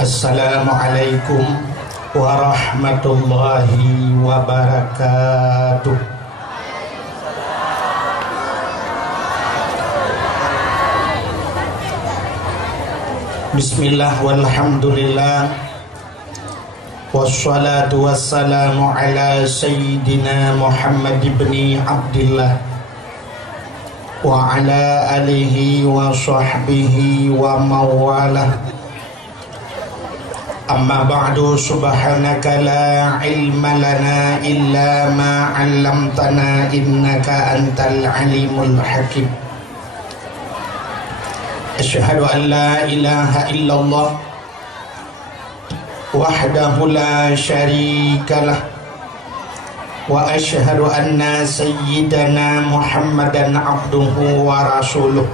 Assalamualaikum warahmatullahi wabarakatuh. Bismillah walhamdulillah wassalatu wassalamu ala sayyidina Muhammad ibn Abdillah wa ala alihi wa sahbihi wa mawalah. Amma ba'du, subhanaka la ilma lana illa ma 'allamtana innaka antal alimul hakim. Asyhadu an la ilaha illallah wahdahu la syarikalah wa asyhadu anna sayyidana Muhammadan abduhu wa rasuluh.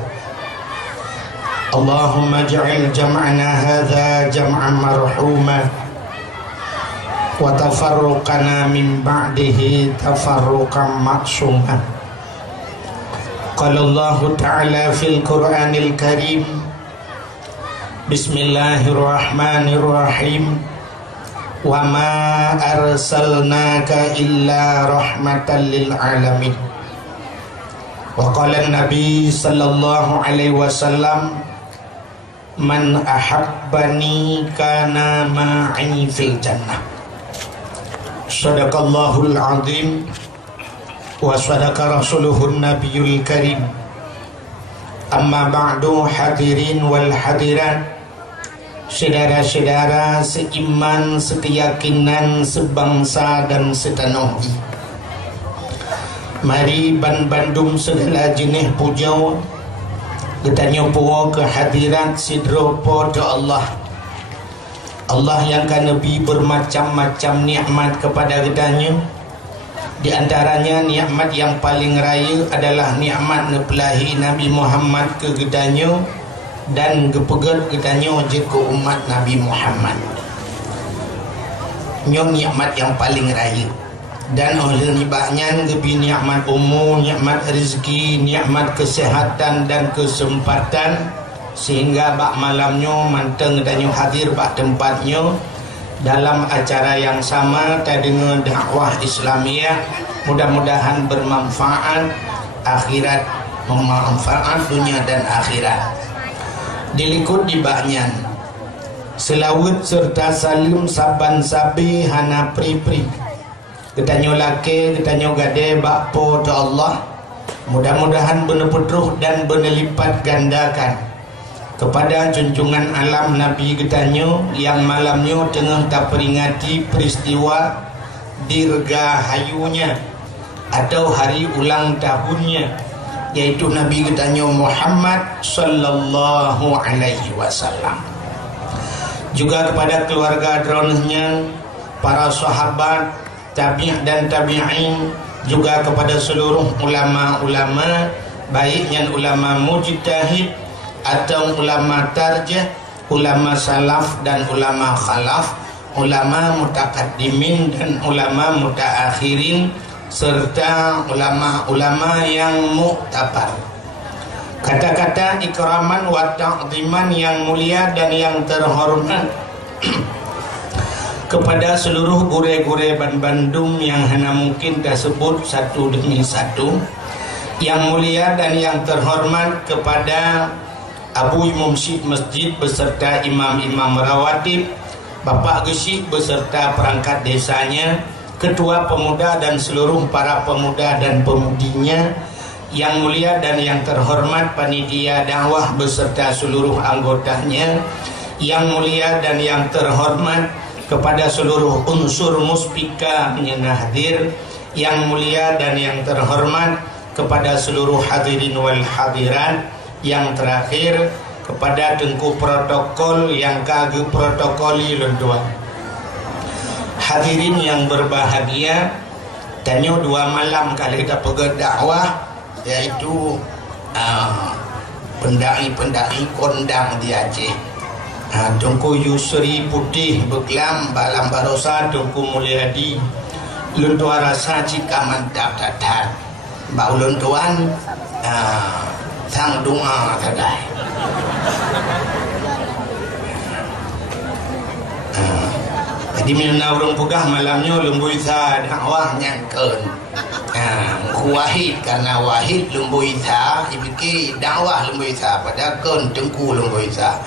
Allahumma ja'al jam'ana hadha jam'an marhuma wa tafarruqana min ba'dihi tafarruqan ma'suma. Qala Allah ta'ala fil Qur'anil Karim, Bismillahirrahmanirrahim, wa ma arsalnaka illa rahmatan lil alamin. Wa qala an-nabi sallallahu alaihi wasallam, man ahabbani kana ma'i fil jannah. Sadaqallahul azim wa sadaqa rasuluhun nabiyul karim. Amma ba'du, hadirin wal hadirat, saudara-saudara seiman, sekeyakinan, sebangsa dan setanah. Mari bandum segala jenis pujau Ketanya puwa kehadirat sidro pada Allah. Allah yang kan Nabi bermacam-macam nikmat kepada ketanya. Di antaranya nikmat yang paling raya adalah nikmat ngepelahi Nabi Muhammad ke ketanya dan gepegat ketanya je ke umat Nabi Muhammad. Nyom nikmat yang paling raya. Dan oleh nibahnya lebih nikmat umur, nikmat rezeki, nikmat kesehatan dan kesempatan, sehingga bak malamnya manteng dan hadir bak tempatnya dalam acara yang sama dengan dakwah Islamiyah. Mudah-mudahan bermanfaat akhirat, memanfaat dunia dan akhirat. Dilikut di baknya selawat serta salim saban sabi hana pri-pri. Ketanyo laki, ketanyo gade bakpo ta Allah. Mudah-mudahan benar-benar dan berlipat gandakan kepada junjungan alam Nabi ketanyo yang malamnya tengah tak peringati peristiwa dirgahayunya atau hari ulang tahunnya, yaitu Nabi ketanyo Muhammad sallallahu alaihi wasallam. Juga kepada keluarga dronnya, para sahabat, tabi' dan tabi'in, juga kepada seluruh ulama-ulama, baiknya ulama mujtahid atau ulama tarjah, ulama salaf dan ulama khalaf, ulama mutakaddimin dan ulama mutaakhirin, serta ulama-ulama yang muktabar. Kata-kata ikraman wa ta'ziman yang mulia dan yang terhormat kepada seluruh gure-gure Bandung yang hanya mungkin tersebut satu demi satu. Yang mulia dan yang terhormat kepada Abu Mumsyid Masjid beserta imam-imam rawatib, Bapak Gesik beserta perangkat desanya, Ketua Pemuda dan seluruh para pemuda dan pemudinya. Yang mulia dan yang terhormat panitia dakwah beserta seluruh anggotanya. Yang mulia dan yang terhormat kepada seluruh unsur muspika yang hadir. Yang mulia dan yang terhormat kepada seluruh hadirin wal hadirat. Yang terakhir kepada tengku protokol yang kagak protokoli lentuan. Hadirin yang berbahagia, tanyo 2 malam kali kita pegang dakwah, yaitu pendai-pendai kondang di Aceh. Tungku Yusri Putih Beklam Balam Barosa, Tungku Mulyadi Luntua Rasa Cika Mantap Tatar Bau Luntuan Sang Dunga Tadai. Jadi mina urang pegah malamnya lembui sa dakwah nyangkeun. Wahid karena wahid lembui sa ibiki dakwah lembui sa pada keun tengku lembui sa.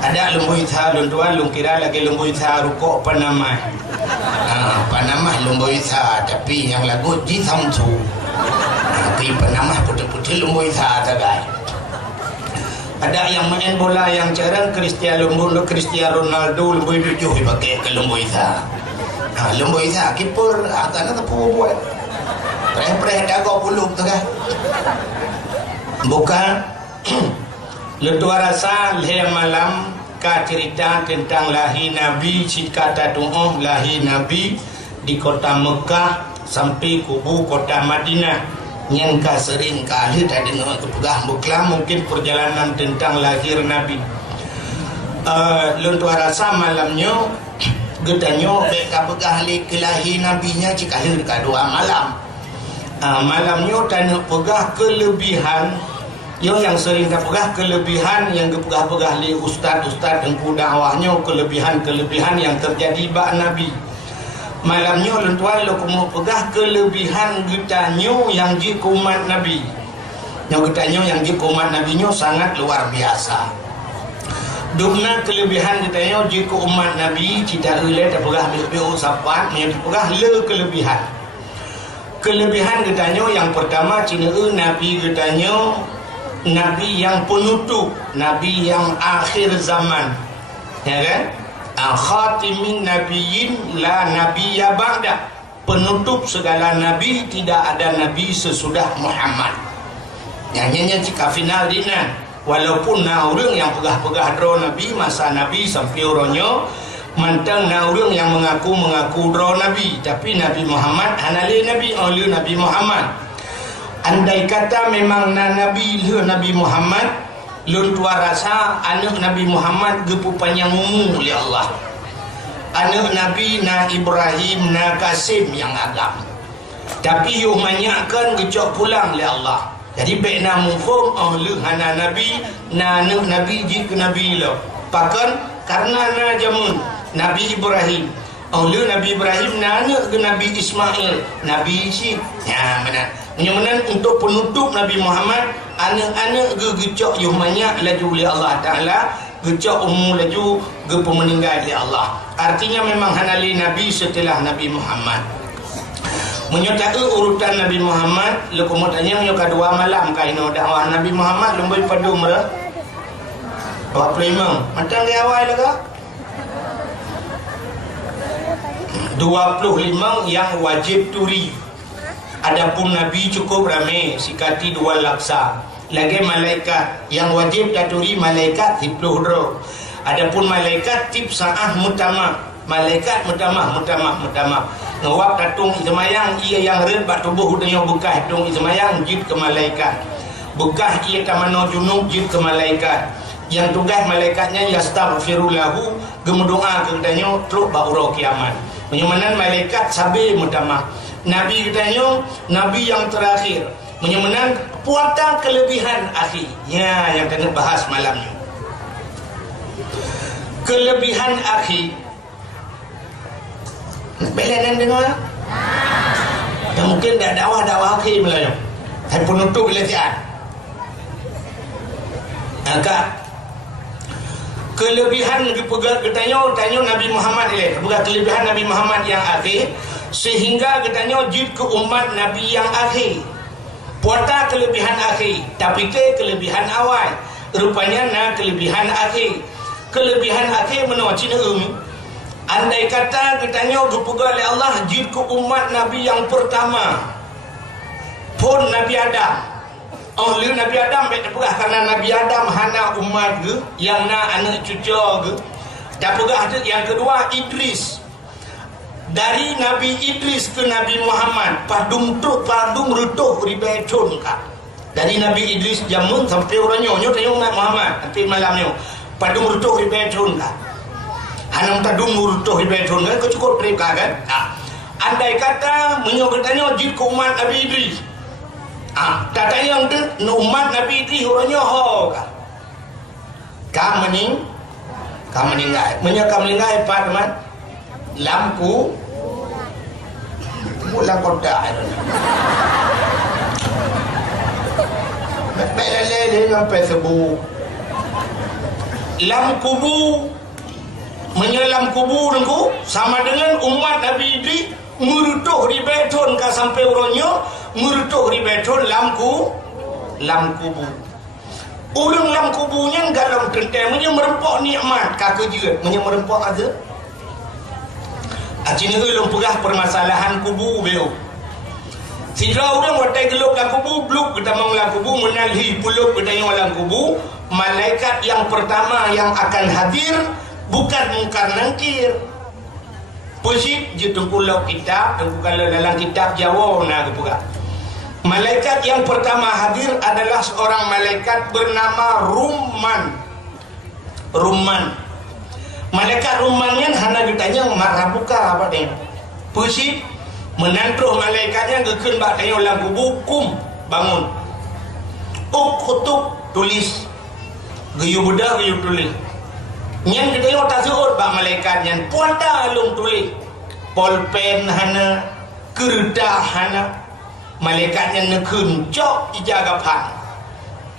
Ada lembui sa luntuan lung kira lagi lembui sa rukuk panamah. Panamah lembui sa tapi yang lagu di samsu. Tapi panamah putih-putih lembui sa tagai. Ada yang main bola yang jarang Cristiano Ronaldo lembui 7 pakai ke lembui sa. Lembui sa kiper akan apa buat. Preh-preh dago puluk tu kan. Bukan Letua rasa leh malam ka cerita tentang lahir Nabi, kata doa lahir Nabi di kota Mekah sampai kubu kota Madinah. Yang ka sering kali tak dengar kepegah buklah mungkin perjalanan tentang lahir Nabi. Letua rasa malamnya gedanyo beka pegah li ke lahir Nabinya jika lahir ka 2 malam. Malamnya tanah pegah kelebihan yang sering tak pegah kelebihan yang pegah-pegah li ustaz-ustaz dan dakwahnya kelebihan-kelebihan yang terjadi bak Nabi. Malamnya lentuan lo kamu pegah kelebihan getanyo yang di umat Nabi. Yang getanyo yang di umat Nabinya sangat luar biasa. Dukna kelebihan getanyo di umat Nabi kita ulai tak pegah bio sapat yang pegah le kelebihan. Kelebihan getanyo yang pertama cina Nabi getanyo Nabi yang penutup, Nabi yang akhir zaman, ya kan? Khatimin nabiyyin la nabiyya ba'da, penutup segala nabi, tidak ada nabi sesudah Muhammad. Nyanyinya jika final dinan, walaupun naurung yang pegah-pegah dro nabi masa nabi sampai oronyo mantang naurung yang mengaku dro nabi, tapi Nabi Muhammad hanali nabi oleh Nabi Muhammad. Andai kata memang nabi le Nabi Muhammad lun tua rasa anak Nabi Muhammad gepu panjang umur oleh Allah. Anak Nabi na Ibrahim na Kasim yang agam. Tapi yuh manyakan gecok pulang oleh Allah. Jadi baik na mufum oleh hana Nabi na anak Nabi jik Nabi lo. Pakan karena na jamun Nabi Ibrahim oleh Nabi Ibrahim na anak Nabi Ismail Nabi Ishaq. Ya benar. Menyamanan untuk penutup Nabi Muhammad anak-anak gecok yuhmanya laju oleh Allah Ta'ala, gecok umur laju gepemeninggal oleh Allah. Artinya memang hanali Nabi setelah Nabi Muhammad. Menyertai urutan Nabi Muhammad lekomotanya menyuka 2 malam kaino dakwah Nabi Muhammad lembui padu merah 25 macam dia awal lega 25 yang wajib turi. Adapun Nabi cukup ramai sikati 2 laksa. Lagi malaikat yang wajib daturi malaikat 10 ro. Adapun malaikat tip saah mutama. Malaikat mutama. Ngawap datung ismayang ia yang red bak tubuh udanya bekah tung ismayang jid ke malaikat. Bekah ia tamano junub jid ke malaikat. Yang tugas malaikatnya yastaghfirulahu gemedoa kepadanya teruk bak urau kiamat. Menyamanan malaikat sabi mutama. Nabi katanya Nabi yang terakhir. Menyamanan puatan kelebihan akhi. Ya yang kena bahas malamnya. Kelebihan akhi. Belanan dengar? Ya mungkin tak dakwah akhi Melayu. Saya penutup belasian. Agak kelebihan katanya Nabi Muhammad ini. Bukan kelebihan Nabi Muhammad yang akhir. Sehingga katanya jid ke umat Nabi yang akhir. Puata kelebihan akhir. Tapi ke kelebihan awal. Rupanya na kelebihan akhir. Kelebihan akhir menurut Cina andai kata katanya dipegang oleh Allah jid ke umat Nabi yang pertama. Pun Nabi Adam. Oleh Nabi Adam baik terpegah karena Nabi Adam hana umat ke yang na anak cucu ke. Dan pegah yang kedua Idris. Dari Nabi Idris ke Nabi Muhammad padung rutuh ribetun ka. Dari Nabi Idris jamun sampai orangnya tanya Muhammad nanti malamnya padung rutuh ribetun ka. Hanam padung rutuh ribetun ka cukup perika kan. Andai kata menyokatanya jid ke umat Nabi Idris. Tatanya yang umat Nabi Idris orangnya ho ka. Ka meninggal. Meninggal pak teman. lampu bola kotak lele sampai sebut lam kubur. Menyelam kubur tu sama dengan umat Nabi Idris merutuh di beton ka sampai uronyo merutuh di beton lam kubur. Orang lam kuburnya galam kentai menye merempok nikmat ka kerja menye merempok ada. Acina ulung pegah permasalahan kubur beo. Sidra orang watai geluk lam kubur bluk kita manglang kubur menalhi puluk kita yang lam kubur. Malaikat yang pertama yang akan hadir bukan mungkar nangkir. Pusik je tengkulau kitab, kalau dalam kitab Jawa nak buka. Malaikat yang pertama hadir adalah seorang malaikat bernama Rumman. Malaikat Rumman yang hana ditanya marabuka apa dia. Pusik menantruh malaikatnya gekeun bak tanya ulang kubur kum bangun. Kutub tulis. Gayu budak gayu tulis. Nyan kita yang tak suut bak malaikat nyan puanda alung tulis. Polpen hana, kertas hana. Malaikat yang nekun cok ijagapan.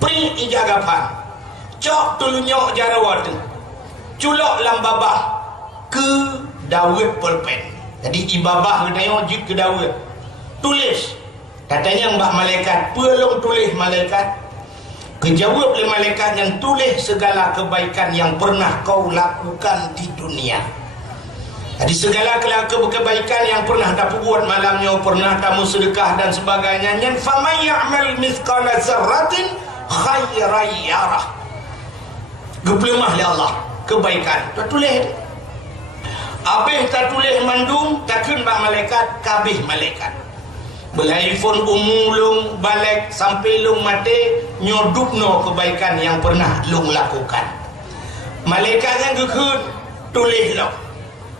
Pri ijagapan. Cok tulunyok jarawat. Culok lambabah ke dawet polpen. Jadi ibabah kita yang wajib ke dawet. Tulis. Katanya mbak malaikat pelong tulis malaikat. Kejawab oleh malaikat yang tulis segala kebaikan yang pernah kau lakukan di dunia. Jadi segala kebaikan yang pernah tak buat malamnya, pernah kamu sedekah dan sebagainya. Yang faman ya'mal mithqala dzarratin khairan yarah. Geplemah oleh Allah kebaikan. Tak tulis. Habis tak tulis mandung, takkan bak malaikat kabih malaikat. Belaifon umulung balik sampai lung mati nyodukno kebaikan yang pernah lung lakukan. Malaikat yang gekut tulis lo.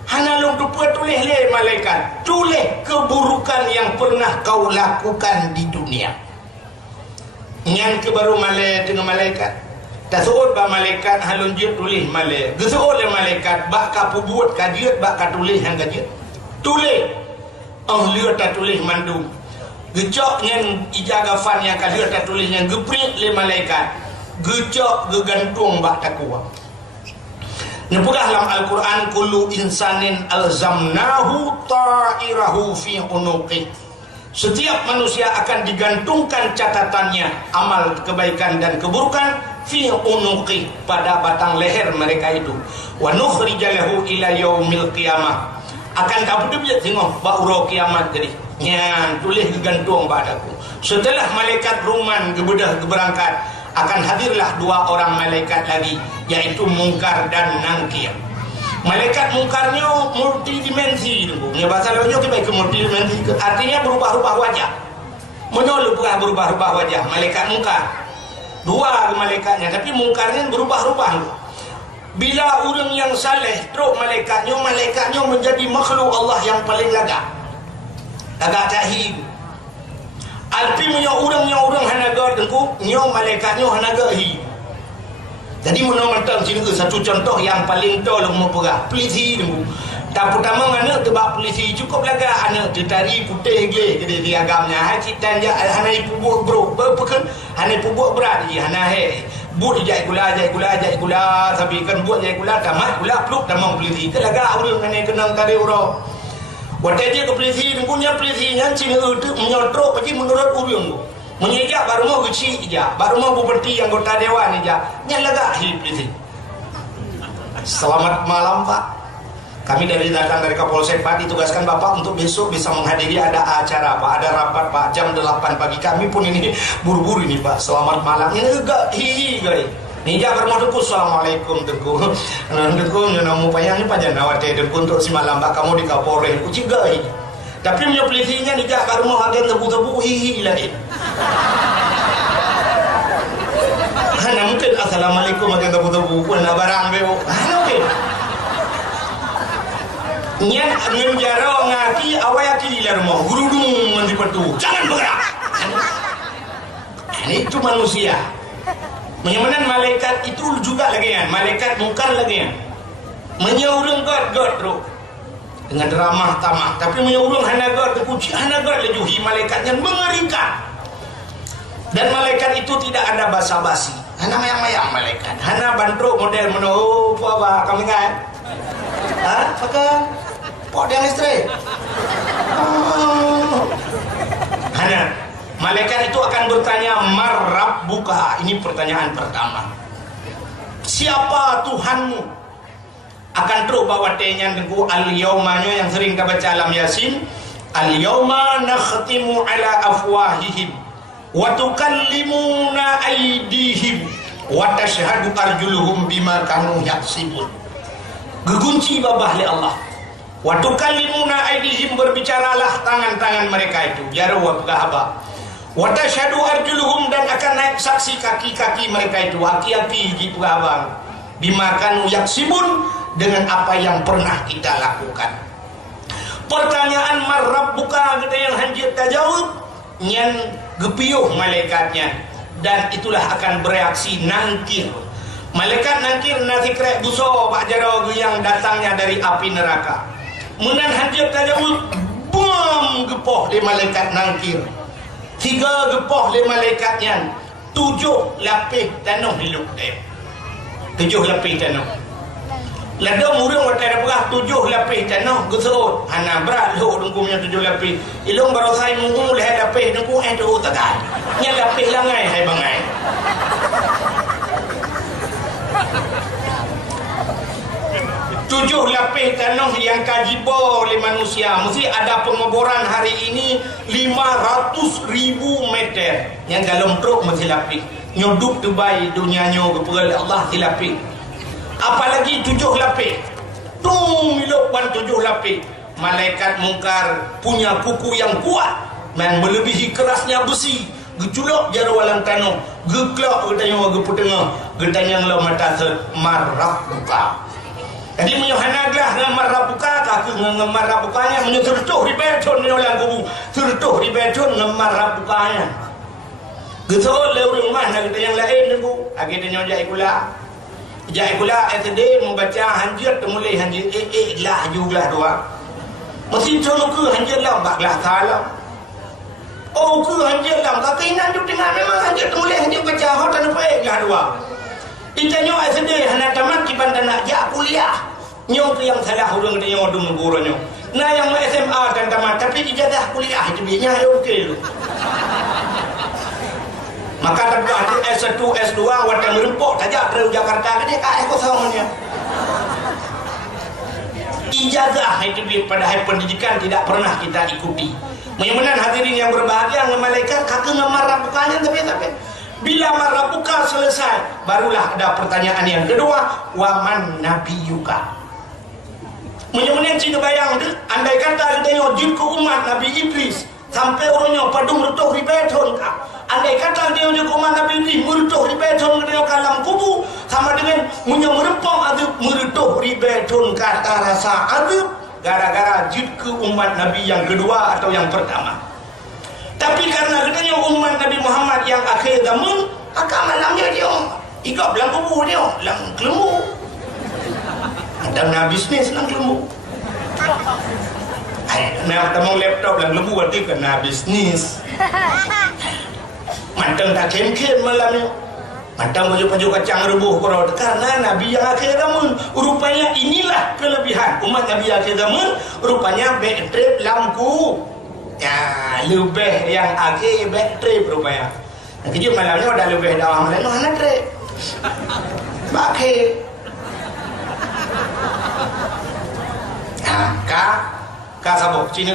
Hana lung dupa tulis le malaikat. Tulis keburukan yang pernah kau lakukan di dunia. Nyan ke baru dengan malaikat. Tak suut ba malaikat halun je tulis malaikat. Gesuut le malaikat bak ka pubuat kajiat bak ka tulis hang kajiat. Tulis. Lihat tak tulis mandung. Gecok dengan ijagafan yang kalian tak tulisnya geprit le malaikat. Gecok gegantung bak takwa. Nepugah dalam Al-Quran kullu insanin alzamnahu ta'irahu fi unuqih. Setiap manusia akan digantungkan catatannya amal kebaikan dan keburukan fi unuqih pada batang leher mereka itu. Wa nukhrijalahu ila yaumil qiyamah. Akan tak boleh tengok bauro kiamat tadi. Yang tulis digantung padaku. Setelah malaikat Rumman berangkat, akan hadirlah dua orang malaikat lagi, yaitu Mungkar dan Nangkir. Malaikat Mungkarnya multidimensi. Bahasa lainnya kita ke multidimensi, artinya berubah-ubah wajah. Menyolok berubah-ubah wajah. Malaikat Mungkar. Dua malaikatnya, tapi Mungkarnya berubah-ubah. Bila orang yang saleh teruk malaikatnya menjadi makhluk Allah yang paling lagak. Agak tahi. Alpi punya orang hanaga dengku, nyo malaikatnya hanaga hi. Jadi menonton sini ke satu contoh yang paling tolong mempegah polisi dengku. Tak pertama mana tebak polisi cukup laga anak tertari putih ge jadi diagamnya ha citan ja hanai pubuk bro berpekan hanai pubuk berat di hanai buat jai gula tapi kan buat jai gula tamat gula pluk tamang polisi ke laga urang hanai kenang tari uro. Watai dia ke polisi punya polisi yang cina itu menyodrok pergi menurut urang. Menyejak baru mau kecil ija, baru mau bupati anggota dewan ija. Nyalaga hi polisi. Selamat malam Pak. Kami datang dari Kapolsek Pak ditugaskan Bapak untuk besok bisa menghadiri ada acara Pak, ada rapat Pak jam 8 pagi. Kami pun ini buru-buru ini Pak. Selamat malam. Ini enggak hihi guys. Nija bermoduku assalamualaikum teku. Teku nyonamu payang ni pajan awate teku untuk si malam Pak kamu di Kapolres. Ku cigai. Tapi punya polisinya nija baru mau agen tebu-tebu hihi lagi. Hana mungkin assalamualaikum agen tebu-tebu pun barang bebo. Hana mungkin. Nyan menjara ngaki awayaki di rumah gurudung mandi petu jangan bergerak. Ini itu manusia. Menyamanan malaikat itu juga lagi kan, malaikat Mungkar lagi kan. Menyeurung god terus. dengan ramah tamah. Tapi menyuruh hanaga terpuji hanaga lejuhi malaikatnya mengerikan. Dan malaikat itu tidak ada basa-basi. Hana mayang-mayang malaikat. Hana bandro model menoh apa kami ingat? Pakai pok dia istri. Hana malaikat itu akan bertanya marrabbuka. Ini pertanyaan pertama. Siapa Tuhanmu? Akan terus bawa tanya dengan al-yaumanya yang sering kita baca alam Yasin. Al-yauma nakhtimu ala afwahihim wa tukallimuna aydihim wa tashhadu arjuluhum bima kanu yaksibun. Gegunci babah li Allah. Wa tukallimuna aydihim, berbicaralah tangan-tangan mereka itu. Jaro wa gahaba. Wa tashhadu arjuluhum, dan akan naik saksi kaki-kaki mereka itu. Aki-aki di pegawang. Bima kanu yaksibun, dengan apa yang pernah kita lakukan. Pertanyaan marrabbuka kita yang hanjir tajawab nyan gepiuh malaikatnya, dan itulah akan bereaksi nangkir. Malaikat nangkir nasi krek buso pak jaro yang datangnya dari api neraka. Munan hanjir tajawab bom gepoh di malaikat nangkir. 3 gepoh di malaikatnya, 7 lapis tanah hiluk deh. 7 lapis tanah. Lada murung watai berah 7 lapis tanah gesot. Hana berat lo dengkumnya 7 lapis. Ilung baru saya mungu leh lapis dengku tu tegal. Nya lapis langai hai bangai. Tujuh lapis tanah yang kajibo oleh manusia. Mesti ada pengoboran hari ini 500.000 meter. Yang dalam truk mesti lapis. Nyoduk Dubai dunianya kepada Allah silapis. Apalagi 7 lapis. Milokkan 7 lapis. Malaikat mungkar punya kuku yang kuat dan melebihi kerasnya besi. Geculok jaro walang tanah. Geklok getanya wage putengah. Getanya ngelo mata marrabbuka. Jadi menyohanaglah dengan marrabbuka kaki dengan marrabbukanya menyetertuh di beton ni orang kubu. Tertuh di beton dengan marrabbukanya. Gesol le rumah nak kita yang lain nunggu. Agaknya jai kula. Jai kula SD membaca hanjir temulai hanjir lah juga doa. Mesti cono ke hanjir lah baklah salam. Oh ke hanjir lah kakinan tu dengan memang hanjir temulai hanjir baca hotan apa lah doa. Itanyo SD hana tamat kiban nak ja kuliah. Nyo tu yang salah urang kita yang odung gurunya. Nah yang SMA dan tamat tapi ijazah kuliah itu biasanya okey lu. Maka terbuat S1, S2 wadah merempok saja dari Jakarta ni kat kosongnya. Ijazah itu padahal pendidikan tidak pernah kita ikuti. Mudah-mudahan hadirin yang berbahagia dengan malaikat kakek marrabukanya tapi bila marrabuka selesai barulah ada pertanyaan yang kedua, waman nabiyuka. Mudah-mudahan cina bayang tu, andai kata kita nyojit ke umat Nabi Idris sampai orangnya padung retuh di beton kah? Andai kata dia juga umat Nabi Idris meretuh di beton ke dalam kubu sama dengan punya merempong adab meretuh di beton kata rasa adab gara-gara jid ke umat Nabi yang kedua atau yang pertama. Tapi karena katanya umat Nabi Muhammad yang akhir zaman, maka malamnya dia ikut dalam kubu dia, dalam kelembu. Dan bisnis dalam kelembu. Nah, kita mau laptop dalam kelembu berarti kena bisnis. Mantang tak kem-kem malamnya. Mantang baju-baju kacang rebuh korang. Karena Nabi yang akhir zaman. Rupanya inilah kelebihan umat Nabi akhir zaman. Rupanya backtrip lampu. Ya, lebih yang akhir backtrip rupanya. Nah, kejap malamnya udah lebih dalam malam. Mana trip? Bakir. Nah, Kak sabuk Cina.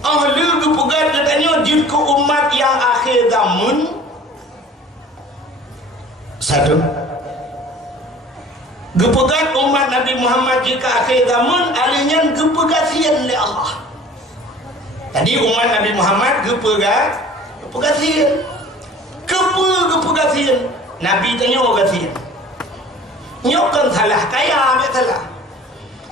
Ahli kepegat katanya jid ke umat yang akhir zaman. Satu, gepegat umat Nabi Muhammad jika akhir zaman alinya gepegasian oleh Allah. Tadi umat Nabi Muhammad gepegasian. Gepegasian. Nabi tanya gasian. Nyokan salah kaya ambil salah.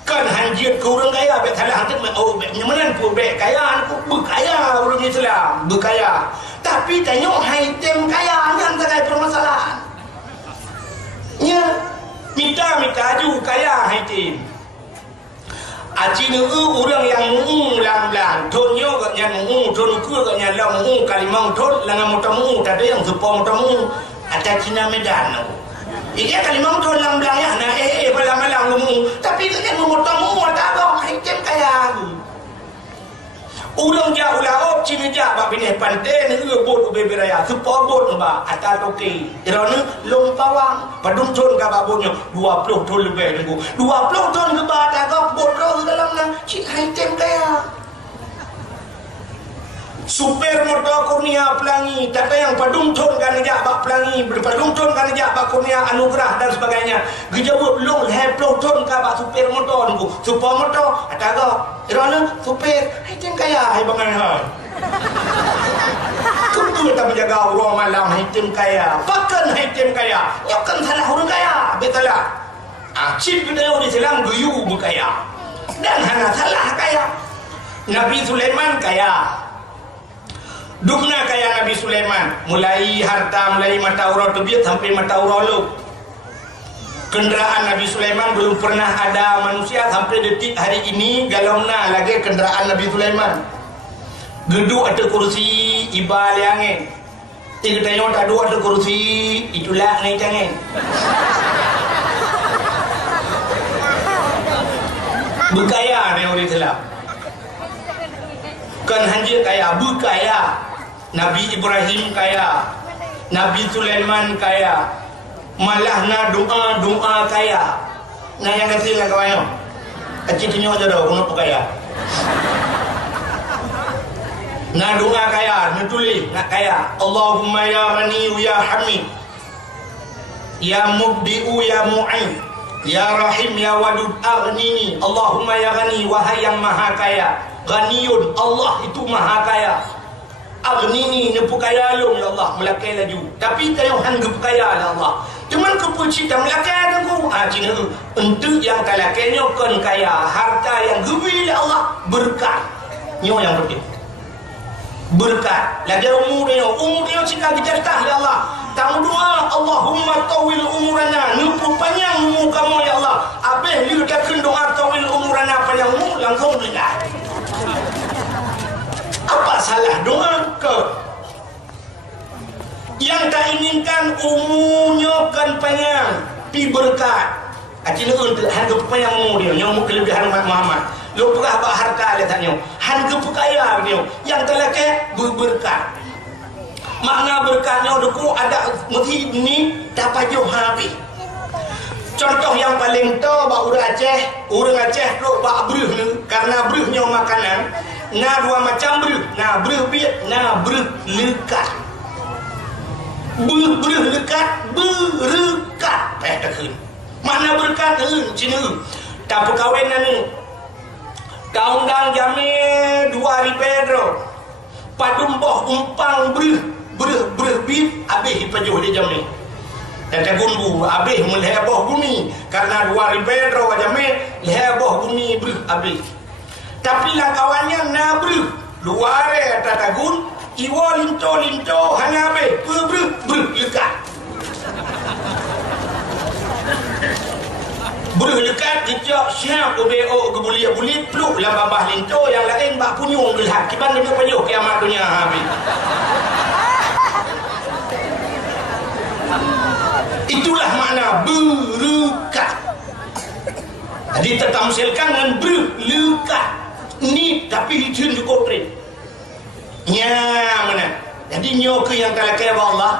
Kan hanjir ke orang kaya bet salah hantar menyamanan pun bet kaya aku berkaya orang Islam berkaya tapi tanya haitem kaya yang terkait permasalahan ya minta aju kaya haitem Acina orang yang lang tonyo kat nyan ton ku kat nyan lang kalimang ton lang motamu tak ada yang supong motamu ada Cina Medan. Ia kalimang ton lang ya na malang tapi kat nyan motamu tak ada hitam kaya. Urang ja ulah Cina ja ba bini pantai ni bot beberaya supong bot ba ata toki. Irana long pawang padung ton ka ba botnya 20 ton lebih nunggu 20 ton ke ba tak bot ro dalam nang cik hitam kaya. Super motor kurnia pelangi tak yang padung ton kan ja ba pelangi berpadung ton kan ja ba kurnia anugerah dan sebagainya. Gejawab long 20 ton ka ba super motor nunggu super motor ata ga irana super hitam kaya hai bangan ha. Kudu tak menjaga orang malam hitam kaya. Pakan hitam kaya. Nyokan salah orang kaya. Betul tak? Cip kita orang Islam guyu berkaya. Dan hanya salah kaya. Nabi Sulaiman kaya. Dukna kaya Nabi Sulaiman. Mulai harta, mulai mata urau tebiat sampai mata urau lu. Kenderaan Nabi Sulaiman belum pernah ada manusia sampai detik hari ini galaunya lagi kenderaan Nabi Sulaiman. Geduk ada kursi ibal yang tiga tayong tak ada kursi itulah naik jangan. Berkaya ni orang Islam. Kan hanjir kaya, berkaya. Nabi Ibrahim kaya, Nabi Sulaiman kaya. Malah na doa kaya. Nah yang kasih lah kawan. Kecil tunjuk aja dah, kena kaya. Nak doa kaya, nak tulis, nak kaya. Allahumma ya Ghani ya Hamid, ya Mubdi'u ya Mu'in, ya Rahim ya Wadud aghnini. Allahumma ya Ghani, wahai yang maha kaya. Ghaniyun, Allah itu maha kaya. Aghnini, nepu kaya lu ya Allah, melakai laju. Tapi tayo hang kaya ya Allah. Cuman kepucita melakai aku. Cina untuk yang kalakainya kan kaya, harta yang gebi ya Allah, berkat. Nyo yang penting. Berkat lagi umur dia jika dijatah ya Allah. Tahu doa Allahumma tawil umurana, nupu panjang umur kamu ya Allah. Abeh lu dah doa tawil umurana panjang umur langsung nikah. Apa salah doa ke? Yang tak inginkan umurnya kan panjang, pi berkat. Acina untuk harga panjang umur dia, nyamuk kelebihan Muhammad. Lu pegah bak harta le tanya. Han ke kaya dia. Yang telake berkat. Makna berkatnya deku ada mesti ni dapat jauh habis. Contoh yang paling tu bak orang Aceh tu bak beruh ni karena beruhnya makanan. Na dua macam beruh. Na beruh biat, na beruh lekat. Beruh lekat, berkat. Takkan. Makna berkat ni Cina. Tak perkahwinan ni. Kaundang jami 2 Pedro padumboh umpang beruh bif habis pajuh dia jami dan gunbu habis melheboh bumi karena 2 Pedro jami leheboh bumi beruh habis tapi lah kawannya na beruh luare tatagun iwa linto hanya habis beruh lekat beruh dekat kejap siap OBO kebuliat-bulit peluk dalam babah linto yang lain bak punyung gelap kiban dia payuh kiamat dunia habis. Itulah makna berkat. Jadi tertamsilkan dengan berlekat ni tapi hijun cukup trik nya mana jadi nyoke yang talakai Allah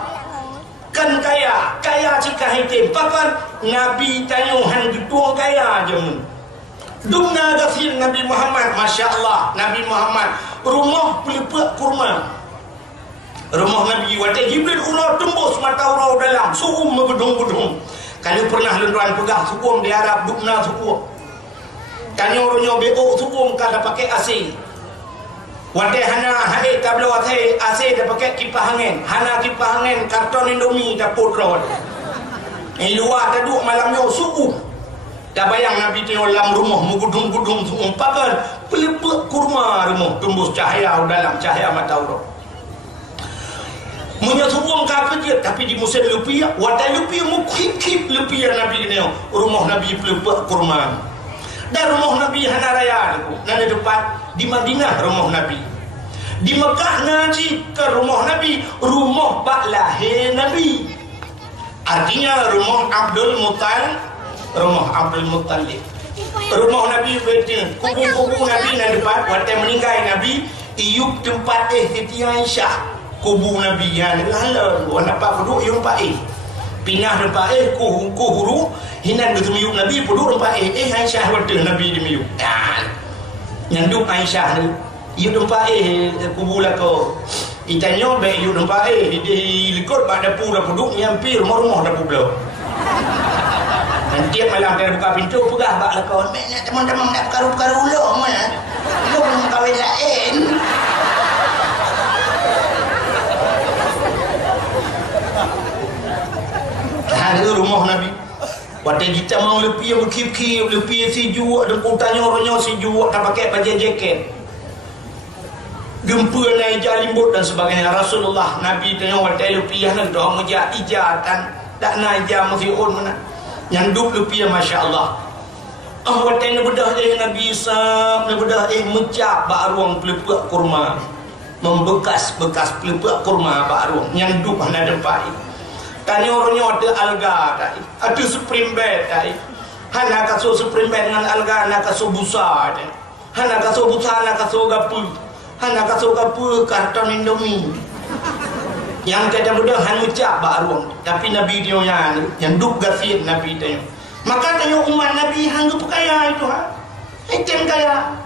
kan kaya jika hitim pakan Nabi tanyuhan gedung kaya je dumna gafir Nabi Muhammad Masya Allah Nabi Muhammad rumah pelepuk kurma rumah Nabi wadah Jibril urau tembus mata urau dalam suum megedung-gedung kalau pernah lenduan pegah suum di Arab dumna suum tanya orangnya beo suum kada pakai AC wadah hana hai tablo wadah AC dah pakai kipas angin hana kipas angin karton Indomie dah potro luar tak duduk malamnya suku dah bayang Nabi tengok dalam rumah megudung-gudung umpakan pelepuk kurma rumah tembus cahaya dalam cahaya mata Allah menyatuang kafir dia tapi di musim lupi wadah lupi mukhip lupi yang Nabi tengok rumah Nabi pelepuk kurma dan rumah Nabi hana raya Nada depan di Madinah rumah Nabi. Di Mekah ngaji ke rumah Nabi, rumah bak lahir Nabi. Artinya rumah Abdul Muttalib. Rumah Nabi betul. Kubu-kubu Nabi nada depan waktu meninggal Nabi, iup tempat Siti Aisyah. Kubu Nabi yang halal, warna pak duduk yang pak pinah tempat kuhuru hinan bertemu Nabi duduk tempat Aisyah waktu Nabi demiu. Nyanduk Aisyah ni iu tempat kubu lako itanya be iu tempat di likut bak dapur dah duduk nyampi rumah-rumah dapur belau. Nanti malam dia buka pintu pegah bak lako nak teman-teman nak perkara-perkara ulang mana lu belum kahwin lain. Ada rumah Nabi. Waktu kita mau lebih berkip-kip, lebih si juak, dan tanya orangnya si juak tak pakai baju jaket. Gempa naik jalimbut dan sebagainya. Rasulullah Nabi tanya waktu lebih nak doa mujak ijatan tak naik jam masih mana. Yang duk lebih masya-Allah. Waktu ni bedah Nabi Isa, bedah mujak bak ruang pelepuk kurma. Membekas-bekas pelepuk kurma bak ruang yang duk ada tempat. Tanya orangnya ada alga tadi, ada supreme bed tadi. Hana kasut supreme bed dengan alga, hana kasut busa tadi. Hana kasut busa, hana kasut gapu. Hana kasut gapu karton Indomie. Yang kita mudah han ucap bak ruang. Tapi Nabi dia yang duk gasir Nabi tanya. Maka tanya umat Nabi hang kaya itu ha. Item kaya.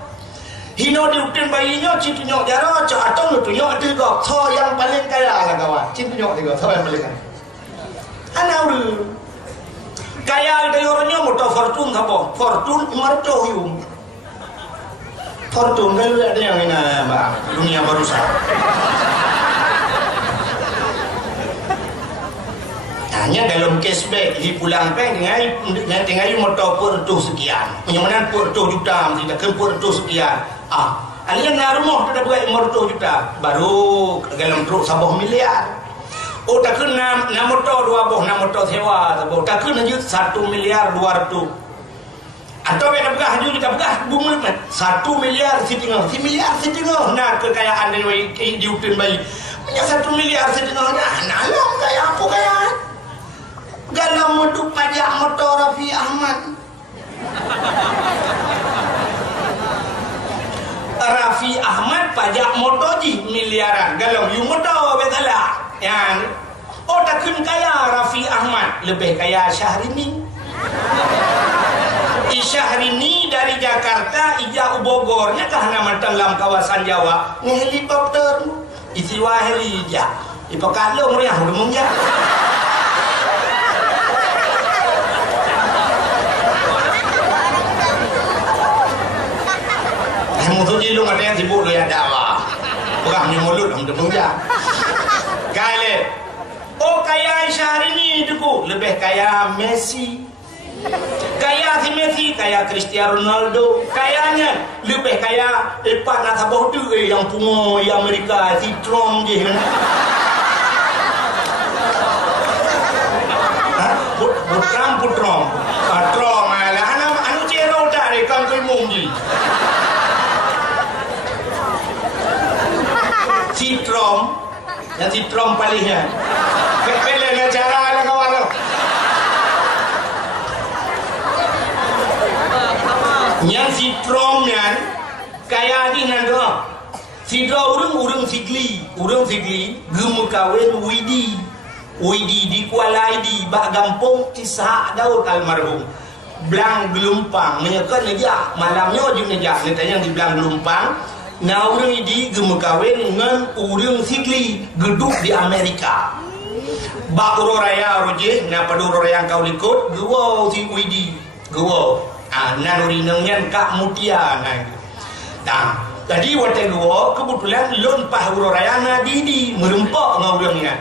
Hino diutin bayinya cintunyok jara, cak atong tunjuk tiga. So yang paling kaya lah kawan. Cintunyok tiga, so yang paling kaya. Anak kaya dari orangnya motor Fortune apa? Fortune martohium. Fortune kan ada yang ini mbak dunia baru sah. Hanya dalam cashback di pulang peng dengan motor Fortune sekian. Yang mana Fortune juta tidak ke Fortune sekian. Alien rumah tidak buat motor juta baru dalam truk sabah miliar. Oh tak kena nak motor dua boh nak motor sewa tak kena je 1 miliar 200 atau nak pegah je kita pegah bunga 1 miliar setengah nak kekayaan dari diutin bayi punya 1 miliar setengah nak alam kaya apa kaya galau muduk pajak motor Raffi Ahmad. Raffi Ahmad pajak motor je miliaran galau you motor betala yang tak kaya Raffi Ahmad lebih kaya Syahrini. Syahrini dari Jakarta ija Bogornya karena dalam kawasan Jawa helikopter istiwa heli ja ipakalong riah umumnya. Musuh jilung ada yang sibuk lihat dakwah. Orang ni mulut am demungja. Kale. Kaya Syahrini itu lebih kaya Messi. Kaya si Messi, kaya Cristiano Ronaldo. Kayanya lebih kaya Pak Nasabah tu yang pungo yang Amerika si Trump je kan. Trump. Trump lah anu cero dah rekam tu umum je. Si Trump yang si Trump palingnya kepelanya cara lah kawan lo yang si Trump yang kaya ni nanda si Trump urang sigli gemu kawin Widi di Kuala Idi bak gampung kisah Daud almarhum Belang Gelumpang menyekan aja malamnya juga aja netanya di Belang Gelumpang. Nah orang ini gemu kawin dengan orang sigli geduk di Amerika. Bak raya roje, nah pada raya kau likut, gua si Widi, gua. Nan urinangnya kak mutia nah. Tadi waktu gua kebetulan lon pah raya na di merempak dengan orangnya.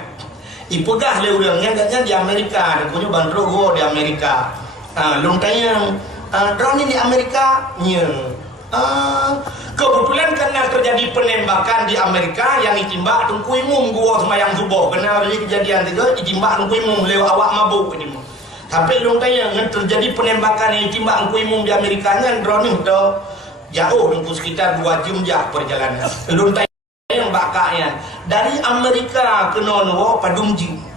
Ipegah le orangnya katanya di Amerika, dan punya bandro gua di Amerika. Lon tanya, drone di Amerika? Nya. Kebetulan karena terjadi penembakan di Amerika yang ditimbak tungku imum gua semayang subuh kena kejadian itu ditimbak tungku imum lewat awak mabuk ini. Tapi long tanya terjadi penembakan yang ditimbak tungku imum di Amerika kan drone itu Jauh nunggu sekitar 2 jam je perjalanan. Ulun tayang bakaknya dari Amerika ke Nono Padumji.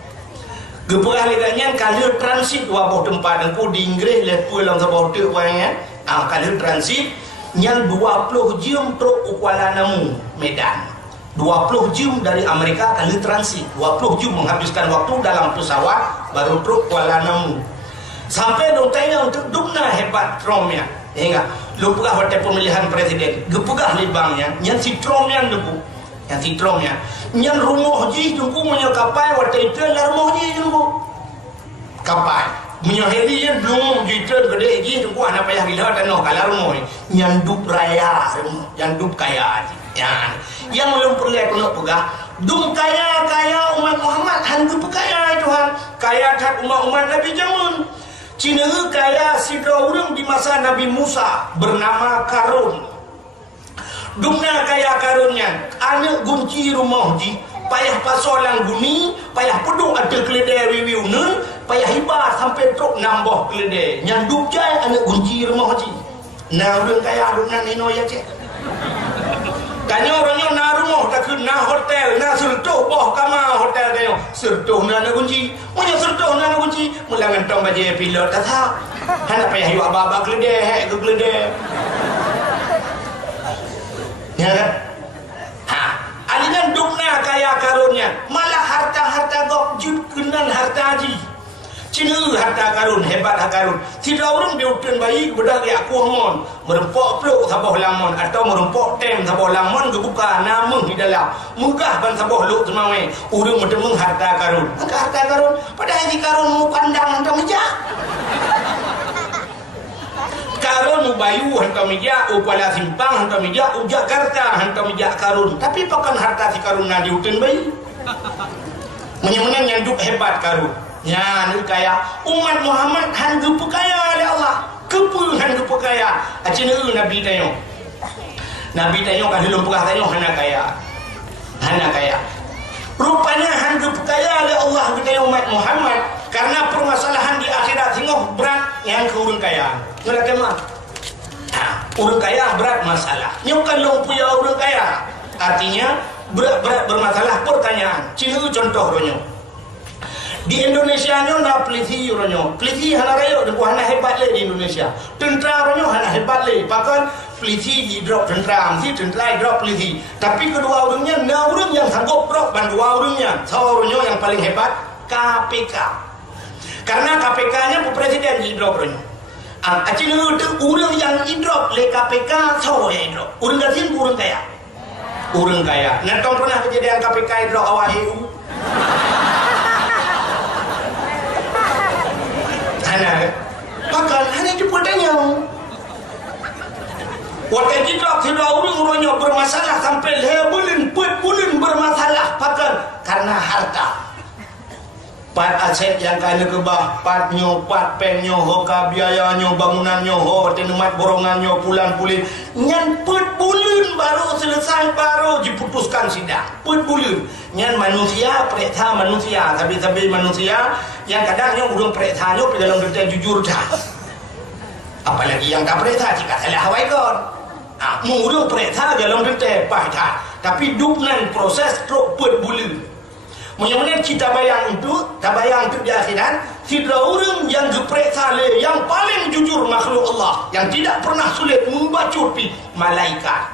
Geperah leganya kalau transit wabuh tempat nengku di Inggris lepas lang sabah tu wanya. Kalau transit yang 20 jam truk Kuala Namu Medan. 20 jam dari Amerika kalau transit. 20 jam menghabiskan waktu dalam pesawat baru truk Kuala Namu. Sampai dong tanya untuk dukna hebat Trump-nya. Hingga lupa hotel pemilihan presiden. Gepegah libangnya yang si Trump-nya debu. Yang si Trump-nya yang rumah ji tunggu punya kapal waktu itu lah rumah ji tunggu kapal punya heli yang belum ji gede ji tunggu anak payah gila dan no kalau rumah yang dup raya yang dup kaya yang belum perlu kena pegah dum kaya umat Muhammad hantu kaya Tuhan kaya tak umat Nabi Jamun Cina kaya sidra urang di masa Nabi Musa bernama Karun. Dumna kaya karunnya anak gunci rumah ji payah pasolang guni payah pedung ada keledai wiwiu nun payah hibah sampai truk nambah keledai nyanduk jai anak gunci rumah ji nah urang kaya dumna nino ya cik tanya orangnya na rumah tak na hotel na sertuh boh kama hotel kayo sertuh na anak gunci punya sertuh na anak gunci mula ngentong baju pilot tak hendak payah hiwa baba keledai ke keledai ya kan? Alinan dukna kaya karunnya malah harta-harta gok jud kenan harta haji Cina harta karun hebat karun tidak orang diutin baik bedak ya aku mon merempok peluk sabah lamon atau merempok tem sabah lamon kebuka namun di dalam munggah ban sabah luk semawe urang medemeng harta karun pada haji karun mu pandang hantar meja karun bayu hantar meja upala simpang hantar meja Jakarta hantar meja karun tapi pakan harta si karun na diutin bayi menang yang duk hebat karun ya ni kaya umat Muhammad hanggu pekaya oleh Allah kepu hanggu pekaya acina Nabi tanya kan belum pernah tanya hana kaya rupanya hanggu pekaya oleh Allah kita umat Muhammad karena permasalahan di akhirat singgoh berat yang ke urang kaya ngerti mah urang kaya berat masalah nyokan long punya urang kaya artinya berat bermasalah pertanyaan cina contoh ronyo di Indonesia nyo na peliti ronyo peliti hana rayo dan hana hebat le di Indonesia tentera ronyo hana hebat le pakan peliti di drop tentera si tentera drop peliti tapi kedua orangnya na orang yang sanggup drop dan dua orangnya sawa ronyo yang paling hebat KPK karena KPK nya presiden di drop ronyo acina itu orang yang di drop le KPK sawa yang drop orang gasin orang kaya nah tong pernah kejadian KPK drop awal EU bahkan hanya dipertanya waktu kita tidak orang bermasalah sampai bulan bermasalah bahkan karena harta pat aset yang kena kebah patnyo pat penyo hoka biayanyo bangunanyo ho tenemat boronganyo pulan pulin nyan put bulan baru selesai baru diputuskan sidang put bulan nyan manusia perintah manusia tapi manusia yang kadangnya urang perethanyo dalam berita jujur dah apalagi yang tak perintah jika salah hawaikan urang perintah dalam berita pahdah tapi duknan proses truk put bulan Menyemen kita bayang itu di akhirat tidak orang yang geperiksa yang paling jujur makhluk Allah yang tidak pernah sulit membacupi malaikat.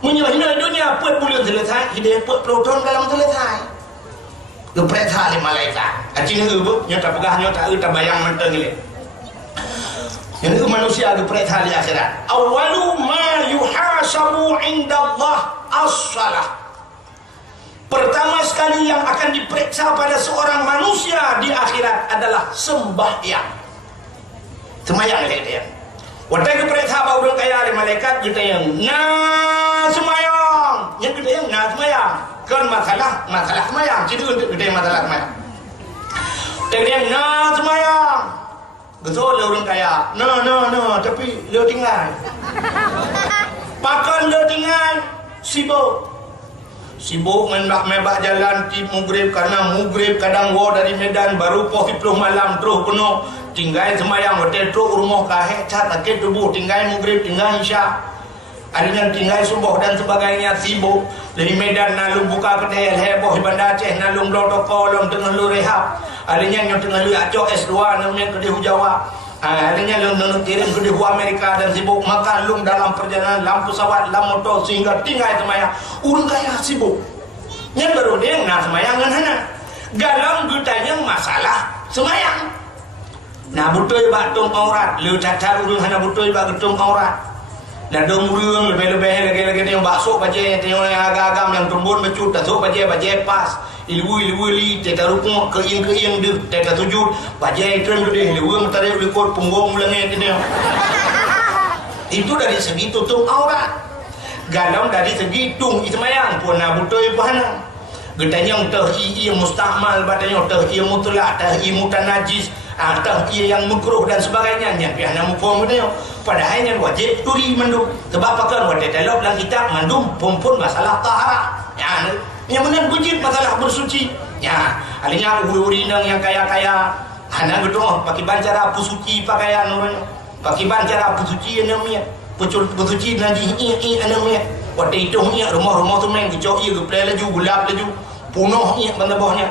Menyemen dunia put bulan selesai hidayah put proton dalam selesai. Geperiksa oleh malaikat. Acing bu nyata pegah nyata bayang menteng ini. Yang manusia geperiksa di akhirat. Awalu ma yuhasabu indallah as-salah. Pertama sekali yang akan diperiksa pada seorang manusia di akhirat adalah sembahyang. Sembahyang dia. Waktu diperiksa baru kaya oleh malaikat kita yang sembahyang. Yang kita yang sembahyang. Kan masalah sembahyang. Jadi untuk kita masalah sembahyang. Dia yang sembahyang. Betul orang kaya. Tapi dia tinggal. Pakan dia tinggal sibuk membak jalan di Mugrib karena Mugrib kadang dari Medan baru poh 10 malam terus penuh tinggal semayang hotel terus rumah kahek cat takut tubuh tinggal Mugrib tinggal Isya Ada yang tinggal subuh dan sebagainya, sibuk. Dari Medan nalung buka kedai heboh di Bandar Aceh, nalung protokol tengah lu rehab. Ada yang tengah lu acok S2 namanya kedai Jawa. Ada yang kirim kedai Amerika dan sibuk makan lung dalam perjalanan lampu pesawat, lampu motor sehingga tinggal semaya. Urang kaya sibuk. Yang baru dia nak semayangan hana. Galang ditanya masalah semayang. Nah betul batung aurat, lu cacar urang hana betul bak getung aurat. Dah dong urang lebih-lebih lagi-lagi yang bakso baje, tengok yang agak-agam yang tumbun becut, tasuk baje pas. Ilmu li teta rukun keing de teta sujud baje tren de ilmu tadi likut punggung melengit ini. Itu dari segi tutup aurat. Galau dari segi tung ismayang pun nak betul pahana. Getanya teh i mustakmal, badanya teh i mutlak, teh i mutanajis, teh i yang makruh dan sebagainya. Yang pihana mukom dia. Padahal yang wajib turi mandum. Sebab pakai wajib dalam dalam kitab mandum pun masalah taharah. Ya, yang mana bujit masalah bersuci. Ya, alihnya uri-uri yang kaya-kaya. Hana gedong pakai bancara pusuci pakaian orangnya. Pakai bancara pusuci namanya. Pusuci nanti namanya. Waktu itu rumah-rumah tu main kecok ia geplay laju gulap laju. Punuh ia bawahnya.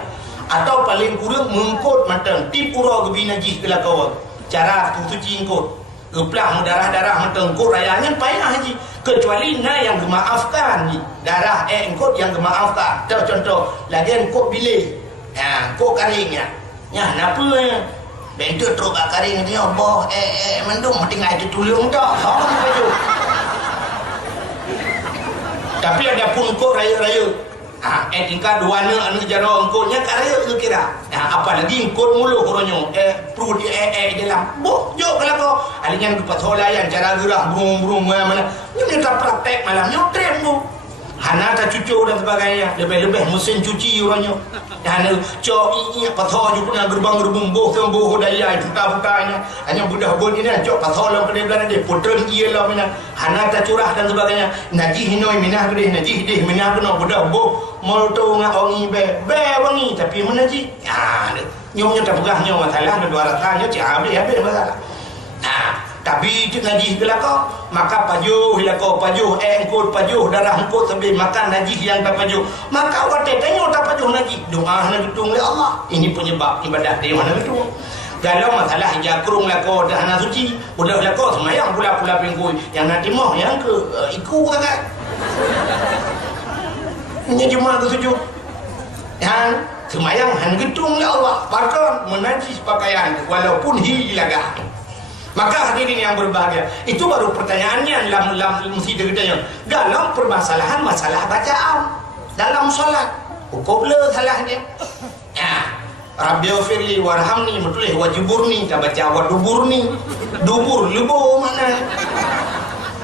Atau paling kurang mengkot macam tip pura gebi najis bila kau. Cara pusuci ingkot. Geplah darah-darah mentengkut rayanya payah haji. Kecuali na yang gemaafkan darah engkot yang gemaafkan. Contoh lagi engkot bilik. Ya, kok karingnya. Ya, napa bentuk teruk karing dia boh mendung tinggal itu tulung dah. Sama baju. Tapi ada pun kok raya-raya. Tingkat dua anu jaro engkotnya karaya kira. Apalagi engkot mulu koronyo perlu di dalam. Boh, jok kalau kau alihnya ke pasolayan cara gerah burung-burung mana. Ni minta praktek malam nyotren bu. Hana tak cucu dan sebagainya. Lebih-lebih mesin cuci orangnya. Dan cok ini pasol juga nak gerbang-gerbung boh sembuh daya putar-putarnya. Hanya budak bon ini cok pasol yang kedai belakang dia putren ia lah mana. Hana tak curah dan sebagainya. Najih hinoi minah kedai najih deh minah kena budak boh mau tu ngak wangi be wangi tapi menajih. Ya, nyomnya tak pegah nyom masalah dan dua rasanya habis masalah. Tapi itu najis belakang maka pajuh hilakau pajuh engkut pajuh darah engkut sambil makan najis yang tak pajuh maka wadah tanya tak pajuh najis doa hana betul oleh Allah. Ini penyebab ibadat dia mana betul. Kalau masalah jakrung lakau dah hana suci udah lakau semayang pula-pula pinggul yang nanti mau yang ke ikut sangat ini cuma ke sujud dan semayang hana betul oleh Allah bahkan menajis pakaian walaupun hilagah. Maka hadirin yang berbahagia, itu baru pertanyaannya dalam mesti ditanya. Dalam permasalahan masalah bacaan dalam solat, hukum le salahnya. Ya, Rabbighfirli warhamni, betul wajiburni, tak baca waduburni, dubur lebo mana?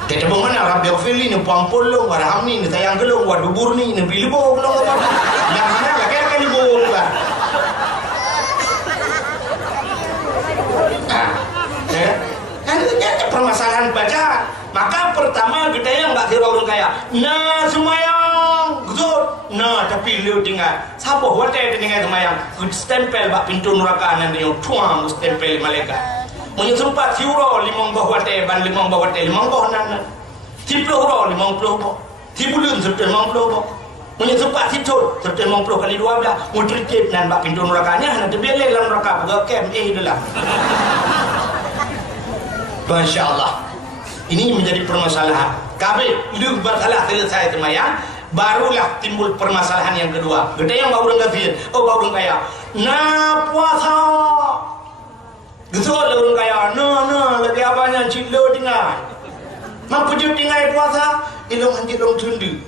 Kita mana Rabbighfirli ni pampul lo, warhamni ni sayang gelong, waduburni ni lebo gelong apa? Yang mana lagi kan lebo lah. Permasalahan bacaan. Maka pertama kita yang tak kira orang kaya. Nah semayang, gusut. Nah tapi lu tinggal. Siapa hotel tinggal semayang? Stempel bak pintu neraka nanti yang tuang stempel malaikat. Punya sempat siuro limang bawah hotel, ban limang bawah hotel, limang bawah nana. 10 euro 50 bawah. 10 bulan 50 bawah. Punya sempat situ 50 kali 12 mutrikip nan bak pintu nerakanya nanti biar dalam neraka pegawai kem dalam. Masya Allah. Ini menjadi permasalahan. Kabeh lu bersalah selesai semayang, barulah timbul permasalahan yang kedua. Gede yang bau orang kafir, bau orang kaya. Nah puasa. Gesot orang kaya. Nah lagi abangnya cilo tinggal. Mampu je tinggal puasa, ilong anjir long tundu.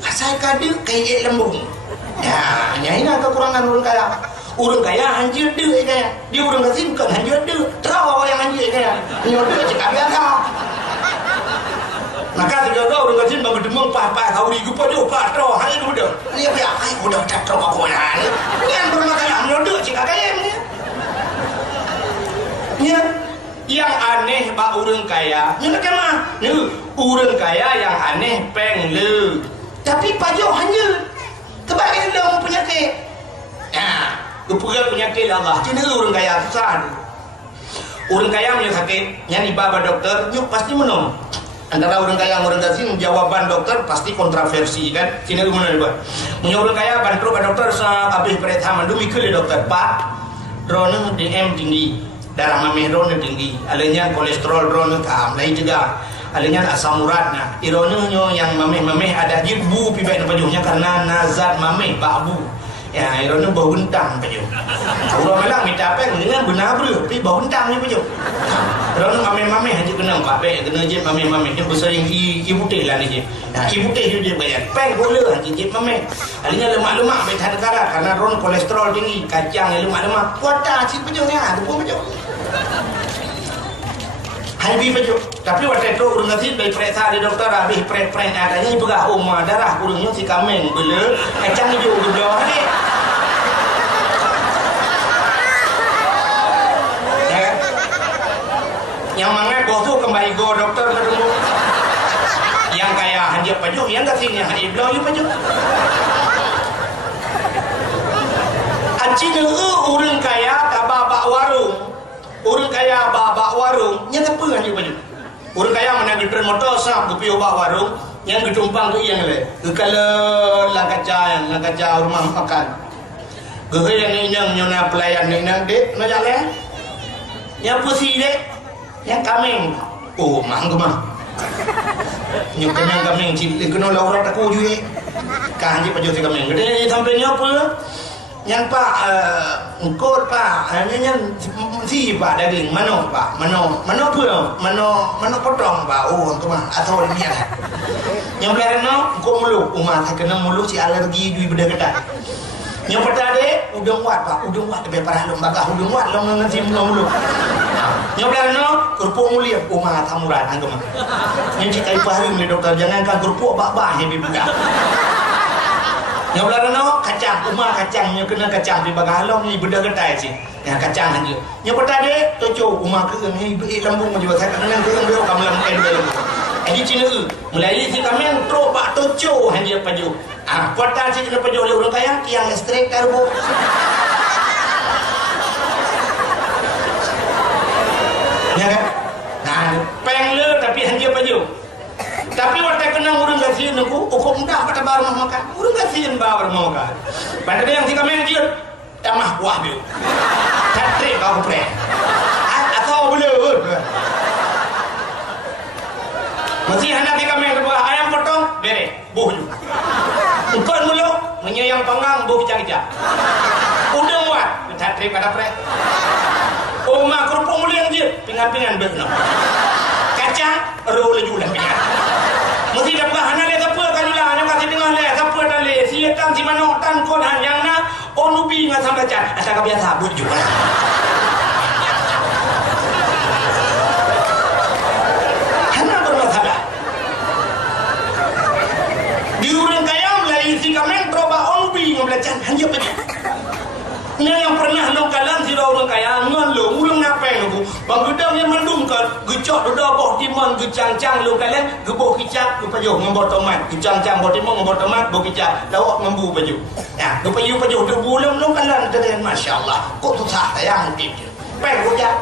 Asal kadu kayak lembung. Ya, ini kekurangan orang kaya. Orang kaya hancur dia kaya. Dia orang kasih bukan hancur dia. Tahu yang hancur kaya. Nyodoh cakap biasa. Maka tiga orang kasih bagi demung papa kau di gupa dia patro. Hai muda. Dia biar hai muda patro aku mana. Ni yang bermasalah nyodoh cakap kaya ni. Ya. Yang aneh bak orang kaya. Ni nak kemana? Ni orang kaya yang aneh peng le. Tapi pajuh hancur. Sebab dia dong penyakit. Nah. Kepugal penyakit Allah. Cina orang kaya susah. Orang kaya punya sakit, yang di baba dokter, nyuk pasti menung. Antara orang kaya orang kasih jawaban dokter pasti kontroversi kan. Sini gimana nih, Pak? Orang kaya bantu ke dokter habis periksa mandu mikir dokter, Pak. Drone DM tinggi, darah mameh drone tinggi, alanya kolesterol drone kam, lain juga. Alanya asam uratnya, ironnya yang mameh ada jibu pibai pajuhnya karena nazar mameh babu. Ya, ironnya bau gentang pajuh. Orang bilang minta apa? Dengan benar bro, tapi bau gentang ni pajuh. Ironnya mameh hanya kena pak be, kena je mameh dia bersering ibu teh lah ni je. Nah, ibu teh dia bayar. Peng boleh hanya je mameh. Alanya lemak-lemak betul negara karena ron kolesterol tinggi, kacang lemak-lemak. Kuat si pajuh ni ada pun pajuh. Habis baju, tapi waktu itu urang ngasih dari periksa di dokter habis prek adanya juga darah urangnya si kameng bela kacang hijau geblor ni. Ya kan? Yang mana bos tu kembali go dokter ketemu. Yang kaya hanya baju, yang kasihnya hanya belau je baju. Acina urang kaya tabak warung. Orang kaya bak warung, yang apa kan dia baju? Orang kaya mana geter motor sah pergi bak warung, yang getumpang tu yang le. Kalau langkaca rumah makan. Geh yang ni nyona pelayan ni nang dek, nak jalan? Yang pusi dek, yang kameng. Oh, mang gemah. Nyok kenyang kameng, cip kena laurat aku juga. Kah je baju si kameng. Gede sampai apa? Yang pak engkau pak hanya si pak daging mano pak mano pun mano potong pak untuk mah atau ini ada yang belarang engkau mulu umat kena mulu si alergi dui beda ketat yang pertama udang wat pak udang wat lebih parah lembaga udang wat long nanti mulu yang belarang kerupuk mulia umat hamuran angkau mah yang cik kai pahari oleh dokter jangankan kerupuk bak yang dibuka. Yang belarang kacang, kacangnya kena kacang di bagalong ni benda kedai sih. Yang kacang aja. Yang pertama toco umah keung ni lambung juga saya kena keung dia kamu lambung dia. Ini Cina mulai si kami yang terobak toco hanya paju. Pertama si kena paju oleh orang kaya yang straight karbo. Ya kan? Nah, pengler tapi hanya paju. Tapi waktu kena urang gasian aku, ukur mudah pada baru mau makan. Urang gasian baru mau makan. Pada yang si kami dia, tamah buah dia. Catrik kau pre. Atau boleh. Masih hendak si kami buah ayam potong, bere, buh juga. Ukon mulu, menyayang panggang, buh kicak-kicak. Udah muat, catrik pada pre. Oma kerupuk mulia je, pingan-pingan benar. Kacang, roll juga pingan. Mesti dapat hana le apa kajulah hanya kasih tengah le apa dah le siatan si mano tan kon yang na onubi ngan sampai cat asal biasa buat juga. Hana bermasalah. Di urang kaya mulai si kamen proba onubi ngan belacan hanya peja. Nah yang pernah lo kalan si orang kaya ngan lo urang napeng aku bang gedang yang mendungkan gecok dodo boh timon gecang-cang lo kalian geboh kicap gepajuh ngembor tomat gecang-cang boh timon ngembor tomat boh kicap lawak ngembu paju ya gepajuh tu bulan lo kalan dengan masya-Allah kok tu sah sayang gitu peng gojak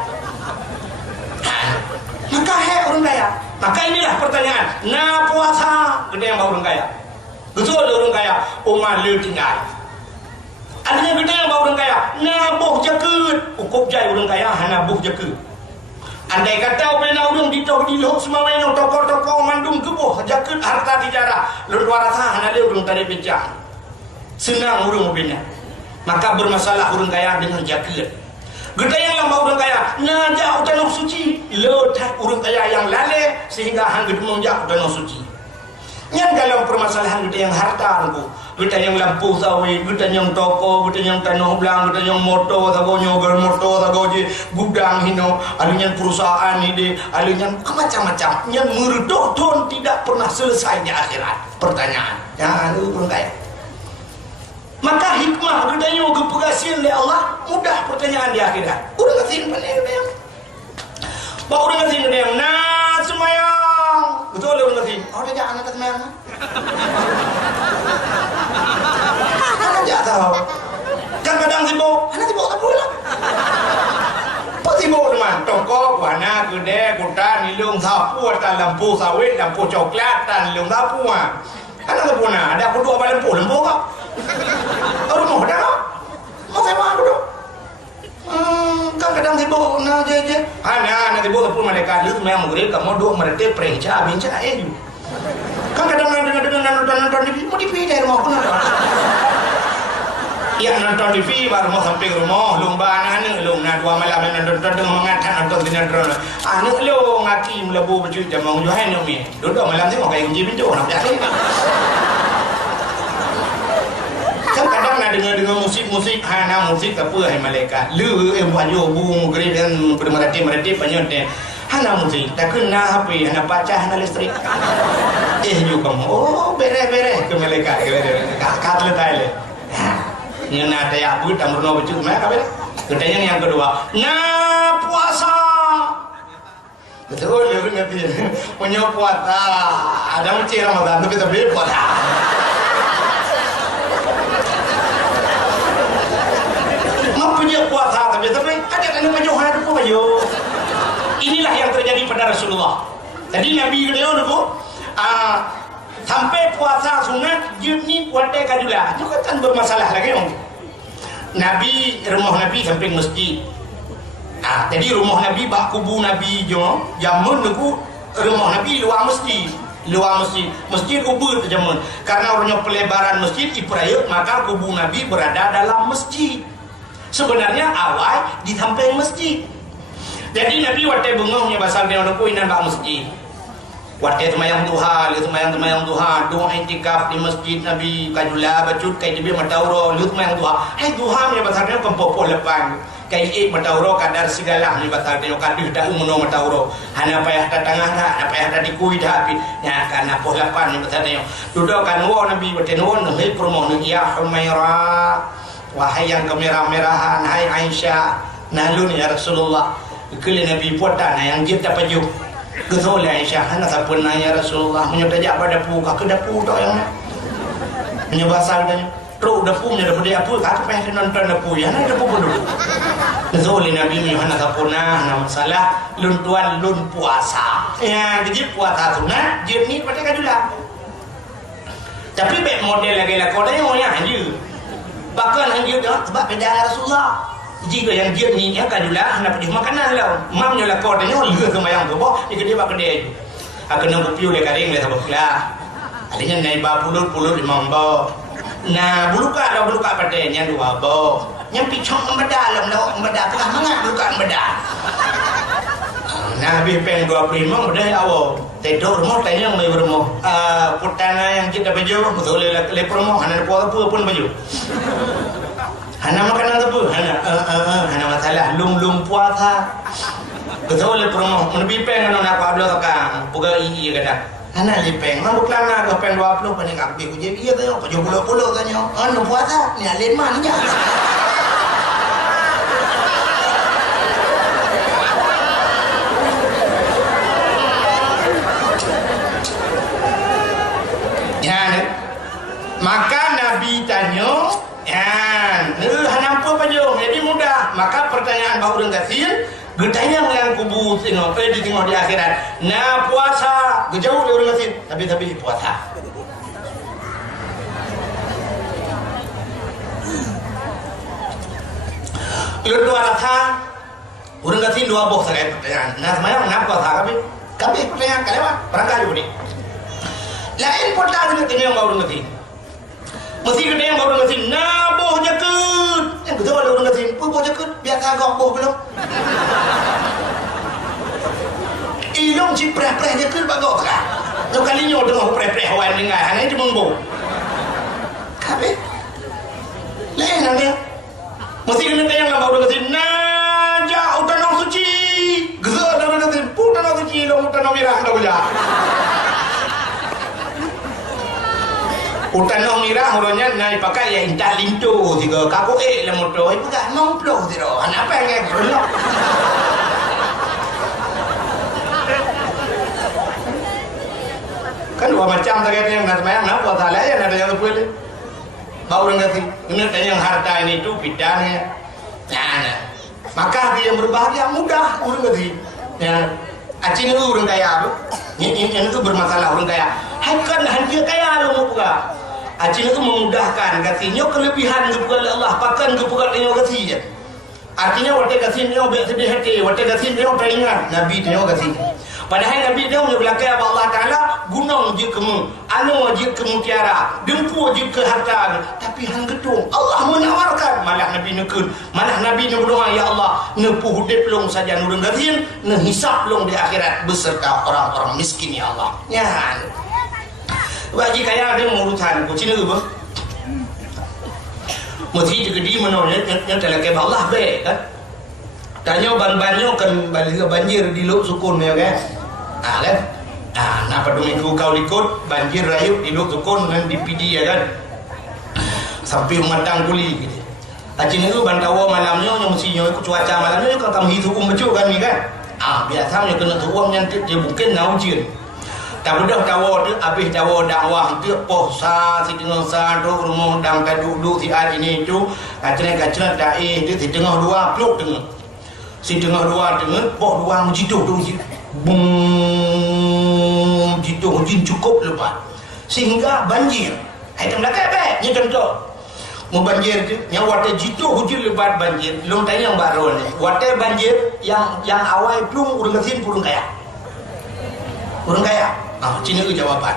maka orang kaya maka inilah pertanyaan na puasa gede yang orang kaya betul orang kaya umat le tinggal. Adanya gede yang orang kaya, nabuh jakut, ukup jai orang kaya, nabuh jakut. Andai kata bena orang di lok semawanya toko-toko mandung kebuh jakut harta tijara, lalu warasa hana dia orang tadi bincang. Senang orang bena. Maka bermasalah orang kaya dengan jakut. Gede yang lama orang kaya, jauh tanah suci, letak orang kaya yang lalai sehingga hang gede menjauh tanah suci. Yang dalam permasalahan gede yang harta aku. Kita yang lampu sawit, kita yang toko, kita yang tanah belang, kita yang motor, tagonya bermotor, tagonya gudang hino, alunya perusahaan ini, alunya macam-macam. Yang meredok don tidak pernah selesai di akhirat. Pertanyaan, ya lu pun kaya. Maka hikmah kita yang kepegasian oleh Allah mudah pertanyaan di akhirat. Udah ngasih paling yang, bawa udah ngasih yang, nah semayang, betul udah ngasih. Oh dia jangan atas semayang. Tahu kan kadang sibuk, anak sibuk tak boleh. Apa sibuk teman? Tok rokok warna gede kutan ilung sapu tan lampu sawit lampu coklat tan ilung sapu ana ngapuna ada aku dua lampu kok rumah dah kok mau saya mau dulu kan kadang sibuk na je ana sibuk pun mereka lu memang murid kamu dua mereka preja binca kan kadang nonton TV mau TV dari rumah pun ada ya nonton TV baru mau sampai rumah lumba anak lu na dua malam nonton mengatakan nonton sinetron anu lu ngaki melebu baju jamang juhan ni duduk malam tu mau kayak kunci pintu nak jadi kan kadang nak dengar musik hana musik apa hai malaikat lu wajo bung geri dan bermerati penyontek hana musik tak kena HP hana baca hana listrik juga oh bere ke malaikat kat letai le ngena tayak but amrno baju mak kabel ketanya yang kedua nah puasa betul lu ngerti punya puasa ada macam Ramadan tapi puasa punya puasa tapi ada kena penyuhan apa bayo. Inilah yang terjadi pada Rasulullah. Jadi Nabi beliau tu sampai puasa sunat ni puasa kadula. Itu kan bermasalah lagi dong. Nabi rumah Nabi samping masjid. Jadi rumah Nabi bak kubu Nabi jo jamun tu rumah Nabi luar masjid. Masjid ubud jamun. Karena orangnya pelebaran masjid iprayuk maka kubu Nabi berada dalam masjid. Sebenarnya awal di samping masjid. Jadi Nabi waktu bengongnya basal dia nak kuinan bak masjid. Waktu semayang duha, doa itikaf di masjid Nabi kajula bacut kai dia matauro, lut semayang duha. Hai duha ni basal dia kempopo lepan. Kai matauro kadar segala ni basal dia kadih dah umno matauro. Hana payah tatangah dah, hana payah dah dikui dah api. Ya kana poh lepan ni basal dia. Duduk kan wo Nabi waktu nuwun hei promo ni ya Humairah. Wahai yang kemerah-merahan, hai Aisyah, nalun ya Rasulullah. Kali Nabi puatan yang kita paju. Ketol Aisyah, hana sapun ya Rasulullah. Menyodajak pada pu, kak dapu tok yang menyebasal dan truk dapu nya dapu dia pu, kak pengen nonton dapu ya, hana dapu bodoh. Ketol Nabi hana sapun nama masalah lun tuan lun puasa. Ya, jadi puasa sunat, jenis pada kadula. Tapi bek model lagi lah, kau dah yang orang hanya. Bahkan hanya dia sebab beda Rasulullah. Jika yang dia ni yang kadulah nak pergi makanan lah. Mamnya lah kau tanya leh kemayang tu boh dia buat kedai tu. Kena bupiu le karing le sabuk lah. Adanya naik pulut imam boh. Nah buluka paten yang dua boh. Yang picong embada lah embada tengah mangat buluka embada. Nah habis peng 25 udah awal. Tidur rumah tanya yang mai rumah. Putana yang kita baju betul le promo hana apa pun baju. Hana makanan apa? Hana masalah lum puasa. Betul le promo. Menebi peng nak apa belah takang. Puga iya kata. Hana le peng. Mang buklana ke peng 20 paling kabeh ku je iya tanya. Paju pulau tanya. Anu puasa ni alen man nya. Maka Nabi tanya, hampa baju, jadi mudah. Maka pertanyaan bahu dan kasir, getanya yang kubu tengok, di tengok di akhirat. Nah puasa, gejauh dari orang kasir, tapi puasa. Lalu dua rasa, orang kasir dua boh sekali pertanyaan. Nah semayang nak puasa kami pertanyaan kalian perangkat juga ni. Lain portal dengan tanya bahu dan kasir. Mesti kena yang baru ngasin, nah boh jakut. Yang betul ada orang ngasin, boh jakut, biar kagak boh belum. Ilong si preh-preh jakut bagok kan. Lalu kalinya dengar preh-preh wan dengar, hanya cuma boh. Kabe, lain nanti. Mesti kena yang baru ngasin, nah jah utanong suci. Gezal ada ngasin, utanong suci, long utanong mirah dah gula. Utanong mirah orangnya naik pakai yang indah lintu tiga kaku le motor itu tak nomblo tiro anak pengen belok kan dua macam tadi yang nak mayang nak buat salah ya ada yang boleh bau dengan ini yang harta ini itu bidangnya nah Maka dia yang berbahagia mudah orang tadi. Ya, acing itu orang kaya tu. Yang itu bermasalah orang kaya. Hakan dia kaya lu muka. Acing itu memudahkan katanya kelebihan kepada Allah pakan kepada dia kasih. Artinya waktu kasih dia biar sedih hati, waktu kasih dia teringat Nabi dia kasih. Padahal Nabi dia belakang Allah Taala gunung je kamu, anu je kamu tiara, dempu je ke harta. Tapi hang gedung Allah menawarkan malah Nabi nekun, malah Nabi nak berdoa ya Allah, nepu hudip long saja nurun gatin, ne hisap long di akhirat beserta orang-orang miskin ya Allah. Ya. Bagi kaya ada urusan ku cina apa? Mesti jadi menolak yang telah ke Allah be kan. Tanya ban-bannya kan banjir di luk sukun ya kan. Kan? Napa domiku kau likut banjir rayuk di luk sukun dan di PD ya kan. Sampai matang kuli gitu. Acing itu bantawa malamnya yang mestinya cuaca malamnya kan kamu hidup becu kan ni kan. Biasanya kena tuang yang dia mungkin naujin. Tak mudah tawa tu habis tawa dakwah tu posa si tengah sa tu rumah dang duduk si ini tu kacang dai tu si tengah dua pluk tengah si tengah dua poh dua jitu tu bum jitu jin cukup lepas sehingga banjir ai tam lakai be ni contoh mau banjir tu yang wate jitu hujul lebat banjir long tanya yang baru ni wate banjir yang awal plung urang kasin purung kaya Cina itu jawapan.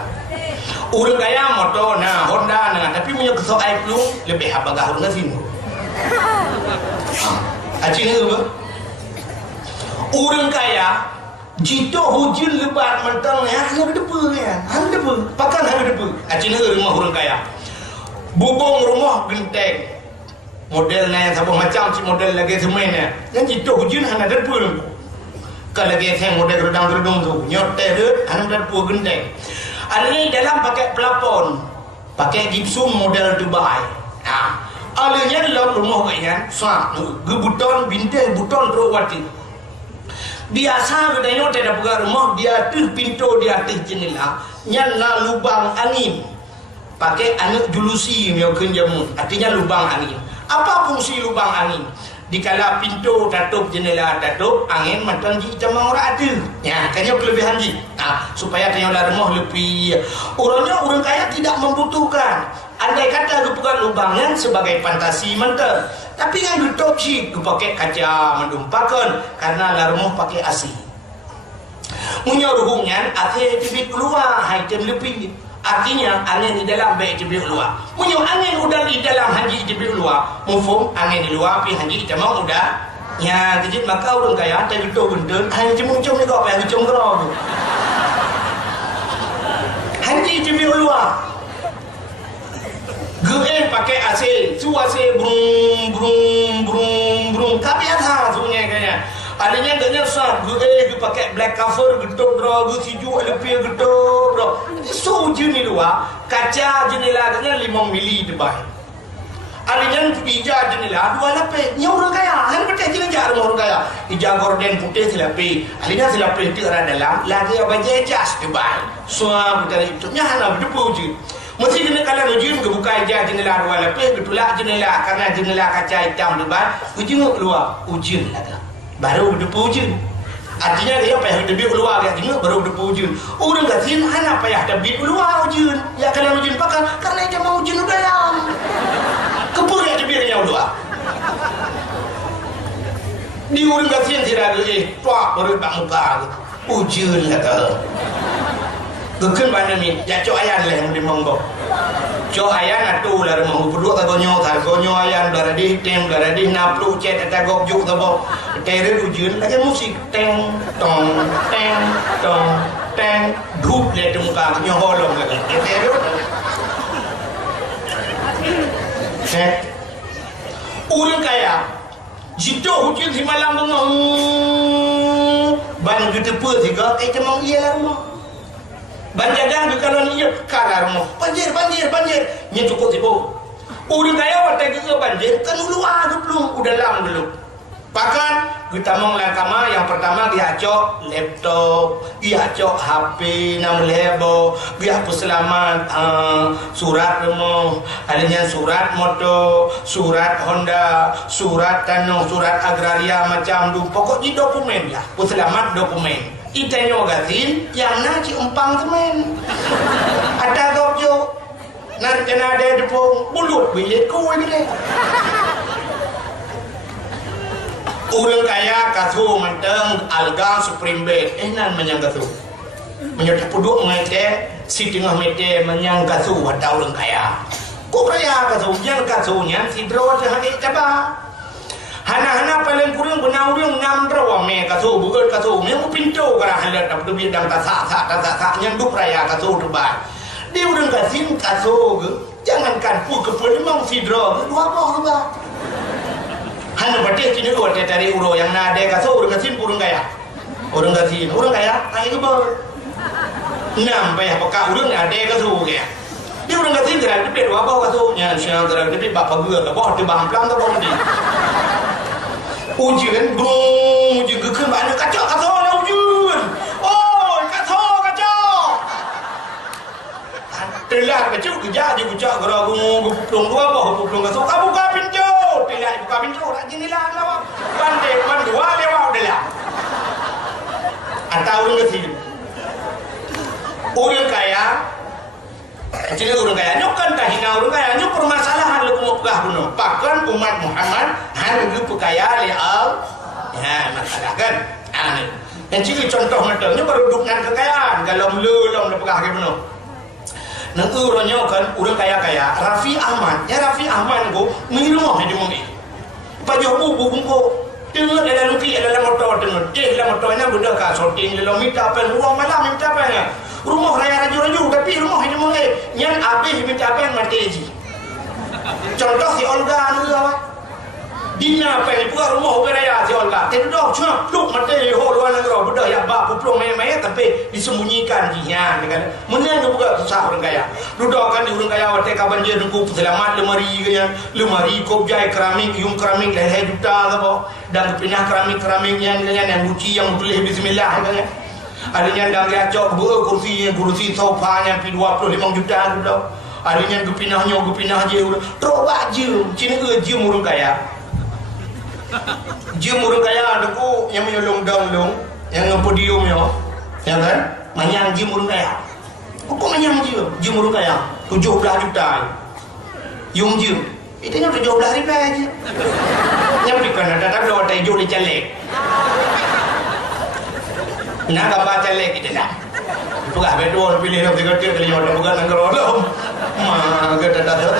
Orang kaya motor, Honda, tapi punya kesok air pelung lebih habagah orang kasin. Cina itu apa? Orang kaya, jika hujan lebat mentang hanya depa ya, hanya depa, pakan hanya depa. Cina itu rumah orang kaya. Bubung rumah genteng. Modelnya sama macam si model lagi semuanya. Yang jika hujan hanya depa. Kalau dia yang model redang-redung tu nyotel dia anu dan pua gendeng. Ada ni dalam pakai pelapon, pakai gipsum model Dubai. Alanya dalam rumah kalian, sah, gebuton bintang buton terwati. Biasa bedanya tidak buka rumah dia tuh pintu di atas jendela, nyala lubang angin. Pakai anak julusi yang kenjamu, artinya lubang angin. Apa fungsi lubang angin? Dikala pintu tutup, jendela tutup, angin macam jika mau ada. Ya, kayaknya kelebihan ji. Supaya tanya rumah lebih. Orang kaya tidak membutuhkan. Andai kata kebuka lubangnya sebagai fantasi mentah. Tapi yang tutup sih, pakai kaca mendumpakan karena rumah pakai AC. Menyoruhnya, AC tibit keluar, item lebih. Artinya angin di dalam baik di luar. Punya angin udah di dalam haji di luar. Mufum angin di luar pi haji kita mau udah. Ya, jadi maka orang kaya tak gitu benda hanya cuma ni kau apa cuma kau. Haji di luar. Gue pakai AC, cu AC brum brum brum brum. Tapi ada sunya kayaknya. Adanya dengan sah, gue pakai black cover gedor bro, gue sijuk lebih gedor bro. So jenis luar, kaca jendela dengan 5 mili depan. Adanya hijau jendela 2 lapis. Ni orang kaya, han betul jenis orang kaya. Hijau gorden putih selapi, adanya selapi itu ada dalam, lagi apa jas depan. Suam dari itu, nyala berdepu je. Mesti kena kalau ujung kebuka hijau jendela 2 lapis, betulak jendela karena jendela kaca hitam depan, ujung keluar ujung lagi. Baru berdepu ujung. Artinya dia payah debit keluar kat tengah baru berdepu ujung. Orang katin hana payah debit keluar ujung. Ya kalau ujung pakai karena dia mau ujung dalam. Kepur ya debitnya keluar. Di orang katin tidak ada tuak baru tak muka ujung kata. Kekan mana ni? Ya cok ayan lah yang dimonggo. Cok ayan atu lah rumah berdua tak gonyo ayan darah di tem darah di naplu cet tak gok juk tak bo. Terer ujian lagi musik teng tong teng tong teng dup le tu muka punya holong lagi. Terer. Orang kaya jika hujan si malam tengah ban kita pe tiga cuma iya rumah. Banjadang kalau ni kalah rumah. Banjir. Ni cukup tipu. Orang kaya waktu itu banjir kan luar tu belum udah lama dulu. Pakan kita mau langkama yang pertama dia cok laptop, dia cok HP, nama lebo, dia peselamat surat rumah, adanya surat motor, surat Honda, surat tanah, surat agraria macam tu. Pokoknya dokumen lah, peselamat dokumen. Itanya magasin yang nak umpang temen. Ada kau jo, nanti ada depong bulut bilik kau ini. Orang kaya kasuh menteng algang supreme bed nan menyang kasuh menyerta puduk mengete si tengah mete menyang kasuh ada orang kaya ku kaya kasuh yang kasuhnya si dro sehari coba hana-hana paling kurang benar orang ngam dro me kasuh bukan kasuh yang pintu kerah hendak dapat duit dalam tasak yang duk raya kasuh debat dia orang kasih kasuh jangankan pu kepala memang si dro dua apa hanya berarti sini tu ada dari uro yang nade kasih orang kasih orang kaya itu ber nampai apa kau orang nade kasih kaya dia orang kasih gerak di bawah apa kasihnya siapa gerak di bawah gua ke bawah di bawah pelan tu bawah ni ujian kekan banyak kacau lah ujian oh kacau telah kacau kerja je kerja gerak gua pulang dua apa pulang kasih kamu buka pintu telah buka pintu nak jenilah lawa pandai dua lewat dah atau orang kaya jadi orang kaya nyukan tak hina orang kaya nyuk permasalahan lu mau pegah bunuh pakan umat Muhammad hanya lu pekaya lial ya masalah kan aneh yang jadi contoh macamnya baru duknan kekayaan kalau lu pegah ke bunuh nanti orangnya kan orang kaya Raffi Ahmad go minum di mumi pajak bubu tengok dalam luki dalam motor tengok dalam motornya budak ka sorting dalam minta apa ruang malam minta apa rumah raya raju tapi rumah ini mulai yang habis minta apa mati ji contoh si Olga anu apa dina apa ni buat rumah raya si Olga tapi dok cuma duk mati ho luar negara budak yang bak puplong main tapi disembunyikan jinya dengan mana tu bukan susah orang kaya duduk kan di orang kaya wate ka banjir nunggu selamat lemari kop jai keramik yung keramik leher juta apa dan pindah keramik yang guci yang tulis bismillah kan adanya dah dia cok kursi sofa yang 25 juta tu adanya gupinah je terobak je cina je murung kaya ada ku yang menyolong dong yang ngepodium ya kan manyang je murung kaya aku manyang je murung kaya 17 juta yung je itu nya 17 ribu aja yang berikan ada tak ada hijau di celek nak apa celek kita dah bukan betul pilih yang 3 kali orang bukan negara orang mah kita dah tahu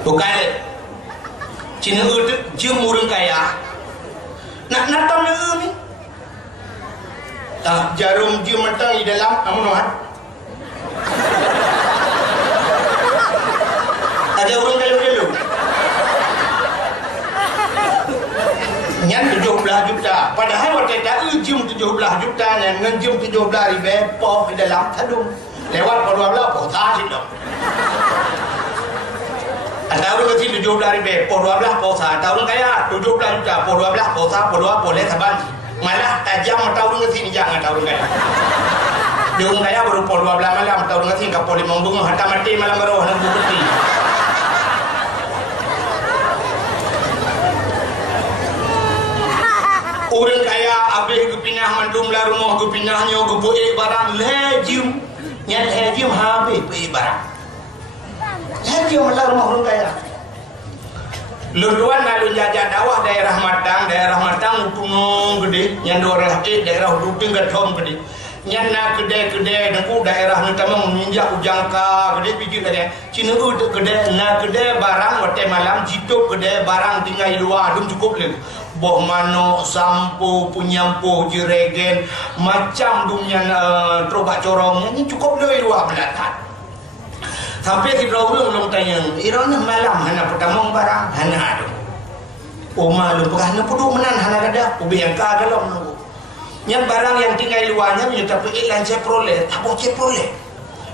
bukan Cina udah jemur kaya nak natam ni tak jarum dia mentang di dalam kamu nuhat ada orang kaya dulu nyan 17 juta padahal waktu tak ujung 17 juta dan ngenjum 17 ribu poh di dalam tadung lewat pada poh tak sih dong ada orang kecil 17 ribu poh 12 poh sah ada orang kaya 17 juta poh 12 poh sah poh 2 boleh saban malah tajam atau orang kecil jangan tahu orang kaya dia orang kaya baru poh 12 malam atau orang kecil kapol 5 bunga hantar mati malam baru nak bukti orang kaya habis kepinah mandumlah rumah kepinahnya kebuik barang lejim yang lejim habis buik barang lejim lah rumah orang kaya luluan lalu jajah dakwah daerah Matang utunung gede yang daerah daerah Uduping Gathong gede yang nak gede naku daerah nutama meninjak ujangka gede biji gede Cina udah gede nak gede barang wate malam jituk gede barang tinggal luar adum cukup lagi boh mano sampo punyampo jiregen macam dunia terobak corongnya ini cukup lagi luar belakang sampai kita belum tanya irona malam hana pertama barang hana ada oma lu pernah nak pudu menan hana ada ubi yang ka dalam nunggu Yang barang yang tinggal luarnya punya tapi iklan Chevrolet, tak boleh Chevrolet.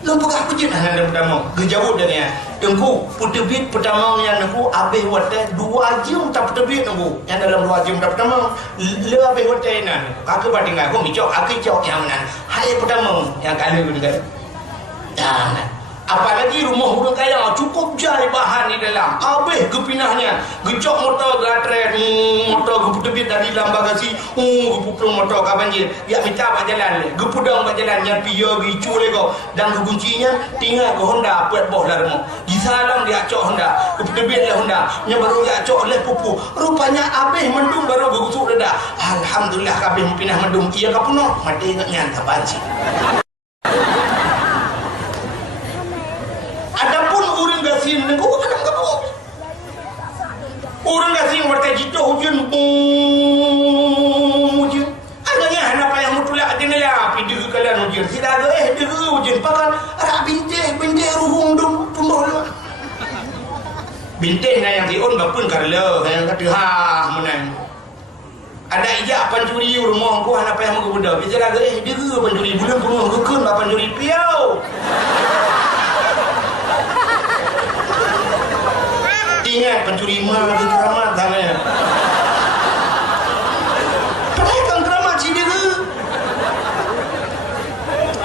Lu pegah pejit hanya pertama, gejauh dia. Tengku putebit pertama yang aku abih wadah 2 jam tak putebit tengku. Yang dalam 2 jam tak pertama, le abih wadah nan. Aku bandingkan aku micok, aku cok yang nan. Hai pertama yang kali juga. Jangan. Apalagi rumah orang kaya cukup jari bahan di dalam. Habis kepinahnya, gecok motor gatret, motor geputebit dari dalam bagasi, gepupung motor ke banjir. Ya minta pak jalan le, gepudang pak jalan yang piya gicu le kau. Dan kuncinya tinggal ke Honda buat boh lah rumah. Di salam dia cok Honda, geputebit le Honda. Nya baru dia cok le pupu. Rupanya habis mendung baru gusuk dedak. Alhamdulillah habis pinah mendung. Ia ka penuh mati ingatnya tak banci. Orang kasih mereka jituh hujan hujan adanya anak payah mutulak adanya lah api dega kalian hujan tidak ada dega hujan pakan arak bintik ruhung dum pembawa bintik yang dion bapun karla yang kata menang ada ijak pancuri rumah aku anak payah menggoda bisa ada dega pancuri bulan penuh kekun pancuri piau ingat pencuri mah di keramat tanah. Padahal kan keramat sih dia.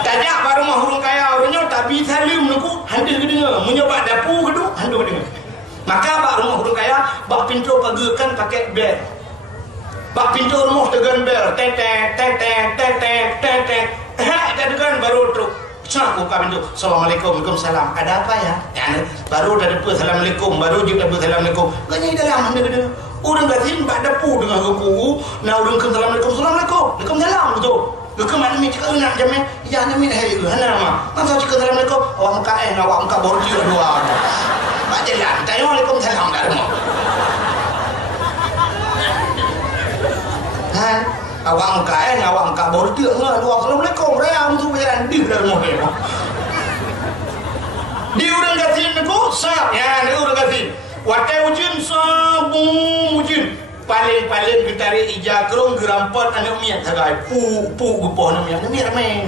Tajak baru mah hurung kaya orangnya tak bisa lim nuku hantu kedua menyoba dapur kedua hantu kedua. Maka bak rumah hurung kaya bak pintu pagekan pakai bel. Bak pintu rumah tegan bel tetek. Ada dengan baru truk. Cak buka pintu. Assalamualaikum, waalaikumsalam. Ada apa ya? Ya, baru dah depan assalamualaikum, baru juga depan assalamualaikum. Ganya dalam anda kena. Orang batin bak dapur dengan aku. Nah orang ke assalamualaikum, assalamualaikum. Waalaikumsalam betul. Ke mana mi cakap nak jamin? Ya nak mi hai hana mah. Masa cakap assalamualaikum, awak muka awak muka borji dua. Bak jalan, tanya waalaikumsalam dah rumah. Ha? Awak muka borji ngah dua assalamualaikum. Rea tu berjalan di dalam mobil. Di orang kasih aku sap ya di orang kasih watai ujin sabu ujin paling getari ija kerong gerampat anak mian sagai pu gupoh anak mian ramai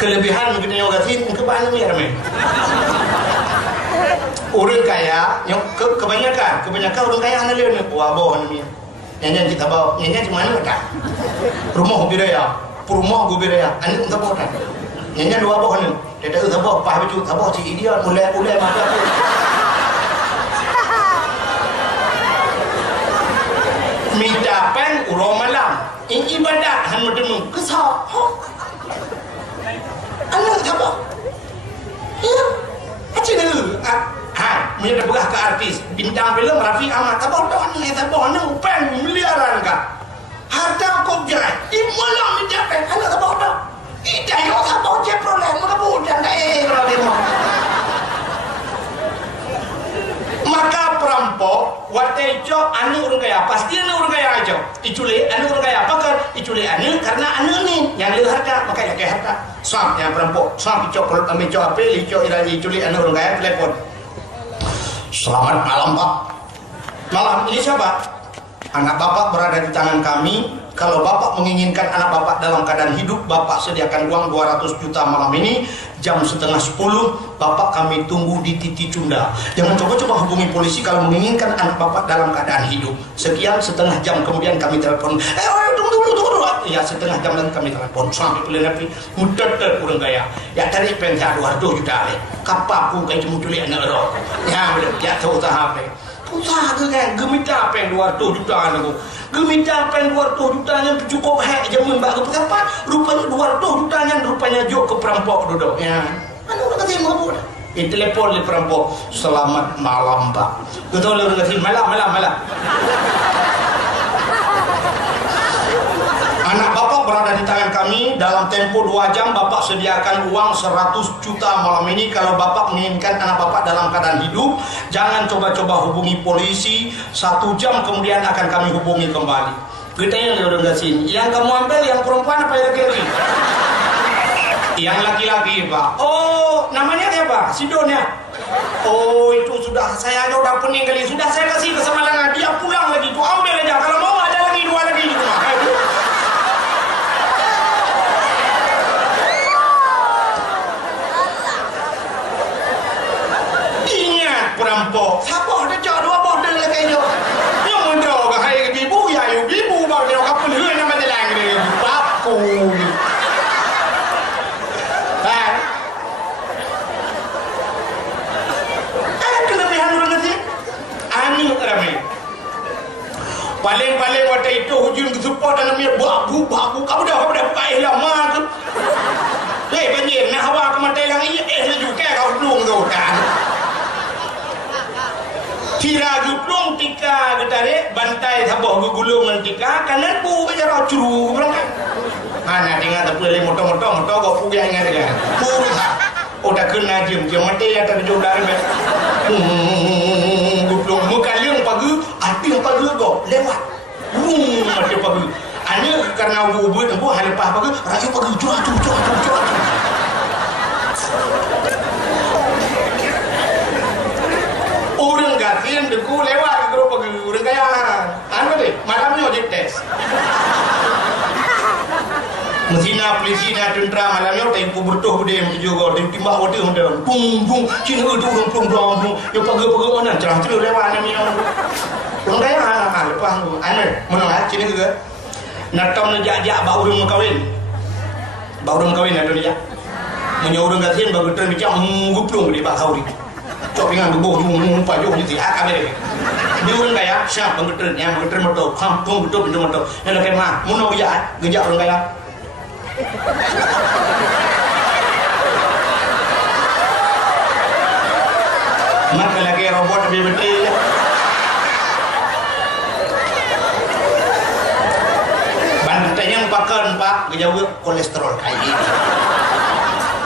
kelebihan kita yang kasih ke anak mian ramai orang kaya yang kebanyakan orang kaya anak lian wah bawa anak mian nyanyi kita bawa nyanyi cuma mana tak rumah gubiraya anak kita bawa tak nyanyi dua bawa ni dia tak tahu apa baju tahu si idiot mulai macam tu minta pen urang malam ini ibadat han mendemu kesal anak siapa ya macam ni minta begah ke artis bintang filem Raffi Ahmad tahu ni pen miliaran kah harta kau jerai di malam minta pen anak tahu dah ida yo tahu je problem kamu dan maka perampok watejo anu orang kaya pasti anu orang kaya aja diculik anu orang kaya apa kan diculik anu karena anu ni yang lebih harta maka yang kaya harta sam yang perampok sam dicok perut ambil cok apa dicok iraji diculik anu orang kaya telepon selamat malam pak malam ini siapa anak bapak berada di tangan kami. Kalau bapak menginginkan anak bapak dalam keadaan hidup, bapak sediakan uang 200 juta malam ini jam 9:30. Bapak kami tunggu di Titi Cunda. Jangan coba-coba hubungi polisi kalau menginginkan anak bapak dalam keadaan hidup. Sekian setengah jam kemudian kami telepon. Tunggu. Ya setengah jam lagi kami telepon sampai pilihan api. Mudah orang kaya. Ya dari penjara 200 juta le. Kapaku kayak muncul anak roh. Ya boleh. Ya tahu tak apa. Usaha ke kan gemita pen 200 juta aku. Gemita pen 200 juta yang cukup hak jamun bak ke apa? Rupanya 200 juta yang rupanya jok ke perampok duduk. Ya. Anu orang kata mabuk. Telepon le perampok. Selamat malam, Pak. Betul orang kata malam. Anak bapak berada di tangan kami. Dalam tempo 2 jam bapak sediakan uang 100 juta malam ini. Kalau bapak menginginkan anak bapak dalam keadaan hidup, jangan coba-coba hubungi polisi. 1 jam kemudian akan kami hubungi kembali. Kita yang udah nggak sini. Yang kamu ambil yang perempuan apa yang laki-laki? Yang laki-laki pak. Oh namanya siapa? Sidonya. Oh itu sudah saya udah pening kali. Sudah saya kasih ke Semalangan. Dia pulang lagi. Itu ambil aja. Kalau mau ada lagi 2 lagi. hanyut ramai. Paling-paling waktu itu hujung kesupport dalam dia babu kamu dah baik lama tu. Banyak nak hawa ke mata lang saya juga kau belum kau kan. Kira juplung tika getare bantai thaboh gulung tika kanan pu ke jara curu berangkat. Ana dengar tapi le motor kau pu yang ingat kan. Pu udah kena jam mati ya tak jauh dari bet. Guplung muka liang pagi hati pagi kau lewat. Mati pagi. Hanya karena ubud tempo hal lepas pagi rayu pagi cuak. Orang gatin deku lewat grup pagi orang kaya. Anu deh, malamnya ojek tes. Mesina polisina tentera malamnya tempo bertuh bude juga timbak wadi honda. Bung cina tu orang bung. Yo pagi mana cerah lewat namanya. Orang kaya lepas tu. Anu mana cina ke? Natam najak baurung kawin. Baurung kawin ada dia. Menyuruh gatin baru terbicara guplung di bakau di. Cok dengan bubuh jumpa jauh di akak mereka. Dia orang kaya, siapa yang betul motor, kampung betul pintu motor. Yang lagi mah, muno ya, gejak orang kaya. Maka lagi robot lebih betul. Bantainya pakan pak, gejauh kolesterol kayak ini.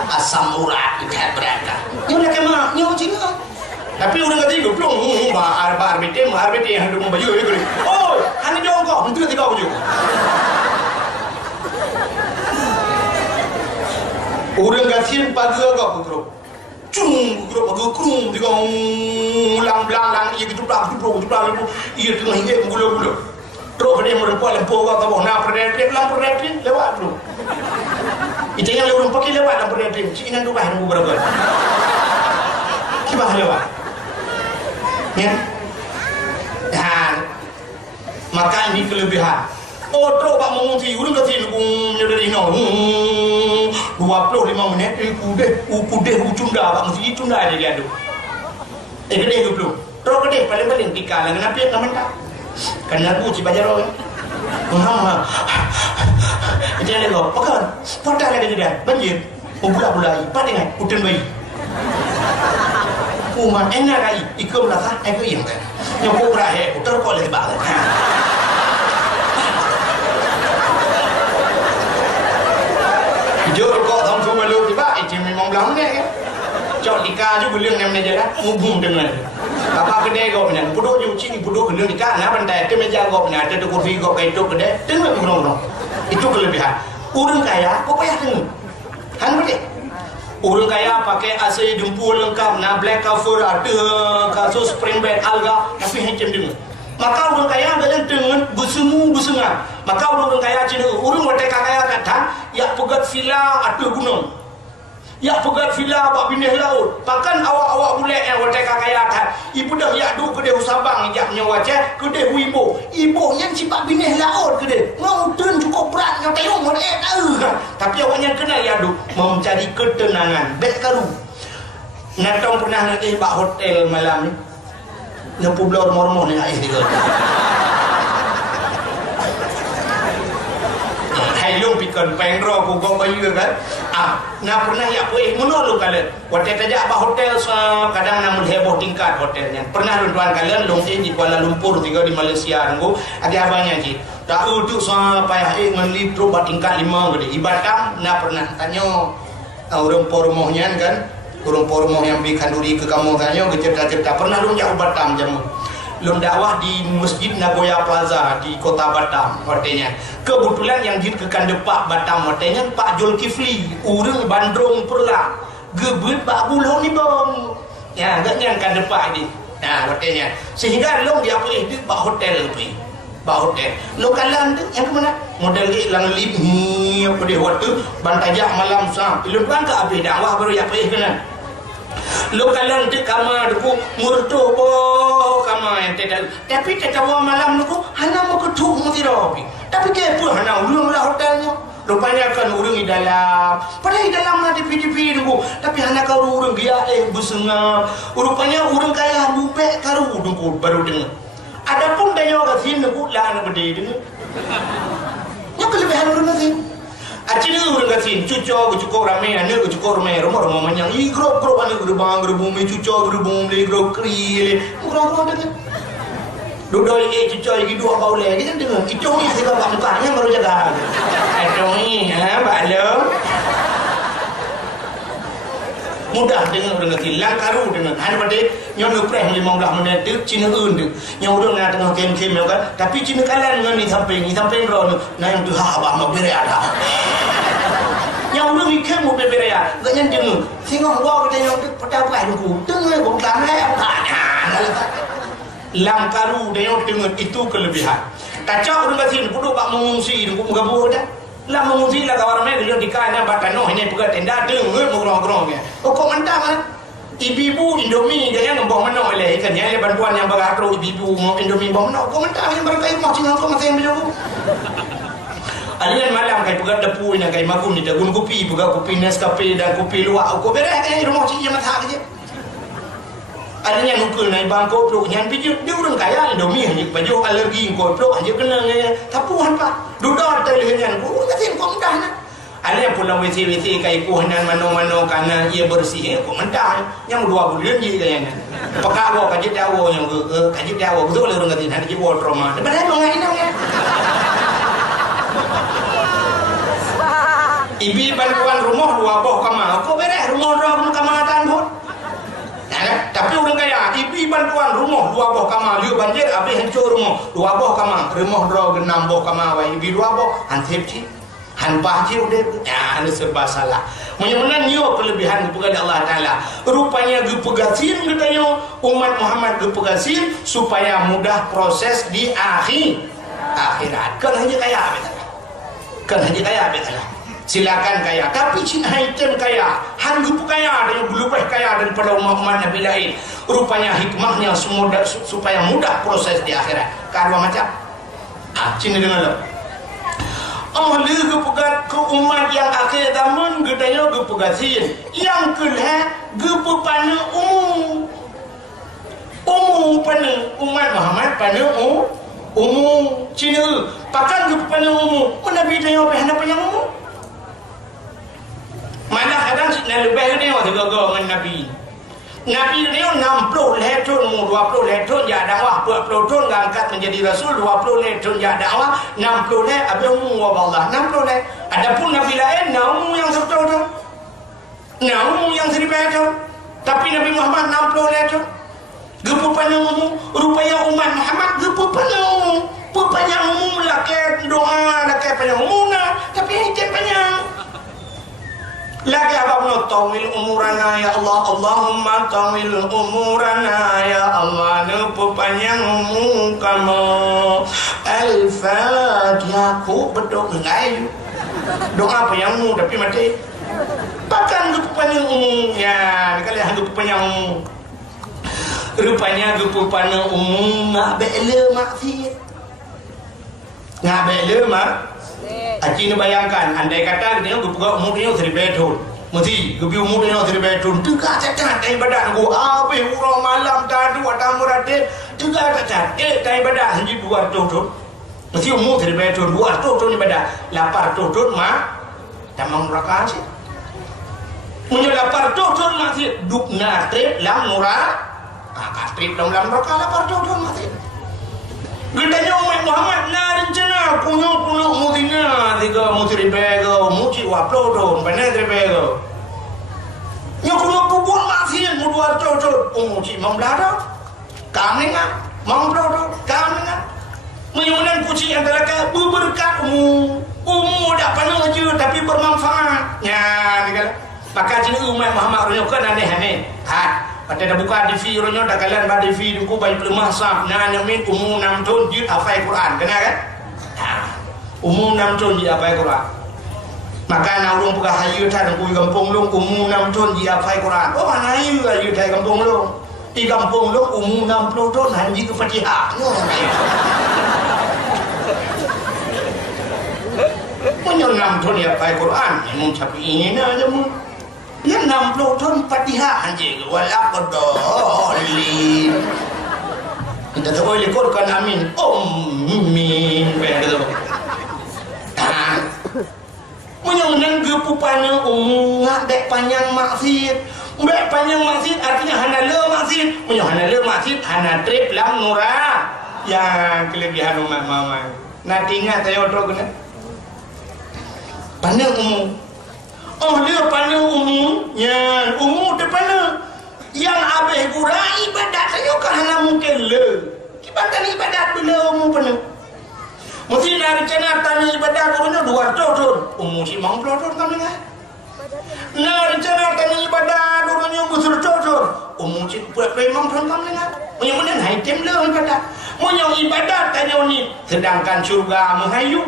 Asam urat ikat berangkat. Nyo nak kemana? Nyo cina. Tapi orang kata itu belum. Bar bete yang hidup baju ni. Oh, hanya jauh kau. Nanti kau baju. Orang kasihan pagi kau putro. Cung, pagi krum, tiga lang. Ia gitu belah. Ia tengah hingga gula. Terus dia merempuan lempu kau tahu. Nak perretrik lewat tu. Itu yang orang pakai lewat dalam perhatian. Cik tu bahan aku berapa? Kibah lewat. Ya. Dan maka ini kelebihan. Terus pak mengunci, orang kata ni nyedari no. 25 minit kude cunda pak mesti cunda aja dia tu. Kedai 20. Terus kedai paling tika lah kenapa nak mentah? Karena aku cibajar orang. Itu yang lego, pakai, potong lagi dia, banjir, bulat, pada dengan putin bayi. Uma enak lagi, ikut lah, aku yang kan, yang pura putar kau lagi balik. Jauh kau tahu cuma lu tiba, itu memang belang ni. Cok tika juga beliau yang menaja dah, ngubung dengan. Apa kedai kau punya, puduk je uci ni puduk beliau tika, nak pandai, tu meja kau punya, ada tu kursi kau kayak itu kedai, tengok kurang. Itu kelebihan. Orang kaya, kau payah tengok. Betul? Orang kaya pakai AC jempol lengkap, nak black cover, ada kasus spring bed, alga, tapi macam dengar. Maka orang kaya adalah dengan bersenang. Maka orang kaya cina, orang mereka kaya kata, ya pegat villa ada gunung. Ya pegat villa bak binih laut. Pakan awak boleh yang mereka kaya kata, ibu dah ya du kedai Sabang, jak nyawa cek, kedai ibu. Ibu yang sibak binih laut kedai. Ngau turun cukup berat, ngau tayung tahu. Tapi awaknya kena ya du mencari ketenangan. Bet karu. Natong pernah nanti bak hotel malam ni. Nyapu blor mormon ni ais dia. Hayung pikon pengro ku kau bayu kan. Nak pernah ya puih menolong kalian. Waktu tajak bak hotel kadang namun heboh tingkat hotelnya. Pernah tuan kalian longin di Kuala Lumpur tinggal di Malaysia nunggu ada abangnya ji. Tak uduk sampai ngeli terus bak tingkat 5 gede. Ibatam nak pernah tanya orang pormohnya kan. Orang pormoh yang beri kanduri ke kamu tanya ke cerita-cerita pernah lu jauh Batam jamu. Lu dakwah di Masjid Nagoya Plaza di Kota Batam artinya. Kebetulan yang dikekan depak Batam artinya Pak Zulkifli urang bandrong perla gebet bak bulau ni bang. Ya gak nyangka depak ni. Nah artinya sehingga lu dia pergi di bak hotel pergi. Bak hotel. Lu kalan tu yang ke mana? Model lang lip ni apa dia waktu bantajak malam sah. Lu kan ke abis dakwah baru ya pergi kena. Lo kalian di kamar aku murtu po kamar yang tidak. Tapi kita bawa malam aku hanya mau ketuk mesti robi. Tapi dia pun hanya ulung lah hotelnya. Rupanya kan urang di dalam. Padahal di dalam ada TV dulu. Tapi anak kau urang dia bersengap. Rupanya urang kaya bubek karu dulu baru dengar. Adapun daya kasin dulu lah anak berdiri dengar. Yang kelebihan urang kasin. Acini urang kasin cucuk ramai anak cucuk ramai rumah manyang. Igrok anak gerbang gerbumi cucuk gerbumi igrok kri. Urang dengar. Dudoi cucuk lagi dua bau lagi kan dengar. Itu ni saya bawa mukanya baru jaga. Ini balong mudah dengan orang kecil langkaru dengan hanya pada yang nupreh 15 menit tu Cina tu yang orang nak tengah kem-kem kan tapi Cina kalah dengan ni samping ron nah yang tu abah mau beri ada yang orang ikan mau beri ada tak yang dengar tengok gua kita yang pada buat aku dengar bukan apa langkaru dia yang dengar itu kelebihan kacau orang kecil kudu bak mengungsi kudu gabung dah lah mengungsi lah kawan ramai dia dikanya batang noh ini pegat tenda dengar mengrong-grong ya. Kok mentang kan? Ibu-ibu Indomie dia yang bawa mana oleh ikan yang bantuan yang beratur ibu-ibu mau Indomie bawa mana? Kok mentang yang berkai mau cinggal kok masih yang begitu. Alian malam kai pegat depu ini kai makum ni dagun kopi pegat kopi Nescafe dan kopi luak. Kok beres kan rumah cik yang mata aja. Alian ukul naik bangkok peluk yang pijak dia orang kaya Indomie hanya baju alergi kau peluk hanya kena tapuhan pak. Duduk terlihat ku kasih kau mentah nak. Ada yang pulang WC kai kuhanan mano karena ia bersih kau mentah. Yang 2 bulan je kayaknya. Pakak bawa kaji dawo yang kaji dawo betul orang kata nak kaji bawa trauma. Padahal mengain ya. Ibi bantuan rumah 2 boh kamar. Kau beres rumah 2 kamar tan pun. Tapi orang kaya ibi bantuan rumah 2 boh kamar dia banjir habis hancur rumah 2 boh kamar rumah 6 boh kamar ibi 2 boh hansip ci hanpah ci udah ya ada serba salah menyemana nyo kelebihan kepada Allah Taala rupanya gepegasin katanya umat Muhammad gepegasin supaya mudah proses di akhirat kan hanya kaya betul silakan kaya tapi Cina item kaya hanggup kaya dan lebih kaya daripada umat Nabi lain rupanya hikmahnya supaya mudah proses di akhirat karwa macam Cina dengar lo ahli gepegat ke umat yang akhir zaman gedanya gepegasin yang kedua gepepana umum pana umat Muhammad pana umum Cina pakan gepepana umum Nabi dia apa yang umum mana kadang nak lebih ni waktu gagal dengan Nabi dia 60 lehton 20 lehton ya dakwah 20 tahun angkat menjadi rasul 20 lehton ya dakwah 60 leh abang umum Allah 60 leh adapun Nabi lain naum yang 10 tahun naum yang 1000 tahun tapi Nabi Muhammad 60 lehton gepupannya umum rupanya umat Muhammad gepupannya umum pupanya umum laki doa laki panjang umum tapi ini panjang lagi apa tawil umurana ya Allah Allahumma tawil umurana ya Allah nupu panjang umur kamu Al-Fatihah ku berdoa ngayu doa panjang umur tapi mati bahkan nupu panjang umur ya kalian nupu panjang umur rupanya nupu panjang umur nak bela maksiat nak bela mak Acina bayangkan, andai kata dia gupuk umur dia 1000 tahun, mesti gupi umur dia 1000 tahun, tegak cacat ibadat gua, apa urang malam tadu atau murade, tegak cacat, ibadat hanya 200 tahun, mesti umur 1000 tahun, 200 tahun ibadat, 800 tahun mah, tamang rakaat sih, punya 800 tahun masih duk natrip lam murah, kakak trip lam rakaat 800 tahun masih. Gedanya umat Muhammad na rencana punya mudina tiga mutri bego muci waplo don benar bego nyokuno pupun masih muduar cocok muci memblada kami ngah memblada kami ngah menyunan kucing antara ke berkat dapat aja tapi bermanfaat ya maka jadi umat Muhammad kan aneh-aneh pada dah buka TV ronyo dah kalian pada TV duku baik lemah sah na nyamin umum 6 tahun jid hafal Quran kena kan umum 6 tahun jid hafal Quran maka na urang pegah hayu ta duku kampung long umum 6 tahun jid hafal Quran oh mana hayu ta kampung long di kampung long umum 60 tahun haji ke Fatihah menyon 6 tahun ya pakai Quran Imam Syafi'i ni aja mu dia 60 tahun Fatihah anjing walaqadallin kita tak boleh korkan amin amin begitu menyonang gepupana ngak dek panjang maksud Mbak panjang maksud artinya hanala maksud menyong hanala maksud hana trip lam nura yang kelebihan umat mama nak ingat saya otro kena pandang umum oh dia pandang umum yang umum depan yang abeh kurang ibadat saya kan hana mungkin le ibadat ibadat bila umum penuh mesti nak rencana tanya ibadat kurangnya 200 tahun umum si 50 tahun kan dengar nak rencana tanya ibadat kurangnya besar tahun umum si memang tahun kan dengar menyang hai tem le ibadat menyang ibadat tanya ni sedangkan syurga menghayu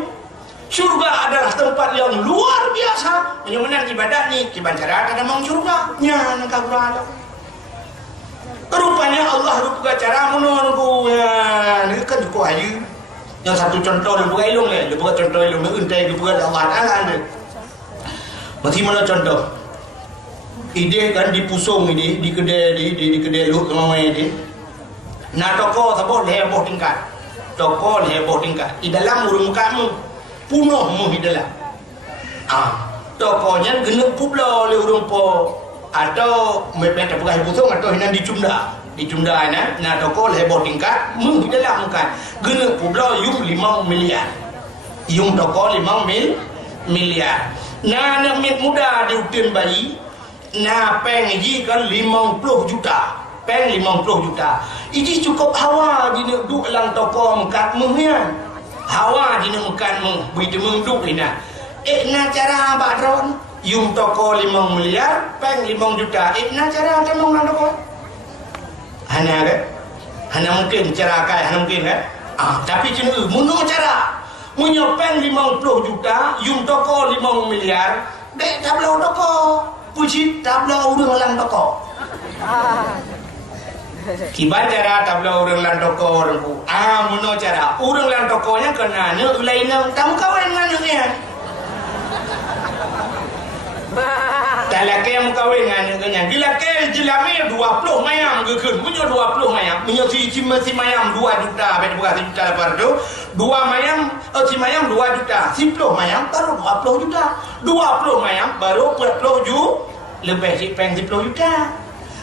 syurga adalah tempat yang luar biasa menyang ibadat ni kibancara ada mang syurga nya nak kurang rupanya Allah rupa cara menunggu ya ni kan cukup aja yang satu contoh dia bukan ilmu dia bukan contoh ilmu untai dia bukan Allah Taala dia mesti mana contoh ide kan dipusung ini di kedai di kedai lu sama ini nah toko sabot heboh tingkat toko heboh tingkat di dalam urung kamu punuh mu di dalam tokonya genep pula oleh urung po atau mereka bukan pusung atau hinan dicunda nah toko heboh tingkat mu di dalam kan genep pula yung 5 miliar yung toko 5 miliar nah anak muda diutin bayi nah peng ji kan 50 juta peng 50 juta ini cukup hawa di duk lang toko mengkat menghian hawa di mengkat meng begitu mengduk ina na cara badron yung toko 5 miliar peng 5 juta na cara temong nang toko hanya ke hanya mungkin cara kai hanya mungkin kan tapi cuma muno cara menyopeng 50 juta yung toko 5 miliar dek tablau toko puji tablau urang lang toko kiban cara tablau urang lang toko orangku muno cara urang lang tokonya kena ne ulaina tamu kawan nganya talake yang kawin dengan gila ke jilame 20 mayam gekeun punyo 20 mayam punyo si mayam 2 juta bet buka 1 juta lepas tu 2 mayam si mayam 2 juta 10 mayam baru 20 juta 20 mayam baru 40 juta lebih si peng 10 juta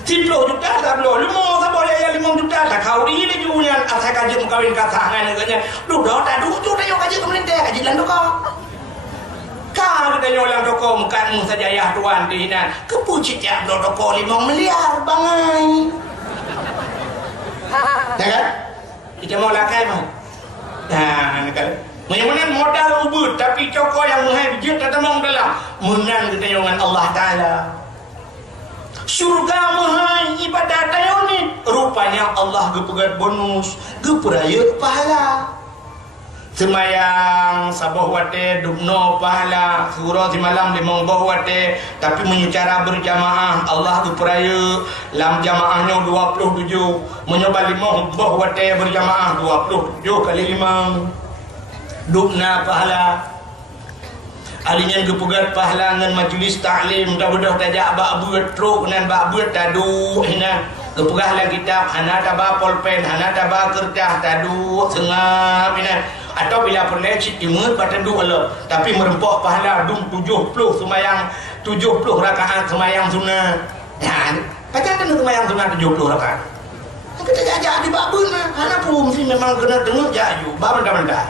10 juta tak boleh lemo tak boleh ya 5 juta tak kau di le junya asal kaji kawin kasangan neganya du do tak du ju dah yo kaji kementerian kaji lan kau kalau kita nyolang toko mukan saja ya tuan di hinan kepucit ya toko 5 miliar bangai ya kan kita mau lakai mah nah kan menyamanan modal ubud tapi toko yang menghai bijit tak temang dalam menang kita dengan Allah Taala surga menghai ibadat tayo ni rupanya Allah gepegat bonus geperaya pahala semayang sabah wate dubno pahala surah di malam di mongboh wate tapi menyecara berjamaah Allah diperaya lam jamaahnya 27 menyoba 5 boh wate berjamaah 27 kali 5 dubna pahala alinya gepegat pahala dengan majlis taklim dah tajak bak buat truk nan bak buat tadu hina gepegah lang kitab hana taba pulpen hana taba kertas tadu sengap hina atau bila pernah cik timur pada dua Allah tapi merempok pahala dum 70 semayang 70 rakaat semayang sunnah dan pacar kan semayang sunnah 70 rakaat kita jajak di babun anak pun sih memang kena dengar jaju benda-benda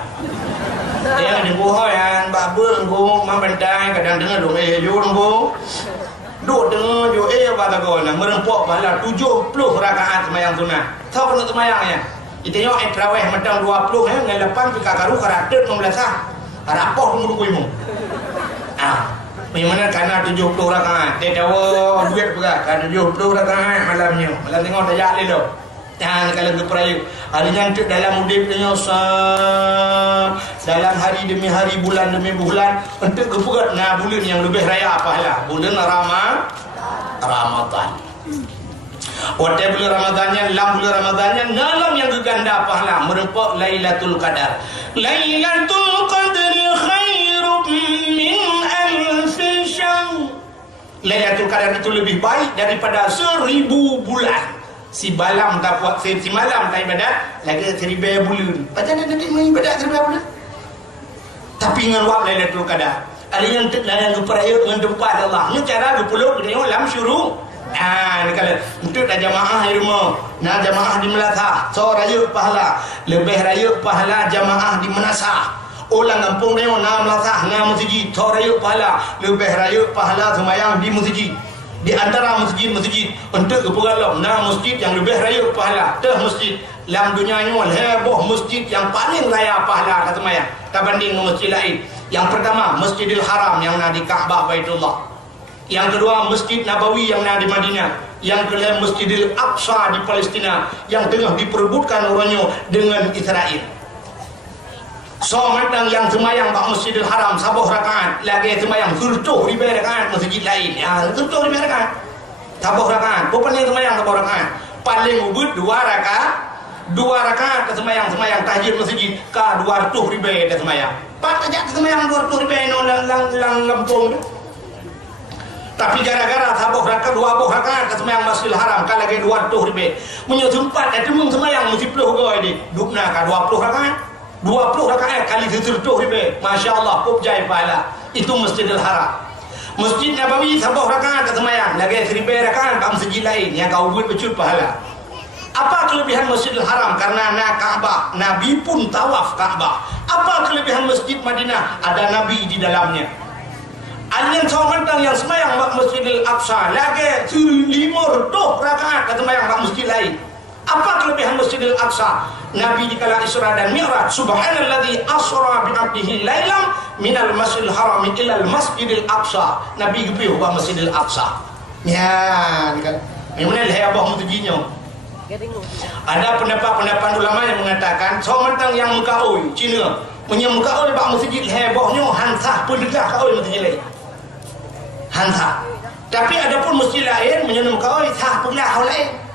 yang di buah yang babun go membentang kadang dengar dong jurung go duk dengar jo balagon merempok pahala 70 rakaat semayang sunnah tahu kena semayangnya kita yo traweh mentang 20 ngan lepan pika karu karatet 16 rapoh mulu kuimu bagaimana karena 70 rakaat dia tahu duit berat kan 70 rakaat malam tengok tajak le lo jangan kalau geprayu hari nanti dalam udipnya dalam hari demi hari bulan demi bulan untuk gepegat nah bulan yang lebih raya pahala bulan Ramadan Wate bulan Ramadannya, lam bulan Ramadannya, nalam yang geganda pahala merempok Lailatul Qadar. Lailatul Qadri khairum min Lailatul Qadar itu lebih baik daripada 1000 bulan. Si malam tak puas, si malam tak ibadat, lagi 1000 bulan. Padahal nanti mengibadat 1000 bulan. Tapi dengan waktu Lailatul Qadar, ada yang terlalu perayaan dengan tempat Allah. Ini cara berpuluk dengan lam syuruk. Ni kalau untuk dah jamaah di rumah, nah jamaah di Melaka, so raya pahala, lebih raya pahala jamaah di Menasah. Orang kampung dia nak Melaka, nak masjid, so raya pahala, lebih raya pahala sembahyang di masjid. Di antara masjid-masjid untuk keperluan nah masjid yang lebih raya pahala dah masjid dalam dunia ni heboh masjid yang paling raya pahala kata maya tak banding dengan masjid lain. Yang pertama Masjidil Haram yang ada di Kaabah Baitullah, yang kedua Masjid Nabawi yang ada di Madinah, yang ketiga Masjidil Aqsa di Palestina yang tengah diperebutkan orangnya dengan Israel. So matang yang semayang bak Masjidil Haram sabuh rakaat, lagi semayang surtuh ribu rakaat masjid lain. Ya, surtuh ribu rakaat. Sabuh rakaat. Bukan yang semayang sabuh rakaat. Paling ubud 2 rakaat. 2 rakaat ke semayang tahajud masjid ka 200 ribu ke semayang. Pak aja ke semayang 200 ribu lang lampung. Tapi gara-gara sabuh rakaat 2 rakaat ke semayang Masjidil Haram ka lagi 200 ribu. Punya sempat ada mung semayang mesti 10 goi di. Dukna ka 20 rakaat. 20 rakaat kali 70 ribu. Masya Allah, pupjai pahala. Itu Masjidil Haram. Masjid Nabawi 10 rakaat semayang, lagi 1000 rakaat kat masjid lain yang kau buat becut pahala. Apa kelebihan Masjidil Haram? Karena nak Kaabah, Nabi pun tawaf Kaabah. Apa kelebihan Masjid Madinah? Ada Nabi di dalamnya. Alien seorang yang semayang kat Masjidil Aqsa, lagi 500 rakaat semayang kat masjid lain. Apa kelebihan Masjidil Aqsa? Nabi di kala Isra dan Mi'raj, subhanalladzi asra bi 'abdihi lailan minal masjidil haram ila al masjidil aqsa. Nabi pergi ke Masjidil Aqsa. Ya, kan. Memang heboh mutajinya. Ada pendapat ulama yang mengatakan, seorang yang Mekaoi, Cina, punya Mekaoi bak masjid hebohnya hansah pun dekat Mekaoi masjid lain. Hansah. Tapi ada pun masjid lain punya Mekaoi sah pula hal lain.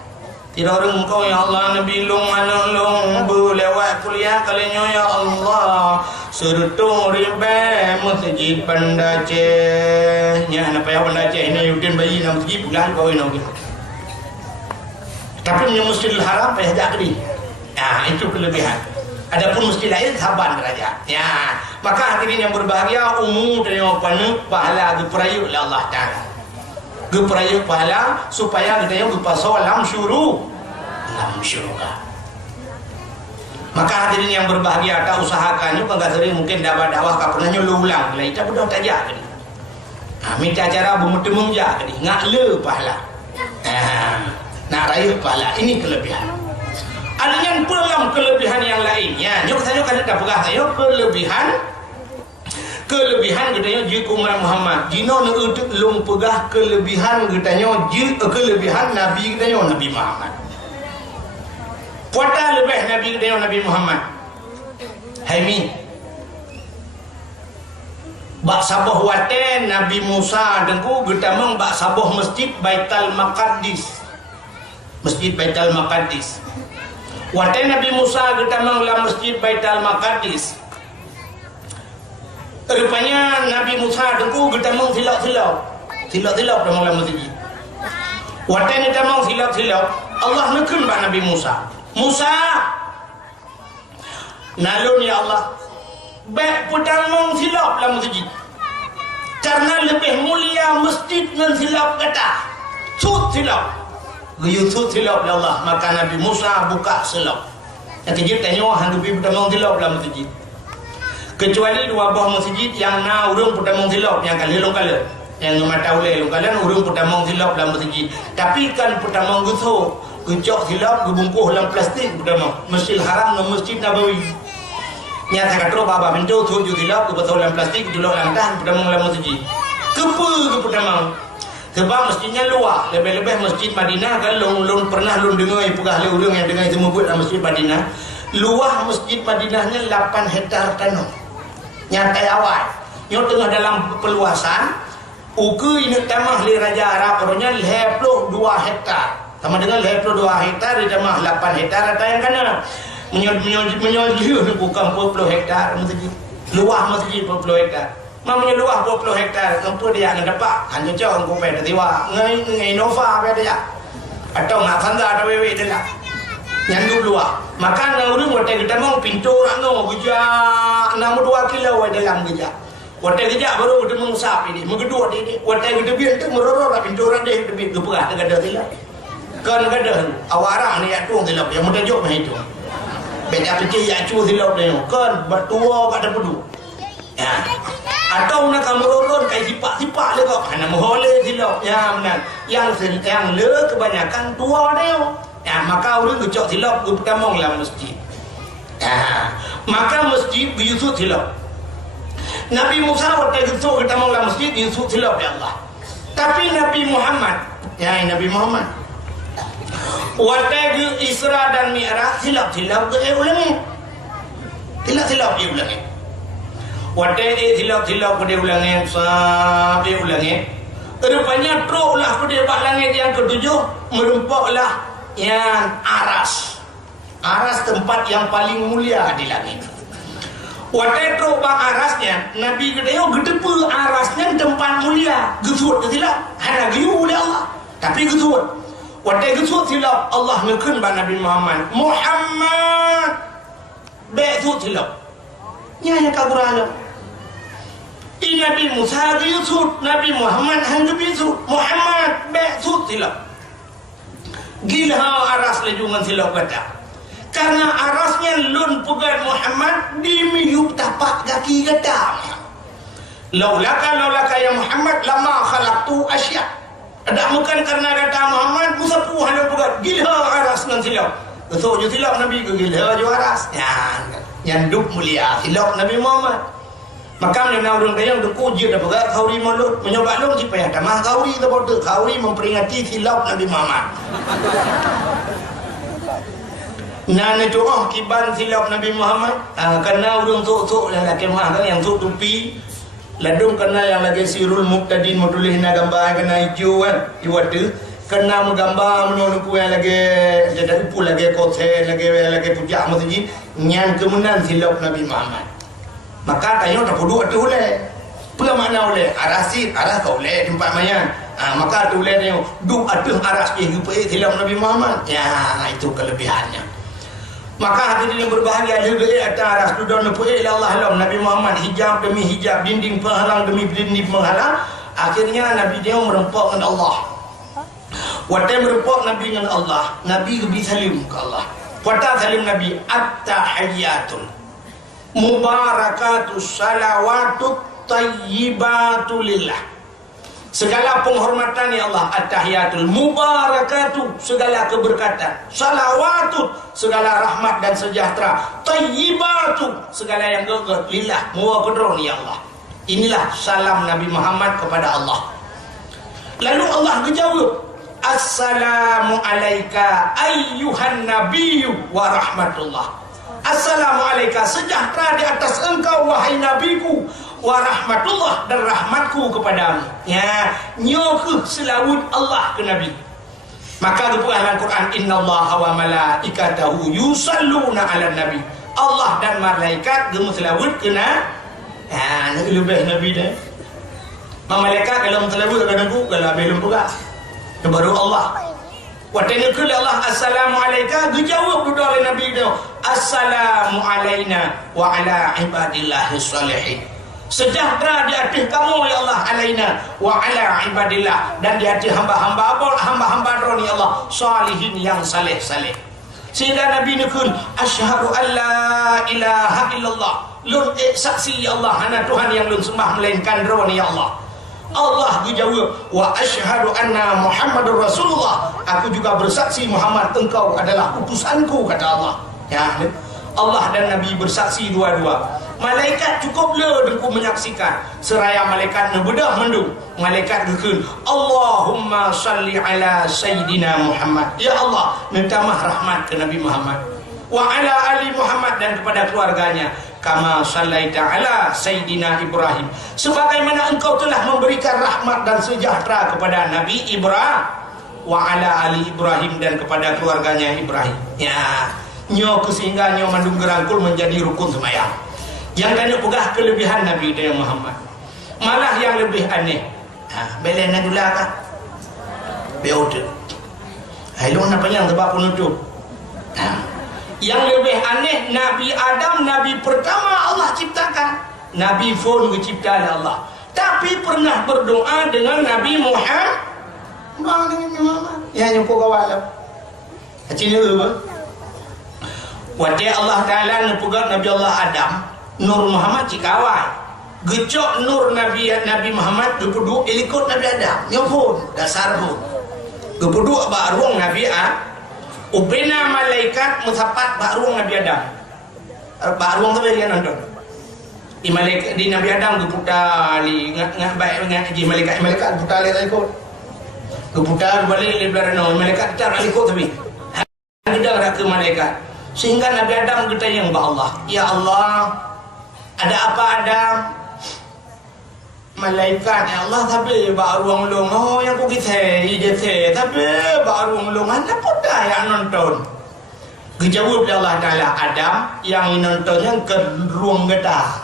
Tidak orang kau ya Allah Nabi long mana long berlewat kuliah kalinya ya Allah serta ribe masjid Pandaceh nya apa ya Pandaceh ini udin bayi nak masjid bulan kau ini tapi punya Masjidil Haram payah jak ni. Nah itu kelebihan. Adapun masjid lain saban derajat. Ya maka hadirin yang berbahagia umum dan yang pahala diperayuk oleh Allah Taala. Geperaya pahala supaya kita yang berpasal lam syuruk maka hadirin yang berbahagia tak usahakan juga enggak sering mungkin dakwah kau pernah nyuruh ulang lah kita budak tajak tadi minta cara bermutemu je tadi ngak le pahala nak raya pahala ini kelebihan. Adanya pelam kelebihan yang lainnya nyok saya kan tak pegah saya kelebihan katanya je umat Muhammad jino nak lung pegah kelebihan katanya je kelebihan Nabi katanya Nabi Muhammad puata lebih Nabi katanya Nabi Muhammad Haimi bak sabah waten Nabi Musa dengku getamang bak sabah masjid Baitul Maqdis masjid Baitul Maqdis waten Nabi Musa getamang la masjid Baitul Maqdis. Rupanya Nabi Musa dengku getamang silap-silap dalam masjid. Waten getamang silap-silap Allah nekun ba Nabi Musa nalun ya Allah baik putamang silap dalam masjid karena lebih mulia masjid dengan silap kata sud silap ya Allah maka Nabi Musa buka silap yang kejip tanya handupi putamang silap dalam masjid kecuali 2 buah masjid yang na urung putamang silap yang kali kala yang mata ulai kalan urung putamang silap dalam masjid tapi kan putamang guso gejok silap gebungkuh dalam plastik putamang Masjidil Haram dan Masjid Nabawi nyata katro baba pintu tujuh silap betul dalam plastik julok lantan putamang dalam masjid ke putamang sebab masjidnya luar lebih-lebih Masjid Madinah kan lon pernah dengar pegah le urang yang dengar semua buat dalam Masjid Madinah luah Masjid Madinahnya 8 hektar tanah nyantai awal nyo tengah dalam peluasan uku ini tamah li Raja Arab orangnya 22 hektar sama dengan 22 hektar di tamah 8 hektar ada yang kana menyol bukan 40 hektar masjid luah masjid 40 hektar mamanya luah 20 hektar ngapa dia nak dapat hanya jauh ngko pe tiwa ngai nova pe dia atau ngak fanda ada wewe dia lah nyandu luah maka ngurung wote kita mau pintu rano geja 62 kilo dalam geja wote geja baru udah mengusap ini megedua ini wote gede biar tu meroro pintu ran dia lebih geperah dekat dia kan gada awarang ni atuang dia yang mudah jok mah itu beda kecil ya cu dia kan bertua pada pedu ya atau nak kamu roron kayak sipak le kok hanya mohole silap ya benar yang le kebanyakan tua dia ya maka orang gecok silap pertama lah masjid ya maka masjid Yusuf silap Nabi Musa waktu gecok pertama lah masjid Yusuf silap ya Allah tapi Nabi Muhammad Nabi Muhammad waktu Isra dan Mi'raj silap ke ulangi silap dia ulangi waktu silap pada ulangi sampai ulangi rupanya teruklah pada langit yang ketujuh merumpaklah yang aras tempat yang paling mulia di langit waktu teruk bang arasnya Nabi kata gedepa arasnya tempat mulia gesut ke silap hanya giyu oleh Allah tapi gesut waktu gesut silap Allah ngekun bang Nabi Muhammad besut silap nyanya kaburana Nabi Musa Yusuf Nabi Muhammad hanya Yusuf Muhammad besut silap gila aras lejungan silap kata karena arasnya lun pegat Muhammad di miyuk tapak kaki kata laulaka ya Muhammad lama khalaqtu asya ada bukan karena kata Muhammad Musa pu hanya pegat gila aras nan silap betul je silap Nabi ke gila je aras yang duk mulia silap Nabi Muhammad maka mengenai orang kaya untuk uji dan pegat kauri mulut menyobat long supaya ada mah kauri terbodoh kauri memperingati silap Nabi Muhammad nana doa kiban silap Nabi Muhammad karena orang tok lelaki mah kan yang tok tupi ladung kena yang lagi sirul muqtadin modulis na gambar kena hijau kan iwatu kena menggambar menunjuk yang lagi jadi upu lagi kote lagi pujak masjid nyan kemunan silap Nabi Muhammad maka tanya tak kudu atu oleh apa makna oleh arasit aras kau oleh tempat maya maka atu oleh dia duk atu aras dia rupai silap Nabi Muhammad ya itu kelebihannya maka hadirin yang berbahagia juga atas aras tu dan rupai Allah alam Nabi Muhammad hijab demi hijab dinding penghalang demi dinding penghalang akhirnya Nabi dia merempak dengan Allah waktu merempak Nabi dengan Allah Nabi lebih salim ke Allah waktu salim Nabi at-tahiyyatun mubarakatus salawatut tayyibatu lillah segala penghormatan ya Allah at-tahiyatul mubarakatuh segala keberkatan salawatut segala rahmat dan sejahtera tayyibatu segala yang geger lillah muwa kedron ya Allah inilah salam Nabi Muhammad kepada Allah lalu Allah menjawab assalamu alayka ayyuhan nabiyyu wa rahmatullah Assalamualaikum sejahtera di atas engkau wahai nabiku wa rahmatullah dan rahmatku kepadamu ya nyokuh selawat Allah ke nabi maka di dalam Quran innallaha wa malaikatahu yusalluna ala nabi Allah dan malaikat gemu selawat kena nak lebih nabi dah malaikat kalau selawat kadang kalau belum buka baru Allah waktu itu Allah assalamualaikum dijawab dulu oleh Nabi itu assalamu alaina wa ala ibadillahi salihin sejahtera di atas kamu ya Allah alaina wa ala ibadillah dan di atas hamba-hamba roni Allah salihin yang saleh-saleh sehingga Nabi ini kun asyhadu an la ilaha illallah lun saksi ya Allah hanya Tuhan yang lun sembah melainkan roni ya Allah Allah dijawab wa asyhadu anna Muhammadur Rasulullah aku juga bersaksi Muhammad engkau adalah utusanku kata Allah ya Allah dan Nabi bersaksi dua-dua malaikat cukup le dengku menyaksikan seraya malaikat nebedah mendung malaikat gekun Allahumma salli ala sayyidina Muhammad ya Allah minta rahmat ke Nabi Muhammad wa ala ali Muhammad dan kepada keluarganya kama sallaita ala sayyidina Ibrahim sebagaimana engkau telah memberikan rahmat dan sejahtera kepada Nabi Ibrahim wa ala ali Ibrahim dan kepada keluarganya Ibrahim ya nyo sehingga nyo mandung gerangkul menjadi rukun sembahyang yang kena pegah kelebihan Nabi dan Muhammad Malah yang lebih aneh, belen dulu kah? Beoda. Hello nak panjang sebab penutup. Yang lebih aneh, Nabi Adam, Nabi pertama Allah ciptakan. Nabi pun dicipta oleh Allah. Tapi pernah berdoa dengan Nabi Muhammad. Ya nyukur kawalam. Cina apa? Waktu Allah Ta'ala nepugat Nabi Allah Adam, Nur Muhammad cikawai. Gecok Nur Nabi Muhammad duduk ikut Nabi Adam. Nyopun, dasar pun. Duduk baruang Nabi Adam. Ubena malaikat musapat baruang Nabi Adam. Baruang tu dia nonton. Di Nabi Adam diputar li ngah baik ngaji malaikat putar li ikut. Diputar balik li belakang malaikat tar ikut tapi. Ada rak ke malaikat. Sehingga Nabi Adam bertanya kepada Allah, "Ya Allah, ada apa Adam?" Malaikat, "Ya Allah, tapi baruang long yang ku kita ije tapi baruang long mana putar yang nonton." Dijawab oleh Allah Ta'ala, Adam yang nontonnya ke ruang getah.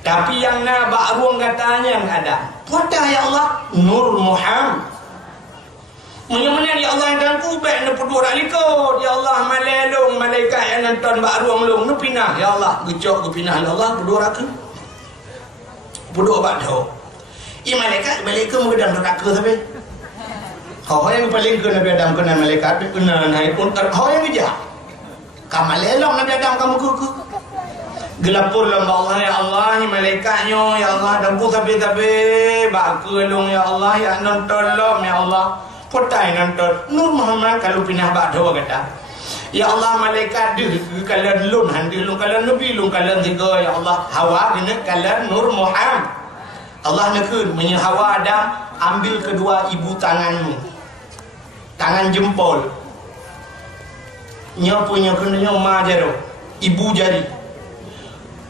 Tapi yang nak ruang getahnya yang ada. Putar ya Allah, Nur Muhammad. Menyemanya ya Allah dan kubek ne pedua likut. Ya Allah malelong malaikat yang nonton ruang long ne pinah ya Allah. Gejok ke pinah ya Allah pedua raka. Pedua bak dah. Malaikat balik ke mengadang neraka tapi. Kau yang paling ke Nabi Adam kena malaikat kena naik pun kau yang bijak. Kamu lelong Nabi Adam kamu ke gelapur lamba Allah ya Allah ni malaikatnya ya Allah dan ku tapi bak ke long ya Allah ya nonton lom ya Allah. Potai nonton Nur Muhammad kalau pinah bak dah kata. Ya Allah malaikat dia kalian lun handi lun kalian nabi lun kalian tiga ya Allah Hawa dengan kalian Nur Muhammad. Allah nakun menyehawa Adam ambil kedua ibu tanganmu. Tangan jempol. Nya punya kenanya ma jaro. Ibu jari.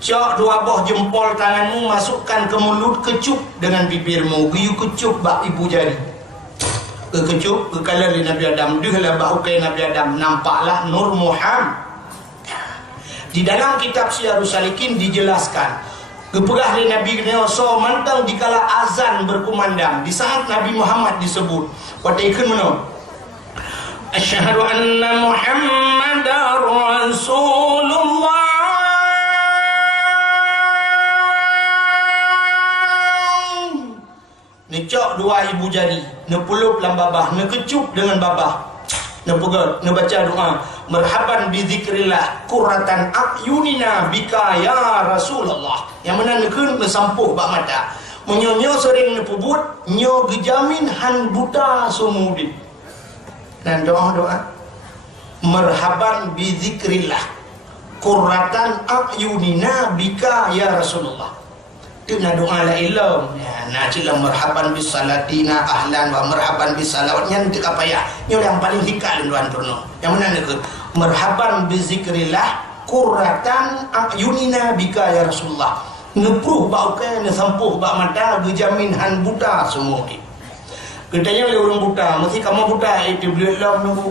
Cok dua buah jempol tanganmu masukkan ke mulut kecup dengan bibirmu. Giyu kecup bak ibu jari. Kecup ke kala Nabi Adam. Dia bau ke Nabi Adam. Nampaklah Nur Muhammad. Di dalam kitab Syiarus Salikin dijelaskan. Kepegah dari Nabi kena so mantang dikala azan berkumandang. Di saat Nabi Muhammad disebut. Waktu ikut mana? Asyhadu anna Muhammadar Rasulullah. Necok dua ibu jari, nepulup dalam babah, nekecup dengan babah. Nepegat, nebaca doa. Marhaban bi zikrillah qurratan ayunina bika ya Rasulullah. Yang mana nekun mesampuh bak mata. Menyonyo sering nepubut, nyo gejamin han buta sumudin. Dan doa-doa. Marhaban bi zikrillah qurratan ayunina bika ya Rasulullah. Kena doa la ilm. Nah cila marhaban bis salatina ahlan wa marhaban bis salawatnya nanti apa ya? Ini yang paling hikal tuan Purno. Yang mana nak? Marhaban bi zikrillah qurratan ayunina bika ya Rasulullah. Nepruh bau ke ne sampuh bak mata gejamin han buta semua ni. Katanya oleh orang buta, mesti kamu buta itu beliau lam nunggu.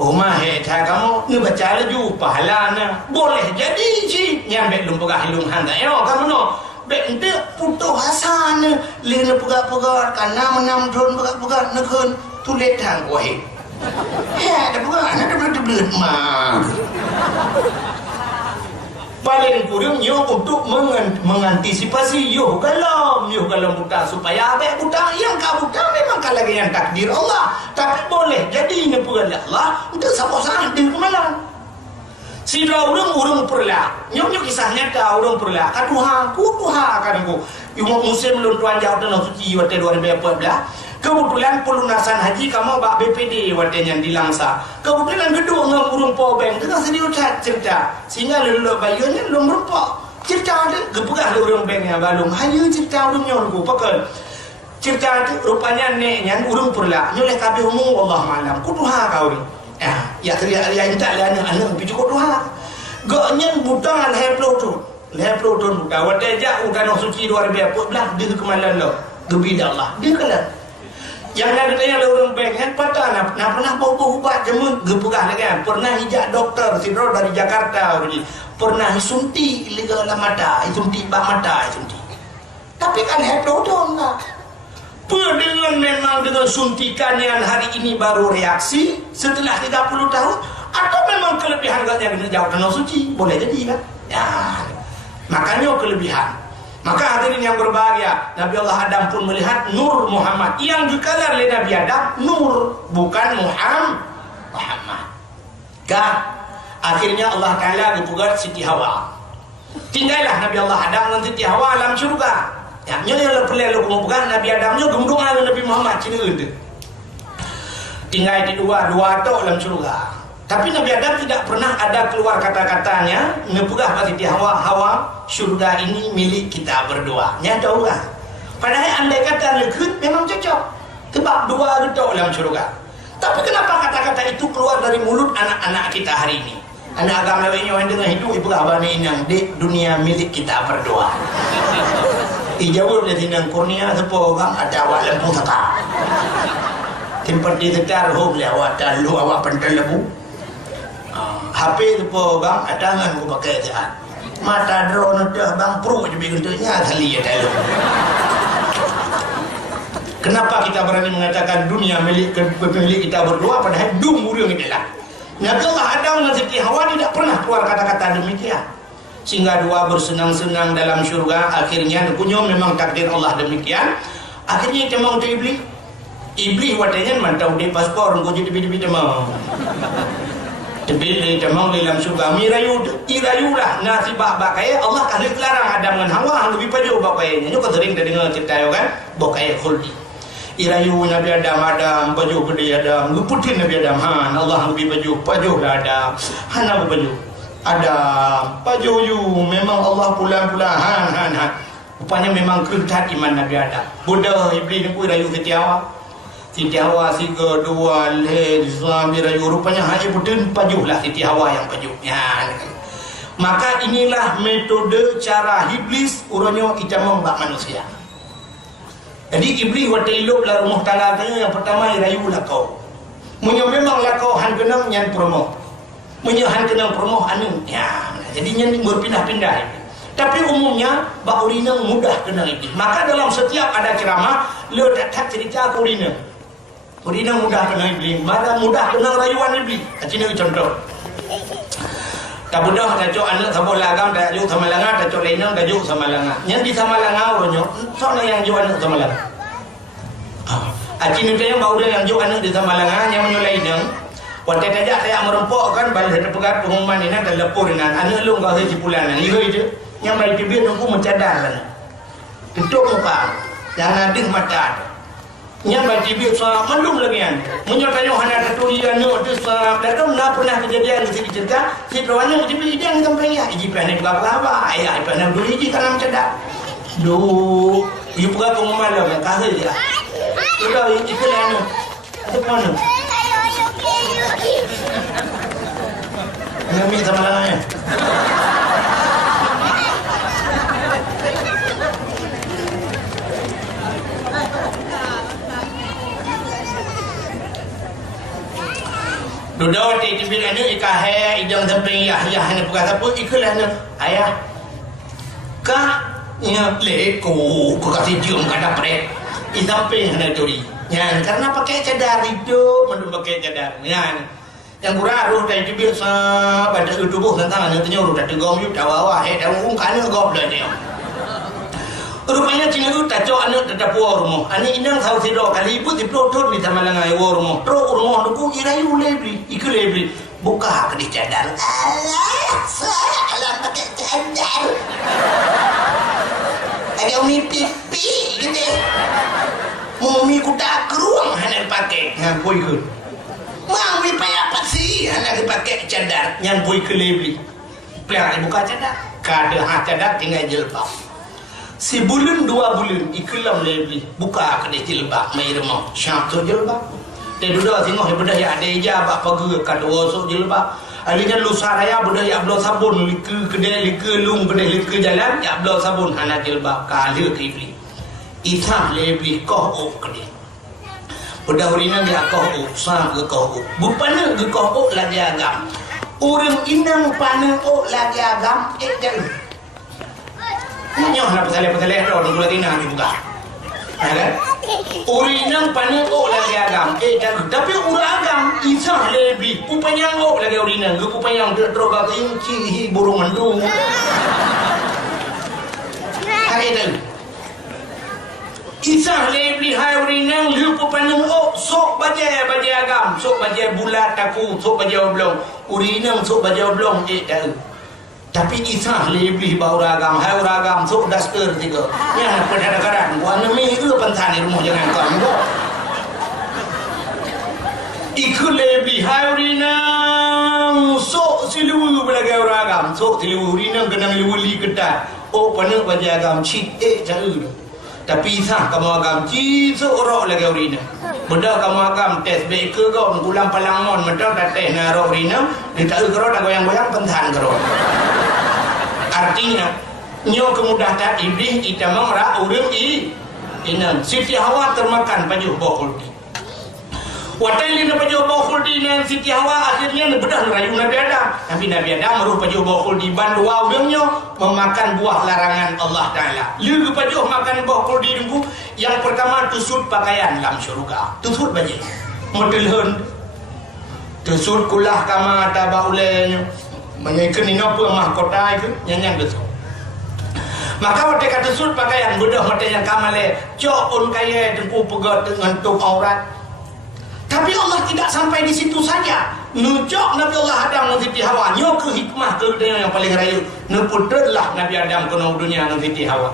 Oh maheta kamu ni baca laju pahala na boleh jadi ji nyambe lum pegah lum handa yo kamu no be putu hasan le ne pegah karena menam thon pegah nekun tulet tang ko he ada pegah ada belut mah paling kurang yo untuk mengantisipasi yo kalau buta supaya abe buta yang kau buta memang kalau yang takdir Allah tapi boleh jadi ini pula Allah untuk siapa di kemana si urung perla nyok kisahnya ka urung perla kutuha kan ku yung musim lun tuan jauh dan suci wate 2014 kebetulan pelunasan haji kamu bak BPD watenya di Langsa. Kebetulan gedung ngam urung pobeng tengah sedih cerita. Sehingga lelok bayunya belum rupa. Cerita ada gepegah urung bengnya balung. Hanya cerita urung nyolku pakai. Cerita tu rupanya neknya urung pula. Nyoleh kabeh umum Allah malam. Kutuha kau ni. Ya teriak entak lah anak picu kutuha. Gaknya butangan heplo tu. Heplo tu buta. Wateja udah suci 2014 dia kemalan lo. Gebida Allah. Dia kena yang ada yang orang pengen patah nak pernah bawa ubat jemu gepegah lagi pernah hijak dokter sidro dari Jakarta begini pernah suntik lega la mata, suntik bak mata, suntik. Tapi kan hedodon lah. Dengan memang dengan suntikan yang hari ini baru reaksi setelah 30 tahun, atau memang kelebihan yang jauh kenal suci, boleh jadi kan? Ya, makanya kelebihan. Maka hadirin yang berbahagia, Nabi Allah Adam pun melihat nur Muhammad yang dikalar oleh Nabi Adam, nur bukan Muhammad. Kan? Akhirnya Allah Ta'ala berpugar Siti Hawa. Tinggallah Nabi Allah Adam dan Siti Hawa alam syurga. Ya, nyonya perlu bukan Nabi Adamnya gemdung ala Nabi Muhammad cina itu. Tinggal di dua tok dalam surga. Tapi Nabi Adam tidak pernah ada keluar kata-katanya nepugah Siti Hawa syurga ini milik kita berdua. Nya tahu kan? Padahal andai kata lekut memang cocok. Sebab dua tok dalam surga. Tapi kenapa kata-kata itu keluar dari mulut anak-anak kita hari ini? Anak agama lainnya yang dengan hidup ibu abang ini yang di dunia milik kita berdua. Ijawab dari nang kurnia sepo orang ada awak lembu tak. Tempat di tetar hom lewat dan lu awak pentel lembu. HP sepo orang ada ngan ku pakai jahat. Mata drone dah bang pro je bentuknya tali ya dalam. Kenapa kita berani mengatakan dunia milik kita berdua padahal dumur yang inilah. Nabi Allah Adam dan Siti Hawa tidak pernah keluar kata-kata demikian. Sehingga dua bersenang-senang dalam syurga. Akhirnya punya memang takdir Allah demikian. Akhirnya kita mau ke iblis. Iblis watanya mantau di paspor kau jadi bidi-bidi mau. Tapi kita mau dalam syurga irayulah nasi bak kaya Allah kasih larang Adam dengan Hawa lebih paju bak kayanya. Nyo sering dah dengar cerita kan bak kaya khuldi. Irayu Nabi Adam baju gede Adam ngeputin Nabi Adam Allah lebih paju lah Adam hana baju ada pajoyu memang Allah pulang-pulang rupanya memang kerdat iman Nabi Adam bodoh iblis ni pun rayu Siti Hawa si kedua le suami rayu rupanya hanya betul pajulah Siti Hawa yang paju ya. Maka inilah metode cara iblis urangnya kita membak manusia. Jadi iblis waktu iluk lah rumah tangga tanya yang pertama rayu lah kau memang lah kau han kenang nyan promo menyahan kenal promoh anu ya, jadinya berpindah-pindah. Tapi umumnya bak urina mudah kenal iblis. Maka dalam setiap ada ceramah lu tak cerita urina mudah kenal iblis, mana mudah kenal rayuan iblis. Ini contoh. Tak mudah tak cok anak sabol lagam tak juk sama langa tak cok lainang tak juk sama langa. Yang di sama langa uronyo, soalnya yang juk anak sama langa. Acin itu yang bau yang juk anak di sama langa yang menyolainang. Waktu tajak saya merempok kan balik ada pegat pengumuman ini dan lepur ini anak lu enggak haji pulang ini je yang baik bibir nunggu mencadar kan tutup muka jangan adih mata yang baik bibir soal melum lagi kan menyertanya hanya tulisan no tu soal datang nak pernah kejadian di cerita si perwana di bidang sampai ya iji pernah berapa ayah pernah dulu iji kan mencadar do ibu pegat pengumuman lah kasih dia sudah ikut anu ada mana Ngami sama langanya. Duduk di TV ini ikahe idang sampai ya hanya bukan apa ikulah ni ayah. Kah nya leko ko kasih cium kada pre. Sampai hanya curi. Ya karena pakai cadar itu mendu pakai cadar. Ya yang kurang ruh dari tibir sa pada tubuh tentang nantinya udah tegong yuk tawa dah kan gop dah dia rupanya cina tu taco anak tetap rumah ani indang tahu tido kali ibu di plotot di sama langai rumah tro rumah nuku irayu lebli ikut lebli buka ke di cadar alah pakai cadar ada umi pipi gitu umi kuda keruang hanya pakai yang kau ikut mau payah apa sih anak dipakai cadar yang boy kelebli pelak buka cadar kada cadar tinggal jilbab si bulan 2 bulan ikulam lebli buka kada jilbab mai remah syatu jilbab dan sudah tengok daripada ya ada ijabah pagi kada wasuk jilbab alinya lusa raya budaya ablo sabun liku kedai liku lung kedai liku jalan ya ablo sabun anak jilbab kala kelebli itah lebli koh kedai Udah urina dia kau sah ke kau, bukan ke kau lagi agam. Urang inang panang lagi agam jauh. Nyoh nak pesalih-pesalih dah tunggu lagi nak dibuka. Kan? Urang inang panang lagi agam jauh. Tapi urang agam isah lebih. Pupanyang lagi urang. Pupanyang terroga inci burung mendung. Hai tu. Isah lebih hai urang lupa panang sok baca agam, sok baca bulat aku, sok baca oblong. Urinang sok baca oblong jauh. Tapi isah lebih bau ragam, hai ragam sok daster tiga. Ya kadang-kadang gua nemi ke pensan di rumah jangan kau. Ikut lebih hai urinang sok silu belaga ragam, sok silu urinang kena liwuli ketat. Panang baca agam cik jauh. Tapi sah kamu agam ciso orok lagi urina. Benda kamu agam tes beker kau ngulang palangon mentang tak teh narok urina, ditahu kau dah goyang-goyang pentan kau. Artinya nyo kemudah tak iblis kita mengra urang inang. Siti Hawa termakan pajuh bokul di. Watai lina pajuh bokul di nan Siti Hawa akhirnya bedah ngerayu Nabi Adam. Tapi Nabi Adam meruh pajuh bokul di bandua urangnya memakan buah larangan Allah Ta'ala. Lalu pajuh makan bokul di dengku. Yang pertama tusut pakaian dalam syurga. Tusut baju. Modelhan. Tusut kulah kama tabah ulenya. Mengikan ini apa mahkota itu. Nyanyan betul. Maka waktu kata tusut pakaian. Budah mata yang kamale. Cokun kaya dengku pegat dengan tuk aurat. Tapi Allah tidak sampai di situ saja. Nucok Nabi Allah Adam dan Siti Hawa. Nyo ke hikmah kedudukan yang paling raya. Neputrelah Nabi Adam ke dunia dan Siti Hawa.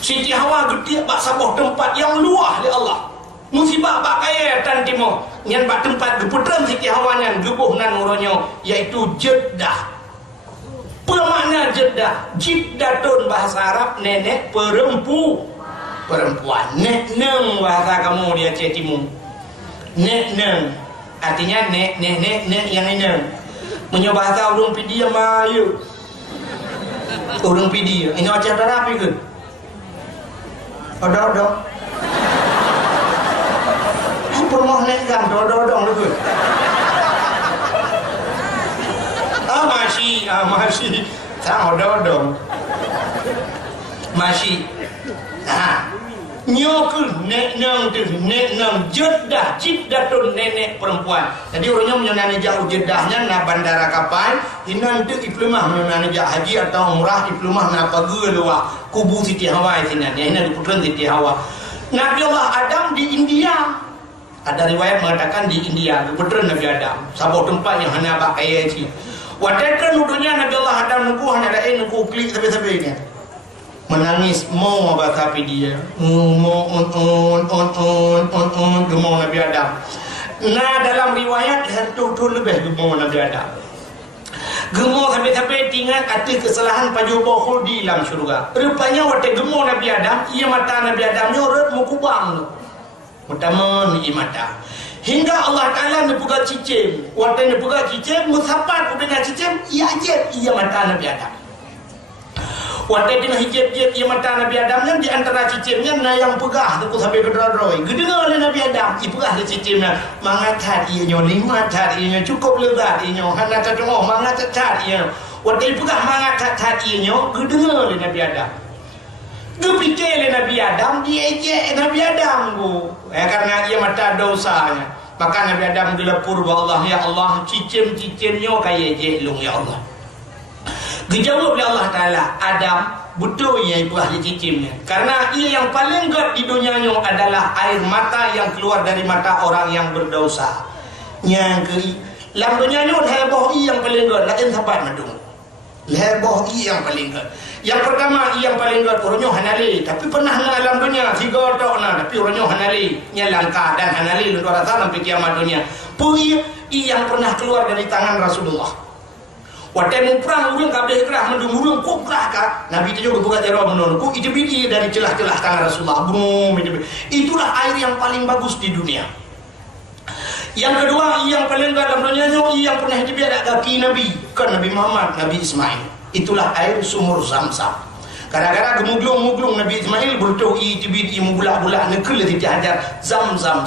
Siti Hawa gede bak sabuh tempat yang luah oleh Allah. Musibah bak kaya tan timur. Yang bak tempat geputran Siti Hawa nyan gebuh nan uronyo yaitu Jeddah. Bermakna Jeddah. Jiddatun bahasa Arab nenek perempuan. Nek neng bahasa kamu di Aceh Timur. Nek neng artinya nek yang ini punya bahasa urung pidia mayu urung pidia ini Aceh Terapi ke ada apa mau nek kan dodong ke masih sang dodong masih nyoku nek nang Jeddah Jiddatun nenek perempuan. Jadi orangnya menyonani jauh Jeddahnya na bandara kapal inan tu iplumah menyonani jauh haji atau umrah iplumah na pagi luar kubu Siti Hawa isinan ya ini putran Siti Hawa. Nabi Allah Adam di India. Ada riwayat mengatakan di India putran Nabi Adam sabuh tempat yang hanya pakai itu. Wadatan nudunya Nabi Allah Adam nunggu hanya ada nunggu klik sampai-sampai ini. Menangis mau batapi dia mau gemau Nabi Adam. Nah dalam riwayat tu lebih gemau Nabi Adam. Gemau sampai-sampai tinggal ada kesalahan pajuh bohol di dalam syurga. Rupanya waktu gemau Nabi Adam, ia mata Nabi Adam nyorot mukubang. Mataman ia mata. Hingga Allah Ta'ala nepuga cicim. Waktu nepuga cicim, musapat udahnya cicim, ia ajib ia mata Nabi Adam. Waktu dia hijab-hijab ia mata Nabi Adam yang di antara cicimnya na yang pegah tu sampai ke droi. Gedengar oleh Nabi Adam, i pegah le cicimnya. Mangatat ia nyo lima tat ia cukup lezat ia nyo hana tatungok mangatat tat ia. Waktu pegah mangatat ia nyo gedengar oleh Nabi Adam. Gepikir oleh Nabi Adam diejek Nabi Adam bu. Karena ia mata dosanya. Maka Nabi Adam gelepur Allah ya Allah cicim-cicimnya kaya ejek lung ya Allah. Dijawab oleh Allah Ta'ala, Adam betul yang itu ahli cicimnya. Karena ia yang paling gak di dunianya adalah air mata yang keluar dari mata orang yang berdosa. Yang dalam dunianya leboh ia yang paling gak, lain sahabat madung. Leboh ia yang paling gak. Yang pertama ia yang paling gak, orangnya hanali. Tapi pernah dalam dunia, tiga tahun tapi orangnya hanali. Ia langkah dan hanali luar sana sampai kiamat dunia. Ia yang pernah keluar dari tangan Rasulullah. Waktu mau perang urang kabeh kerah mendung kok kerah kah? Nabi itu juga buka jero menurun. Kok itu dari celah-celah tangan Rasulullah. Itulah air yang paling bagus di dunia. Yang kedua, yang paling dalam dunia yang pernah dibiarkan kaki Nabi, kan Nabi Muhammad, Nabi Ismail. Itulah air sumur Zamzam. Gara-gara gemuglung-muglung Nabi Ismail bertuh i mubulak-bulak nekul di hajar zam-zam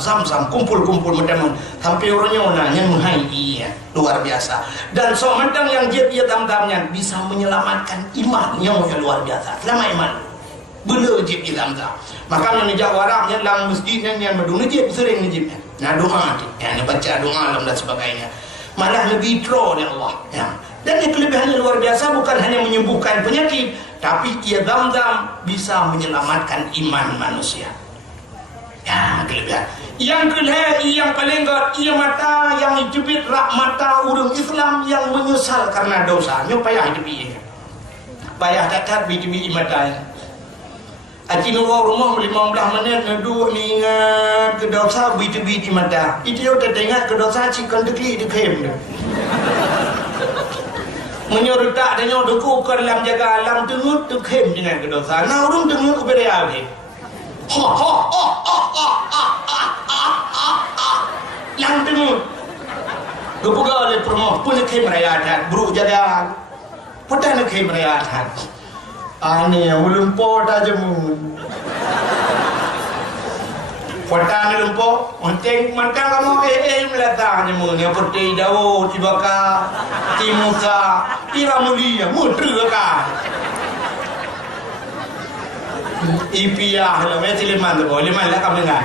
kumpul-kumpul medamun sampai orangnya nanya menghai iya luar biasa. Dan somandang yang dia tam-tamnya bisa menyelamatkan iman yang luar biasa. Selama iman bela jib zam-zam. Maka menejak waraknya lang masjidnya yang medung nejib sering nejibnya. Nah doa ya baca doa alam dan sebagainya. Malah lebih draw oleh Allah ya. Dan yang kelebihannya luar biasa bukan hanya menyembuhkan penyakit, tapi ia zam-zam bisa menyelamatkan iman manusia. Ya, kelebihan. Yang kedua, yang paling god, ia mata yang hidupit rak mata orang Islam yang menyesal karena dosa. Nyo payah hidup ia. Payah dekat hidup mata. Aci nunggu rumah 15 menit duduk ni ingat ke dosa hidup mata. Itu yo teringat ke dosa cikon dekli dekem tu. Menyorutak dan nyoduku ke dalam jaga alam tengut tukhem dengan kedosa. Nah orang tengut ke berea ke. Yang tengut. Kepuga oleh promoh pun nekhem rayadan. Buruk jaga. Pada nekhem rayadan. Ani yang melumpur dah jemu. Pada melumpur. Onteng mantan kamu melatang jemu. Yang putih daun tibaka. Timuka. Ira mulia, muter ka. Ipia, kalau macam leman tu, leman lah kamu dengar.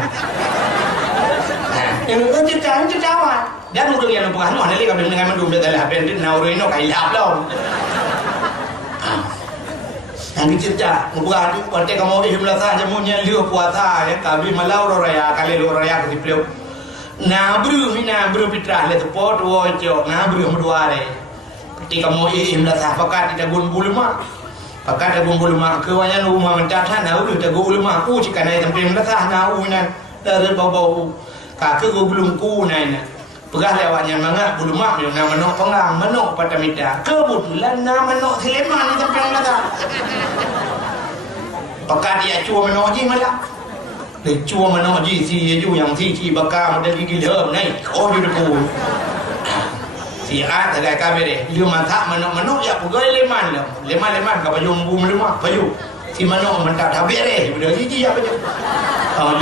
Yang itu cawan. Dan orang yang lupa kamu, nanti kamu dengar mendung betul lah. Benda nauru ini kaya lap lah. Yang cerita, bukan waktu kamu ihmlasa jamunya liu puasa ya, kami malau raya kali raya ketiplew. Nabru fitrah le tu pot wojo, nabru muduare. Ketika mau imlasa pakat tidak bulu mak pakat ada bulu mak kewanya rumah mencatat nah udah bulu mak ku jika naik sampai imlasa nah unan dari bau kakek belum ku naik pegah lewatnya mangak bulu mak yang nama menok pengang menok pada mida kebetulan nama menok Sleman sampai imlasa pakat dia cua menok ji malah dia cua menok ji si ju yang si bakar ada gigi lem naik oh dia ku sihat agak kabeh dia masak manok ya pegawai leman ke baju bumbu lemak baju si manok mentak habis deh sudah gigi apa je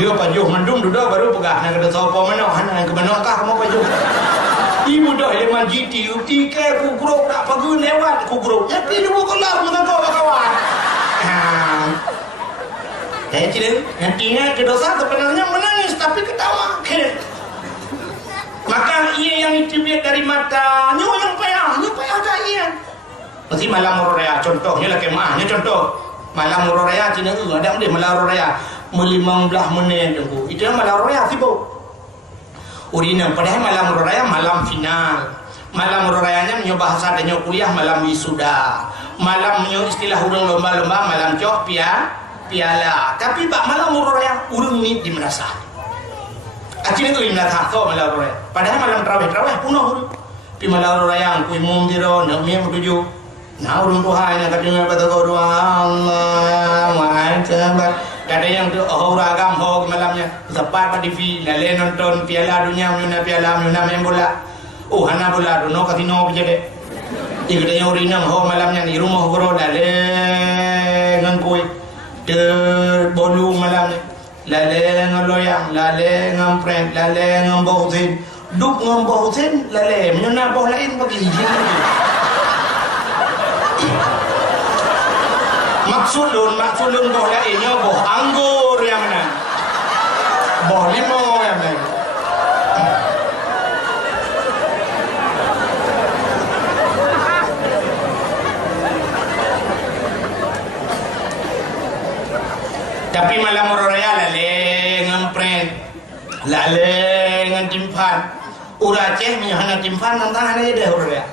dia baju mendung duduk baru pegah nak ada sopo manok hana ke manok kah mau baju ibu dah leman GT ke kugrok tak pagi lewat kugrok ya pi dulu kelar mun kau kawan jadi nantinya kedosa sebenarnya menangis tapi ketawa maka ia yang ditibiat dari mata nyo yang payah dah ia mesti malam raya contohnya lah kemahnya contoh malam raya cina ada dia malam raya 15 menit tunggu itu malam raya sibuk urina padahal malam raya malam final malam rayanya menyo bahasa dan nyo kuliah malam wisuda malam menyo istilah urang lomba-lomba malam cok piala tapi bak malam raya urang ni di merasa akhirnya tu imla thakso malam raya. Padahal malam terawih punuh. Pi malam raya ku imum diro nak miem tuju. Nah urung Tuhan yang kadang kata doa Allah Akbar. Kadang yang tu ragam ho malamnya. Sepat pada TV lale nonton piala dunia piala main bola. Oh hana bola dono kasino bijade. Ikut yang urinang ho malamnya di rumah goro lale ngangkui. De bolu malamnya. Lale ngaloyang, lale ngampren, lale ngambautin, duk ngambautin, lale menyana boh lain bagi izin. Maksud lun boh lainnya boh anggur yang mana, boh limau yang mana. Tapi malam raya lale ngampren, lale ngantimpan. Orang Aceh menyahana timpan nantang hana ada orang ya.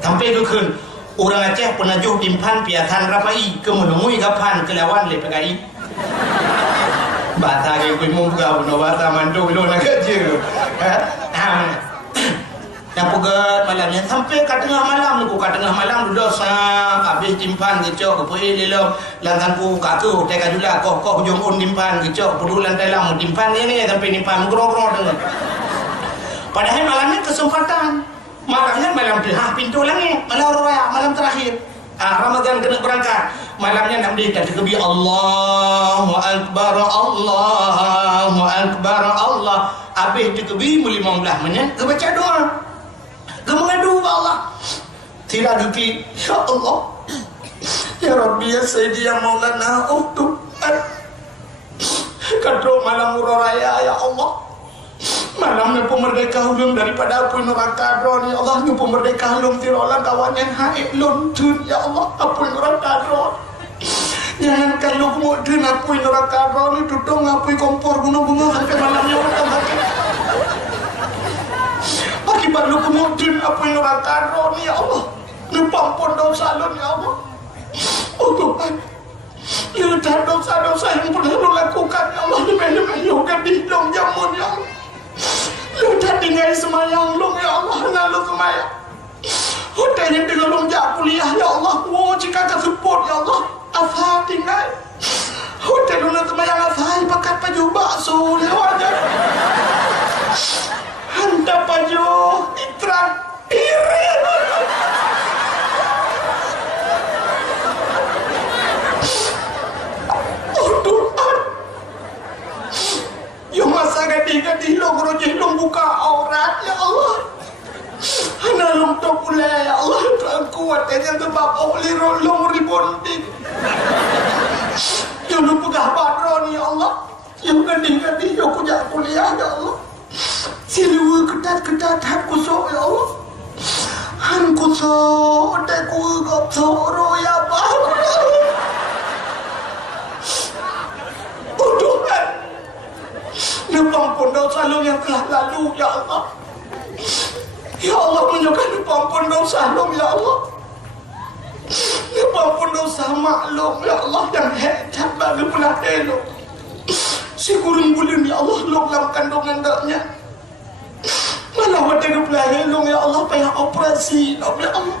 Sampai tu kun orang Aceh pernah juh timpan piatan rapai ke menungui kapan kelawan le PKI. Bata ke kui muka buno bata mandu lo nak kerja. Yang pegat malamnya sampai kat tengah malam aku kat tengah malam duduk sang habis timpan kecok ke lelom lantanku kaku teka jula kok hujung un timpan kecok perlu lantai lam timpan ni sampai timpan grog-grog dengan padahal malamnya kesempatan malamnya malam pintu langit malam raya malam terakhir Ramadan kena berangkat malamnya nak berdiri kata kebi Allahu Akbar, Allahu Akbar, Allah. Habis kebi 15 minit ke baca doa, ke mengadu ke Allah. Tidak lagi, ya Allah, ya Rabbi, ya Sayyidi, ya Maulana, Tuhan. Kadro malam muraya, ya Allah. Malam ni merdeka ulum daripada apa neraka dron, ya Allah. Ni merdeka ulum tirolan kawan yang haid luntun, ya Allah. Apa neraka dron. Jangan kalau kemudian apa neraka dron ni duduk apa kompor bunga-bunga sampai malamnya orang sakit. Akibat lu kemudian apa neraka dron, ya Allah. Ni pampun dosa lu, ya Allah. Oh Tuhan, lihat dosa-dosa yang pernah lu lakukan, ya Allah. Lebih-lebih juga di hidung jamun, ya Allah. Lu tak tinggal semayang lu, ya Allah. Nah lu semayang hutanya dengan lu jak kuliah, ya Allah. Wow, jika kau support, ya Allah. Asal tinggal hotel lu nak semayang asal pakai baju bakso lewatnya. Hantar baju itrak irit. Oh Tuhan, yang masa gadis-gadis long rojih long buka aurat, ya Allah. Hana long tu pula, ya Allah. Tuhan kuat yang sebab oleh long ribonding. Yang lu pegah badron, ya Allah. Yang gadis-gadis yang kujak kuliah, ya Allah. Silu ketat-ketat han kusuk, ya Allah. Han kusuk tak ku gop soro, ya Allah. Oh Tuhan, ampun dosa lu yang telah lalu, ya Allah. Ya Allah, menunjukkan ampun dosa lu, ya Allah. Ampun dosa maklum, ya Allah, yang hebat bagi pula elok. Si gurung bulim, ya Allah, lu dalam kandungan daknya. Malah wadah pula elok, ya Allah, payah operasi, ya Allah.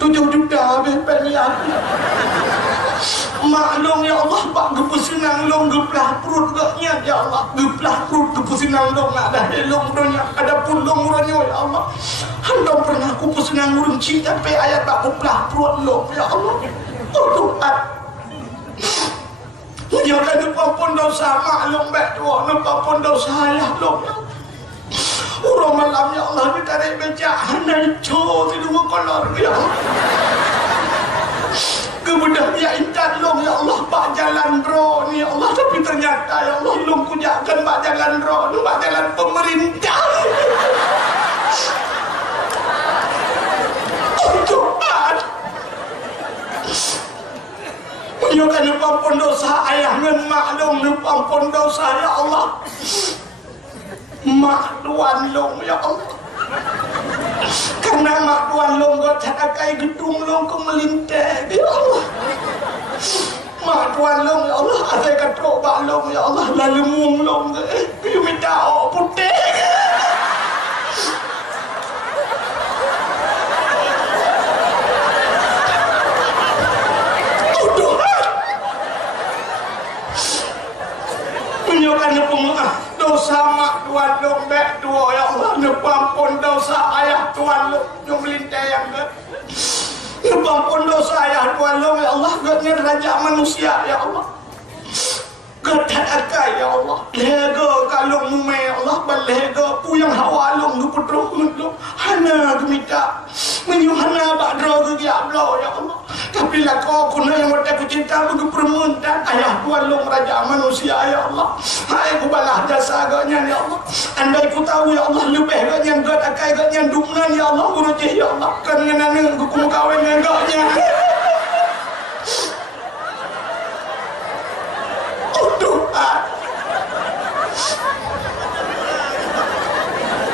7 juta habis payah. Maklum, ya Allah, pak gepusinang long geplah perut gaknya, ya Allah. Geplah perut gepusinang long nak dah elok dunia. Ada pun long ranyo, ya Allah. Handong pernah aku pusinang urung cinta pe ayat pak geplah perut long, ya Allah. Oh Tuhan, jangan lupa pun dosa maklum baik tua, lupa pun dosa ayah long. Urang malam, ya Allah, ditarik becak handai co di dua kolor, ya Allah. Kemudian ya ingat long, ya Allah, pak jalan ro ni, ya Allah. Tapi ternyata, ya Allah, long kujakan pak jalan ro, pak jalan pemerintah. Oh Tuhan, menyokan lupa pun dosa ayah dan mak long, lupa pun dosa, ya Allah. Mak tuan long, ya Allah. Karena mak tuan long gak cakai gedung long ke melintas, ya Allah. Mak tuan long, ya Allah, asal katrok bak long, ya Allah. Lalu mung long ke, you minta putih. Oh Tuhan, menyokan pemaaf dosa mak tuan long baik tua, ya Allah. Nepampun dosa ayah tuan long yang melintai yang ke. Nepampun dosa ayah tuan long, ya Allah. Gatnya raja manusia, ya Allah. Gatat akai, ya Allah. Lega kalung mume, ya Allah. Balega puyang hawa long ke putruk long. Hana gemita menyuhana bakdro ke diablo, ya Allah. Tapi lah kau kuna yang wadah ku cinta begitu permuntan ayah tuan long raja manusia, ya Allah. Hai ku balah jasa agaknya, ya Allah. Andai ku tahu, ya Allah, lebih agaknya gat akai agaknya dumnan, ya Allah. Urujih, ya Allah. Kan ngenana ku kawin agaknya. Oh Tuhan,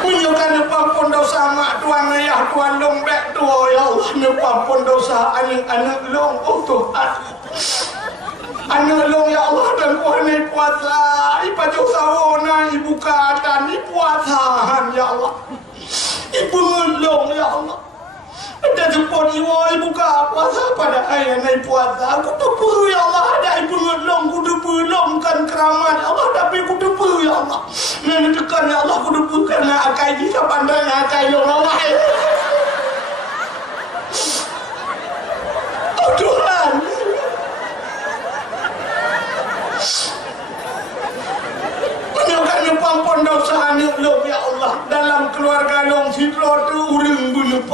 menyokan nepampun dosa mak tuan ayah tuan long baik tua, ya Allah. Nepampun dosa anak-anak long, oh Tuhan. Anak long, ya Allah, dan kuahnya puasa. Ipaju sawona, ibu keadaan, ibu puasahan, ya Allah. Ibu ngelong, ya Allah. Ada jemput ibu buka puasa pada ayah naik puasa. Aku tepu, ya Allah. Ada ibu ngelong, aku tepu longkan keramat, ya Allah. Tapi aku tepu, ya Allah. Yang tekan, ya Allah, aku tepu karena akai jika pandangnya akai yang Allah. Oh Tuhan,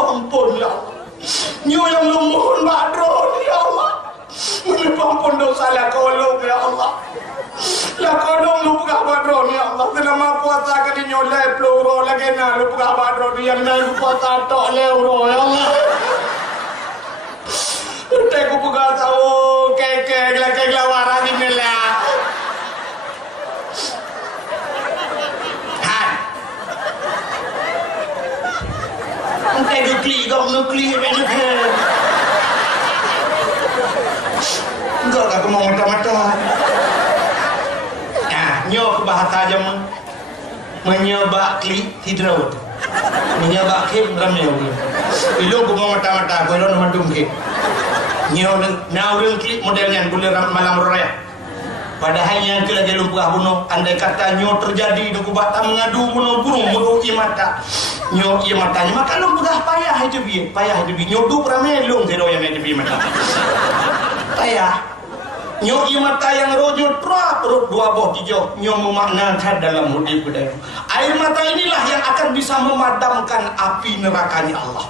ampun ya Allah. Nyo yang lumun badron ya Allah. Menepampun dosa lah kolong ya Allah. Lah kodong lu pegah badron ya Allah. Selama puasa ke nyolai peluru lagi na lu pegah badron yang naik puasa tok leuro ya Allah. Udah aku pegah tahu kek lawaran ini lah. Han. Udah nukli enggak aku mau mata-mata. Nah, nyo ke bahasa aja menyebak kli hidro. Menyebak kli ramai. Ilu aku mau mata-mata, aku ilu nama dungkit. Nyo nauril kli modelnya boleh malam raya. Padahal yang lagi lupa bunuh. Andai kata nyo terjadi di kubata mengadu bunuh burung bunuh imata. Nyo imatanya maka lu pegah payah hidup nyo du ramai lu hero yang hidup imata. Payah. Nyo mata yang rojo perut dua boh hijau nyo memaknakan dalam hidup kita. Air mata inilah yang akan bisa memadamkan api nerakanya Allah.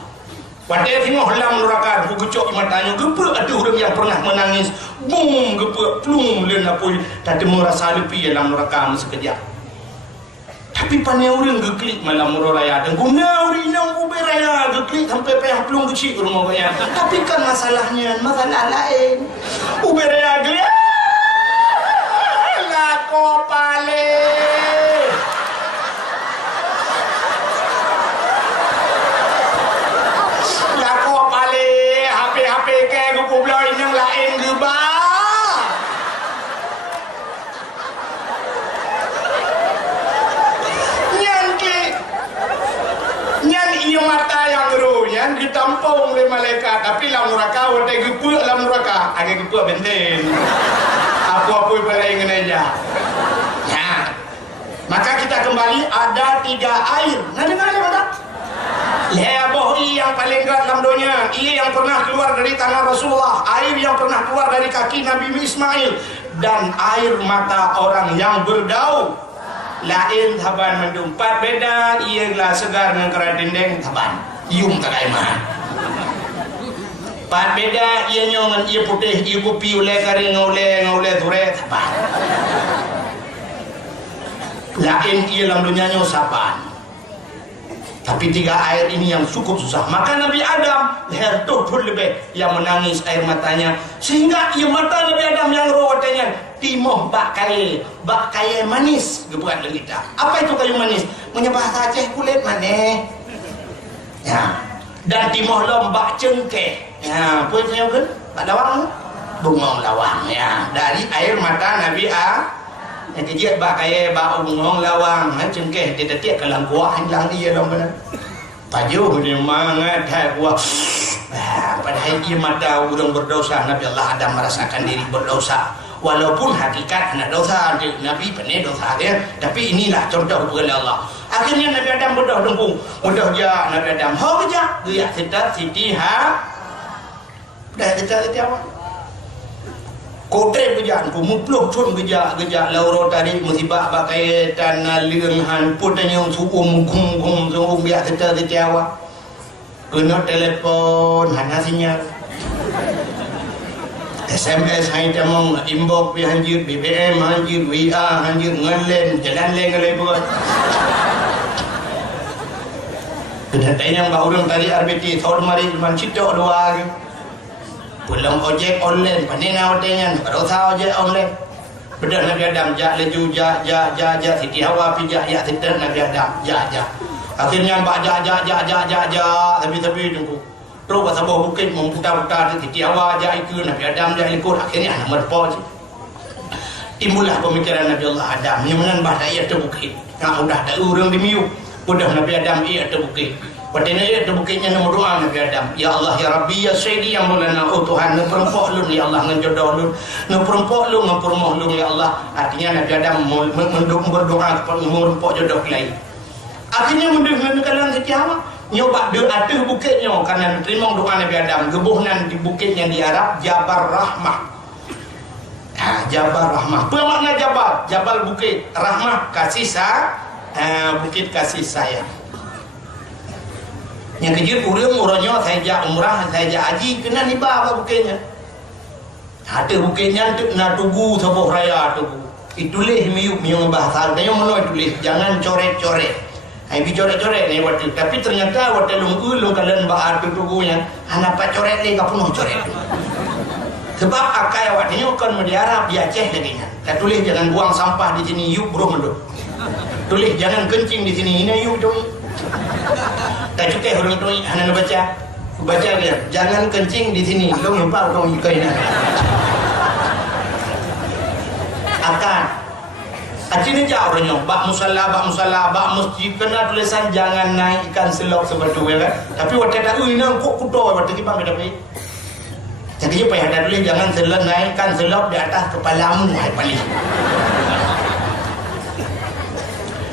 Pada tengok dalam neraka bukucok matanya gepek ada orang yang pernah menangis bum gepek plum lena pun tak merasa lebih dalam neraka sekejap. Tapi panai orang geklik malam raya dan guna orang yang uberaya geklik sampai payah plum kecil rumah bayar. Tapi kan masalah lain. Uberaya geklik lah kopale. Ditampung oleh malaikat tapi lam neraka wate gepuk lam neraka agak gepuk benten apa-apa balai ngeneja ya maka kita kembali ada 3 air nah dengar tak leabohi yang paling berat dalam dunia ia yang pernah keluar dari tangan Rasulullah air yang pernah keluar dari kaki Nabi Ismail dan air mata orang yang berdau lain taban mendumpat beda ia lah segar dengan keradindeng taban iung tak aiman. Pat beda ia nyongan ia putih ia kopi oleh kari ngoleh dure saban. Lain ia lam dunia nyo saban. Tapi 3 air ini yang cukup susah. Maka Nabi Adam leher tuh pun lebih yang menangis air matanya sehingga ia mata Nabi Adam yang rawatnya timoh bak kaya manis gebuat kita. Apa itu kayu manis? Menyebah Aceh kulit manis. Ya, dan timoh lombak cengkeh. Ya, apa itu kan? Bak lawang, bungong lawang. Ya, dari air mata Nabi A. Yang dia bak kaya bak bungong lawang, cengkeh dia tetek kelang kuah hilang dia dong benar. Paju dia mangat hai kuah. Padahal ia mata orang berdosa Nabi Allah Adam merasakan diri berdosa. Walaupun hakikat anak dosa Nabi penuh dosa dia, tapi inilah contoh hubungan Allah. Akhirnya Nabi Adam berdoa dengkung, mudah dia Nabi Adam. Hau kerja, dia kita siti ha, dah kita apa? Kote kerjaan, kumupluh cun kerja lauro tadi musibah pakai tanah lirhan putanya suum gung suum biar kita apa? Kena telepon, hanya sinyal. SMS hai tamong inbox pi hanjir BBM hanjir WA hanjir ngelen jalan leng buat kedatanya mbak orang tadi RBT tahun mari mancito doa pulang ojek online panina otengan dosa ojek online benar Nabi Adam jak leju ja siti hawa pi ya tidak Nabi Adam ja akhirnya mbak ja tapi tunggu terus bahasa bawah bukit memputar-putar di awal aja itu Nabi Adam dia ikut akhirnya anak merpau timbullah pemikiran Nabi Allah Adam yang menambah daya terbukit yang udah ada orang di miu udah Nabi Adam ia terbukit padahal ia terbukitnya nomor doa Nabi Adam ya Allah ya Rabbi ya Sayyidi yang mulana oh Tuhan ngeperempok lu ya Allah ngejodoh lu ngeperempok lu ngepermoh lu ya Allah artinya Nabi Adam berdoa kepada ngeperempok jodoh lain akhirnya mendengar kalian setiap nyoba de aduh bukitnya karena terima doa Nabi Adam gebuhnan di bukitnya di Arab Jabal Rahmah. Jabal Rahmah apa makna Jabal bukit Rahmah kasih bukit kasih sayang. Yang kejut urangnya saya jak umrah, saya jak haji, kena nibah apa bukenya. Ada bukenya nak tugu sebuah raya tugu. Itulah miu bahasa dia mana tulis jangan coret-coret. Ai bi coret-coret ni waktu tapi ternyata waktu lung kalian bah tugunya hana pak coret ni ka penuh coret. Sebab akai waktunya kan di Arab di Aceh lagi nya. Tak tulis jangan buang sampah di sini yuk bro mendo. Tulis jangan kencing di sini ini yuk doi. Tak cukai huruf doi hana baca dia jangan kencing di sini lu lupa dong ikainya. Akan acini jauh orangnya bak musalla bak masjid kena tulisan jangan naik ikan selok seperti itu kan. Tapi waktu tak ini kok kudo waktu kita bang dapat. Jadi apa yang ada tulis jangan naikkan selok di atas kepalamu hai paling.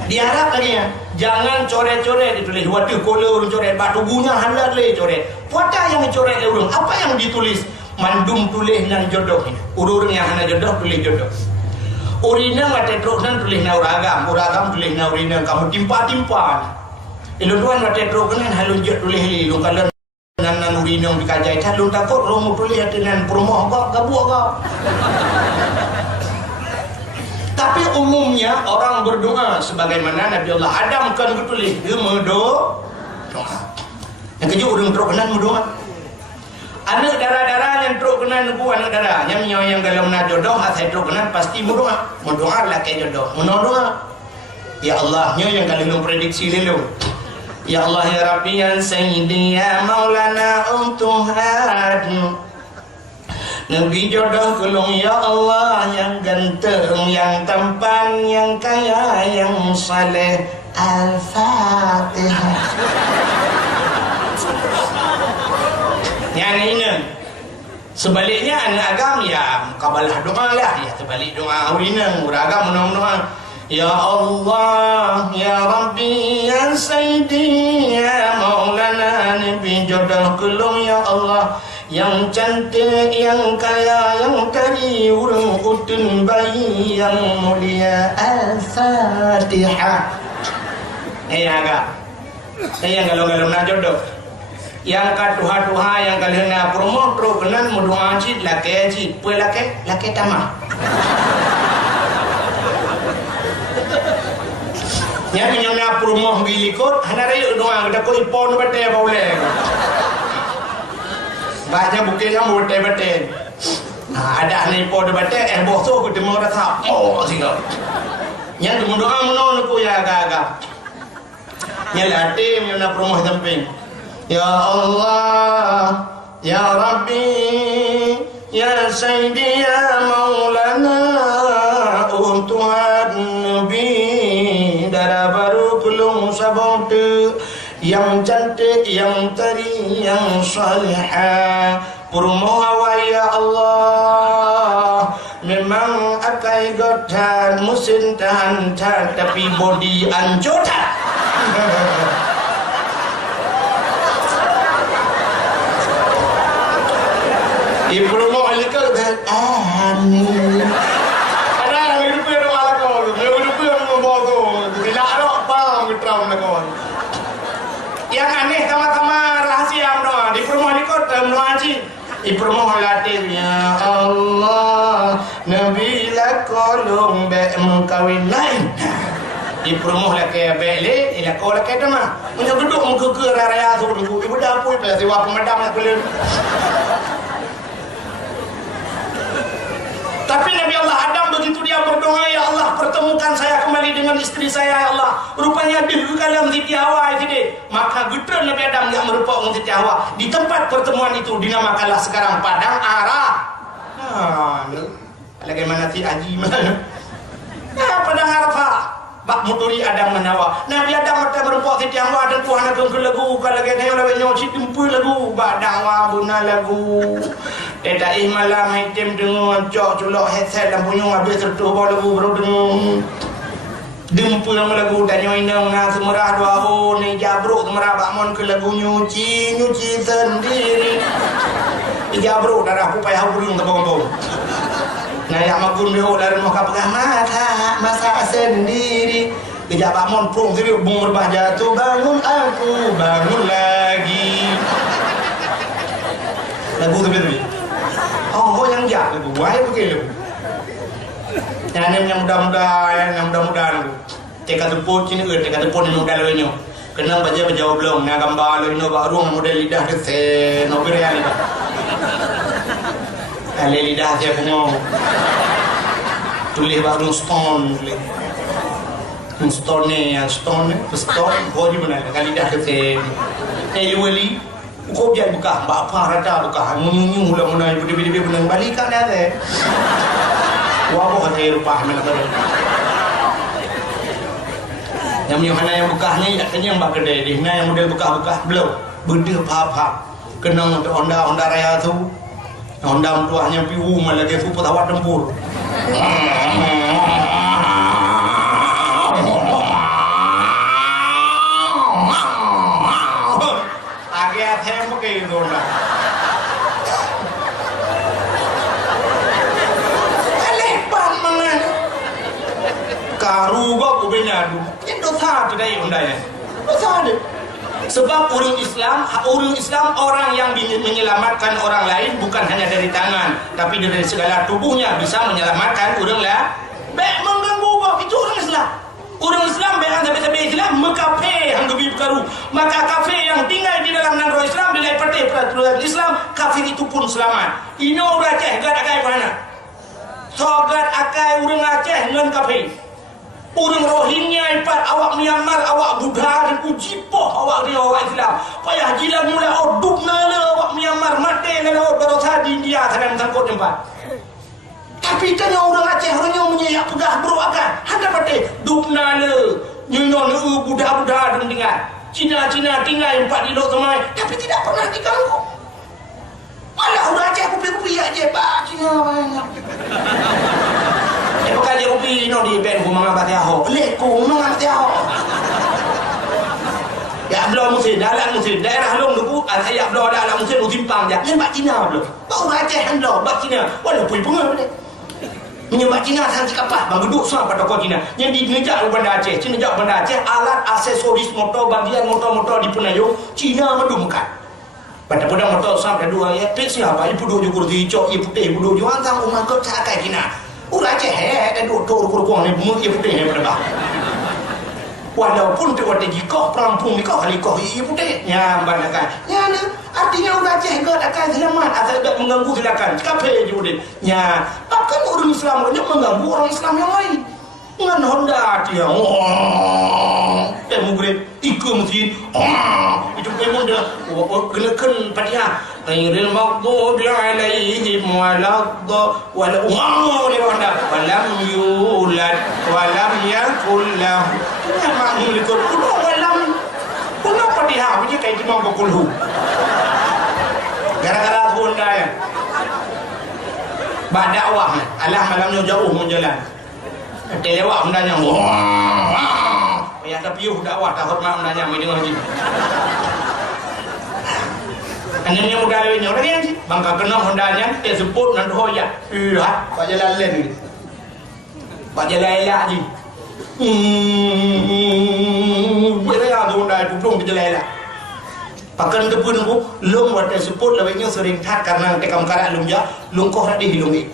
Di Arab lagi ya, jangan coret-coret ditulis. Waktu kolor coret, bak tubuhnya halal le coret. Puata yang coret le urung. Apa yang ditulis? Mandum tulis nan jodoh. Urung yang hana jodoh tulis jodoh. Urina mata truk nan tulis na uragam tulis na urina kamu timpa. Ilunduan mata truk nan halun jot tulis li lu kalau nan urina dikajai talun takut romo tulis dengan perumahan kau gabuak kau. Tapi umumnya orang berdoa sebagaimana Nabi Allah Adam kan tulis doa. Yang keju urang truk nan berdoa. Anak darah-darah yang truk kena nuku anak darah yang dalam nak jodoh asal truk kena pasti berdoa laki jodoh doa. Ya Allah yang kali lu prediksi lu. Ya Allah ya Rabbi ya Sayyidi ya Maulana Tuhan Nabi jodoh kulung ya Allah yang ganteng yang tampan yang kaya yang saleh. Al-Fatihah. Yang ini sebaliknya anak agam ya kabalah doa lah ya terbalik doa urina uragam menang ya Allah ya Rabbi ya Sayyidi ya Maulana Nabi jodoh kulung ya Allah yang cantik yang kaya yang kari urung utun bayi yang mulia. Al-Fatihah. Agak yang galau-galau nak jodoh yang katuha-tuha yang kalian nak promo tro kenan mudoa cid laki cid pue laki tamah yang nak promo bilikot hana rayu doang kita ko ipon bete boleh banyak bukit yang bete ada ni ipon bete boso ku demo rasa singap yang mudoa menon ku ya agak yang latih yang nak promo samping. Ya Allah Ya Rabbi Ya Sayyidi Ya Maulana Tuhan Nabi darah baru kulung sabote yang cantik yang tari yang salihah purmawa ya Allah memang akai godan musim tahan tapi body anjotan. Ibu mau alikal dan amin. Ada yang hidup yang malah kau, yang hidup yang membawa tidak ada apa mitram nak kau. Yang aneh sama-sama rahasia doa di permohon ikut doa haji. Di permohon latih ya Allah, Nabi la kolong be mengkawin lain. Di permohon laki bele, ila kau laki dama. Menyebut muka ke raya tu ibu dapur pada sewa pemadam nak beli. Tapi Nabi Allah Adam begitu dia berdoa ya Allah pertemukan saya kembali dengan istri saya ya Allah rupanya di dalam Siti Hawa itu deh maka gedran Nabi Adam yang merupakan Siti Hawa di tempat pertemuan itu dinamakanlah sekarang Padang Arah. Bagaimana si Haji mana? Padang Arafah. Bak muturi Adam menawa. Nabi Adam mata merupakan Siti Hawa dan Tuhan akan ke lagu kalau kita oleh nyoci tempu lagu badang wa guna lagu. Eta malam hitam dengan cok culok headset dan punya habis tertuh bawa lagu baru dengan dempu nama lagu dan nyoinang na semerah dua ho ni jabruk semerah bakmon ke lagu nyuci sendiri jabruk darah pupai haburung tepung-tepung nah yang magun beho dari muka pegang mata masak sendiri kejap bakmon prung sendiri bung berbah jatuh bangun aku bangun lagi Lagu tu betul. Oh yang jak lagu. Wah begitu. Yang mudah-mudahan. Teka tepuk cini ke, teka tepuk ni modal lainnya. Kena baca belum, nak gambar lainnya baru model lidah ke se, nobel yang lidah. Ale lidah saya punya. Tulis baru stone, stone ni, boleh mana? Kali lidah ke se, wali. Kau jangan buka, bapa rata buka, munyu mula budi benang balik kan ada. Wah, kau kata rupa mana mana. Yang Yohana yang bekah ni katanya yang bak kedai dia. Yang model bekah-bekah belum. Benda apa-apa. Kena untuk Honda Raya tu. Honda tuahnya piu malah dia fupu tawar tempur. Agak tembok kayak gitu Honda. Lepas mana? Karu gua kubenya tu. Dosa tu dari undang-undang. Dosa ada. Sebab orang Islam orang yang menyelamatkan orang lain bukan hanya dari tangan, tapi dari segala tubuhnya bisa menyelamatkan orang lain. Baik mengganggu gua itu orang Islam. Orang Islam baik sampai Islam mekafe yang lebih berkaru. Maka kafe yang tinggal di dalam negara Islam bila partai peraturan Islam, kafir itu pun selamat. Ini orang Aceh gad akai mana? Sogat akai orang Aceh dengan kafe. Orang Rohingya ipat awak Myanmar, awak Buddha dan ujipoh awak dia awak Islam. Payah jilat mula oduk nala awak Myanmar mati nala awak berosa di India kadang sangkut tempat. Tapi kan orang Aceh orang yang menyeyak pedah bro akan ada pati duk nala nyonon Buddha dan tinggal. Cina tinggal empat di lok semai tapi tidak pernah diganggu. Malah orang Aceh kupi-kupi aja pak Cina banyak. Bukan je rupi no di ben rumah abah tiaho. Lekung no abah tiaho. Ya belum musim, dalam musim daerah long tu saya belum dalam musim utimpang je. Ni bak Cina belum. Bau Aceh ando bak Cina. Wala pui bunga ni. Menyebab Cina sangat kapah bang duduk sama pada kau Cina. Yang dinejak Bandar Aceh, Cina jak Bandar Aceh alat aksesoris motor bagian motor di Penayung Cina mendumkan. Pada pedang motor sampai dua ya pek siapa ibu dua jukur di cok ibu teh ibu dua juang tang rumah kau cakai Cina. Orang Aceh ada dua kurang ni bunga ibu teh pada bah. Walaupun tu ada jikoh perampung ni kau kali kau ibu teh yang banakan. Ya ni artinya orang Aceh kau akan selamat asal tak mengganggu silakan. Kape je boleh. Ya, bahkan orang Islam banyak mengganggu orang Islam yang lain. Dengan Honda dia, mugrib, ikut mesin, itu memang dia, kenakan patiha. Ghairil maghdubi alaihim waladhdallin. Ni Honda, walam yulad, walam yakul lahu. Ini makmul itu, walam, punya patiha, punya kayak imam bakulhu. Gara-gara Honda ya. Bak dakwah, alah malamnya jauh menjalan. Dia lewat undangnya. Ya ada piuh dakwah tak hormat undangnya mai dengar ji. Ananya muda lewatnya orang yang ji. Bangka kena undangnya dia sebut nan hoya. Iya, pak jalan lain. Pak jalan elak ji. Dia ada undang dudung di jalan elak. Pakan kebun ku lum wate sebut lewatnya sering tat karena tekam karak lum ja, lum koh radih lungi.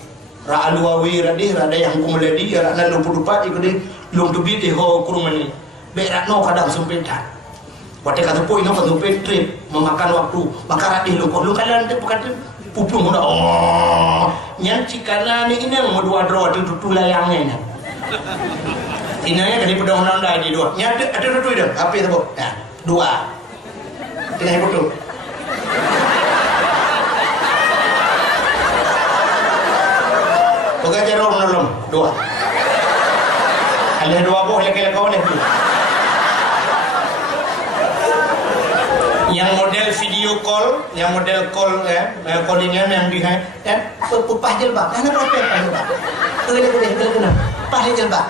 Ra aluawi radih rada yang kumuladi ra nan 24 ikudi lung tu bidi ho kurumani be no kadang sumpetan wate kata poi no kata trip memakan waktu maka radih lu kalan te bukan pupung udah nyan cikana ni ini mau dua draw tu tulayangnya ini inanya dari pedang-pedang di dua nyan ada tu itu apa itu bu nah dua tengah betul. Bukan jarum nolong dua. Ada dua boh laki-laki oleh tu. Yang model video call, yang model call callingan yang di pupah jelbab. Mana protes jelbab? Kena. Pupah jelbab.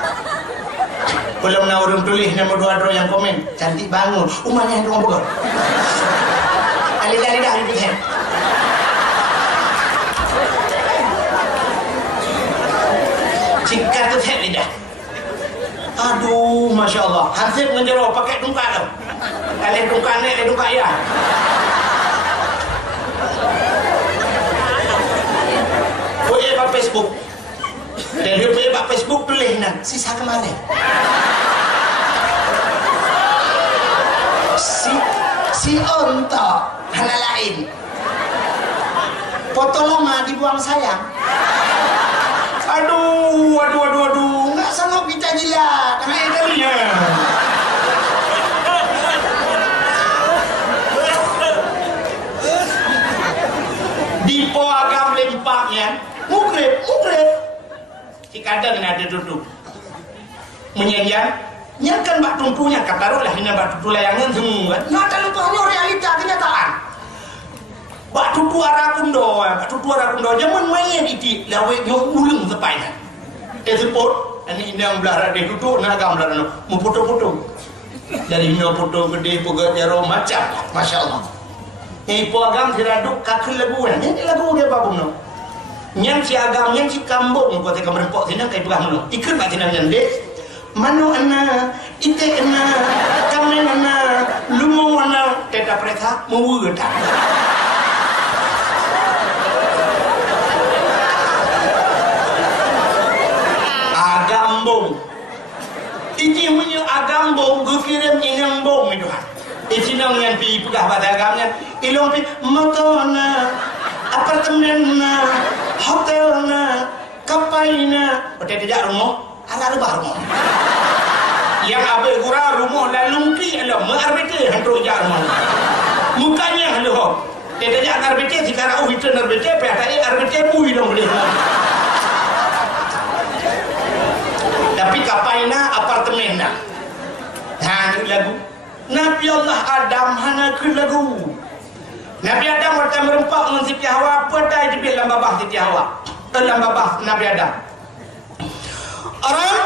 Belum nak orang tulis nama dua yang komen. Cantik bangun. Umahnya yang rumah. Alih-alih dah hidup saya. Singkat tu set lidah. Aduh, Masya Allah. Hansip menjeruk pakai tungkat tu. Alih tungkat ni, alih tungkat ya. sisa kemarin. Si onto hal lain. Foto lama dibuang sayang. Aduh, nggak sanggup kita jilat. Kayak kalinya. Di poagam lempaknya, mukrib. Si kadang ada duduk. Menyanyian, nyakan bak tumpunya, katarulah ini bak tutu layangan semua. Nggak ada lupanya realita kenyataan. Bak tutu arah kundo, zaman mainnya di lawe yang ulung sepainya. Tersebut, ini yang belara dia duduk, nagam belara mau foto-foto. Dari ini foto gede, pegat jaro macam, masya Allah. Ini poagam diraduk kakil lagu, ini lagu dia babum no. Yang si agam, yang si kambung, kau teka merempok sini kayak pegang no. Ikut bak sini nyande. Mano ana, ite ana, kamen ana, lumo ana, teta presa mewuda. Agambong. Iki punya agambong, gukirim inambong itu kan. Iki nang yang pi pegah pada agamnya, ilong pi motona, apartemenna, hotelna, kapaina, oke tidak rumah, ala rumah. Yang abe gura rumah lalu ki alo marbete hantro jar rumah. Mukanya halo. Tidak jak arbete sekarang itu arbete petai arbete bui dong boleh. Tapi kapaina apartemenna. Nah lagu. Nabi Allah Adam hana ke lagu. Nabi Adam waktu merempak dengan Siti Hawa, petai di dalam babah Siti Hawa. Dalam babah Nabi Adam. Orang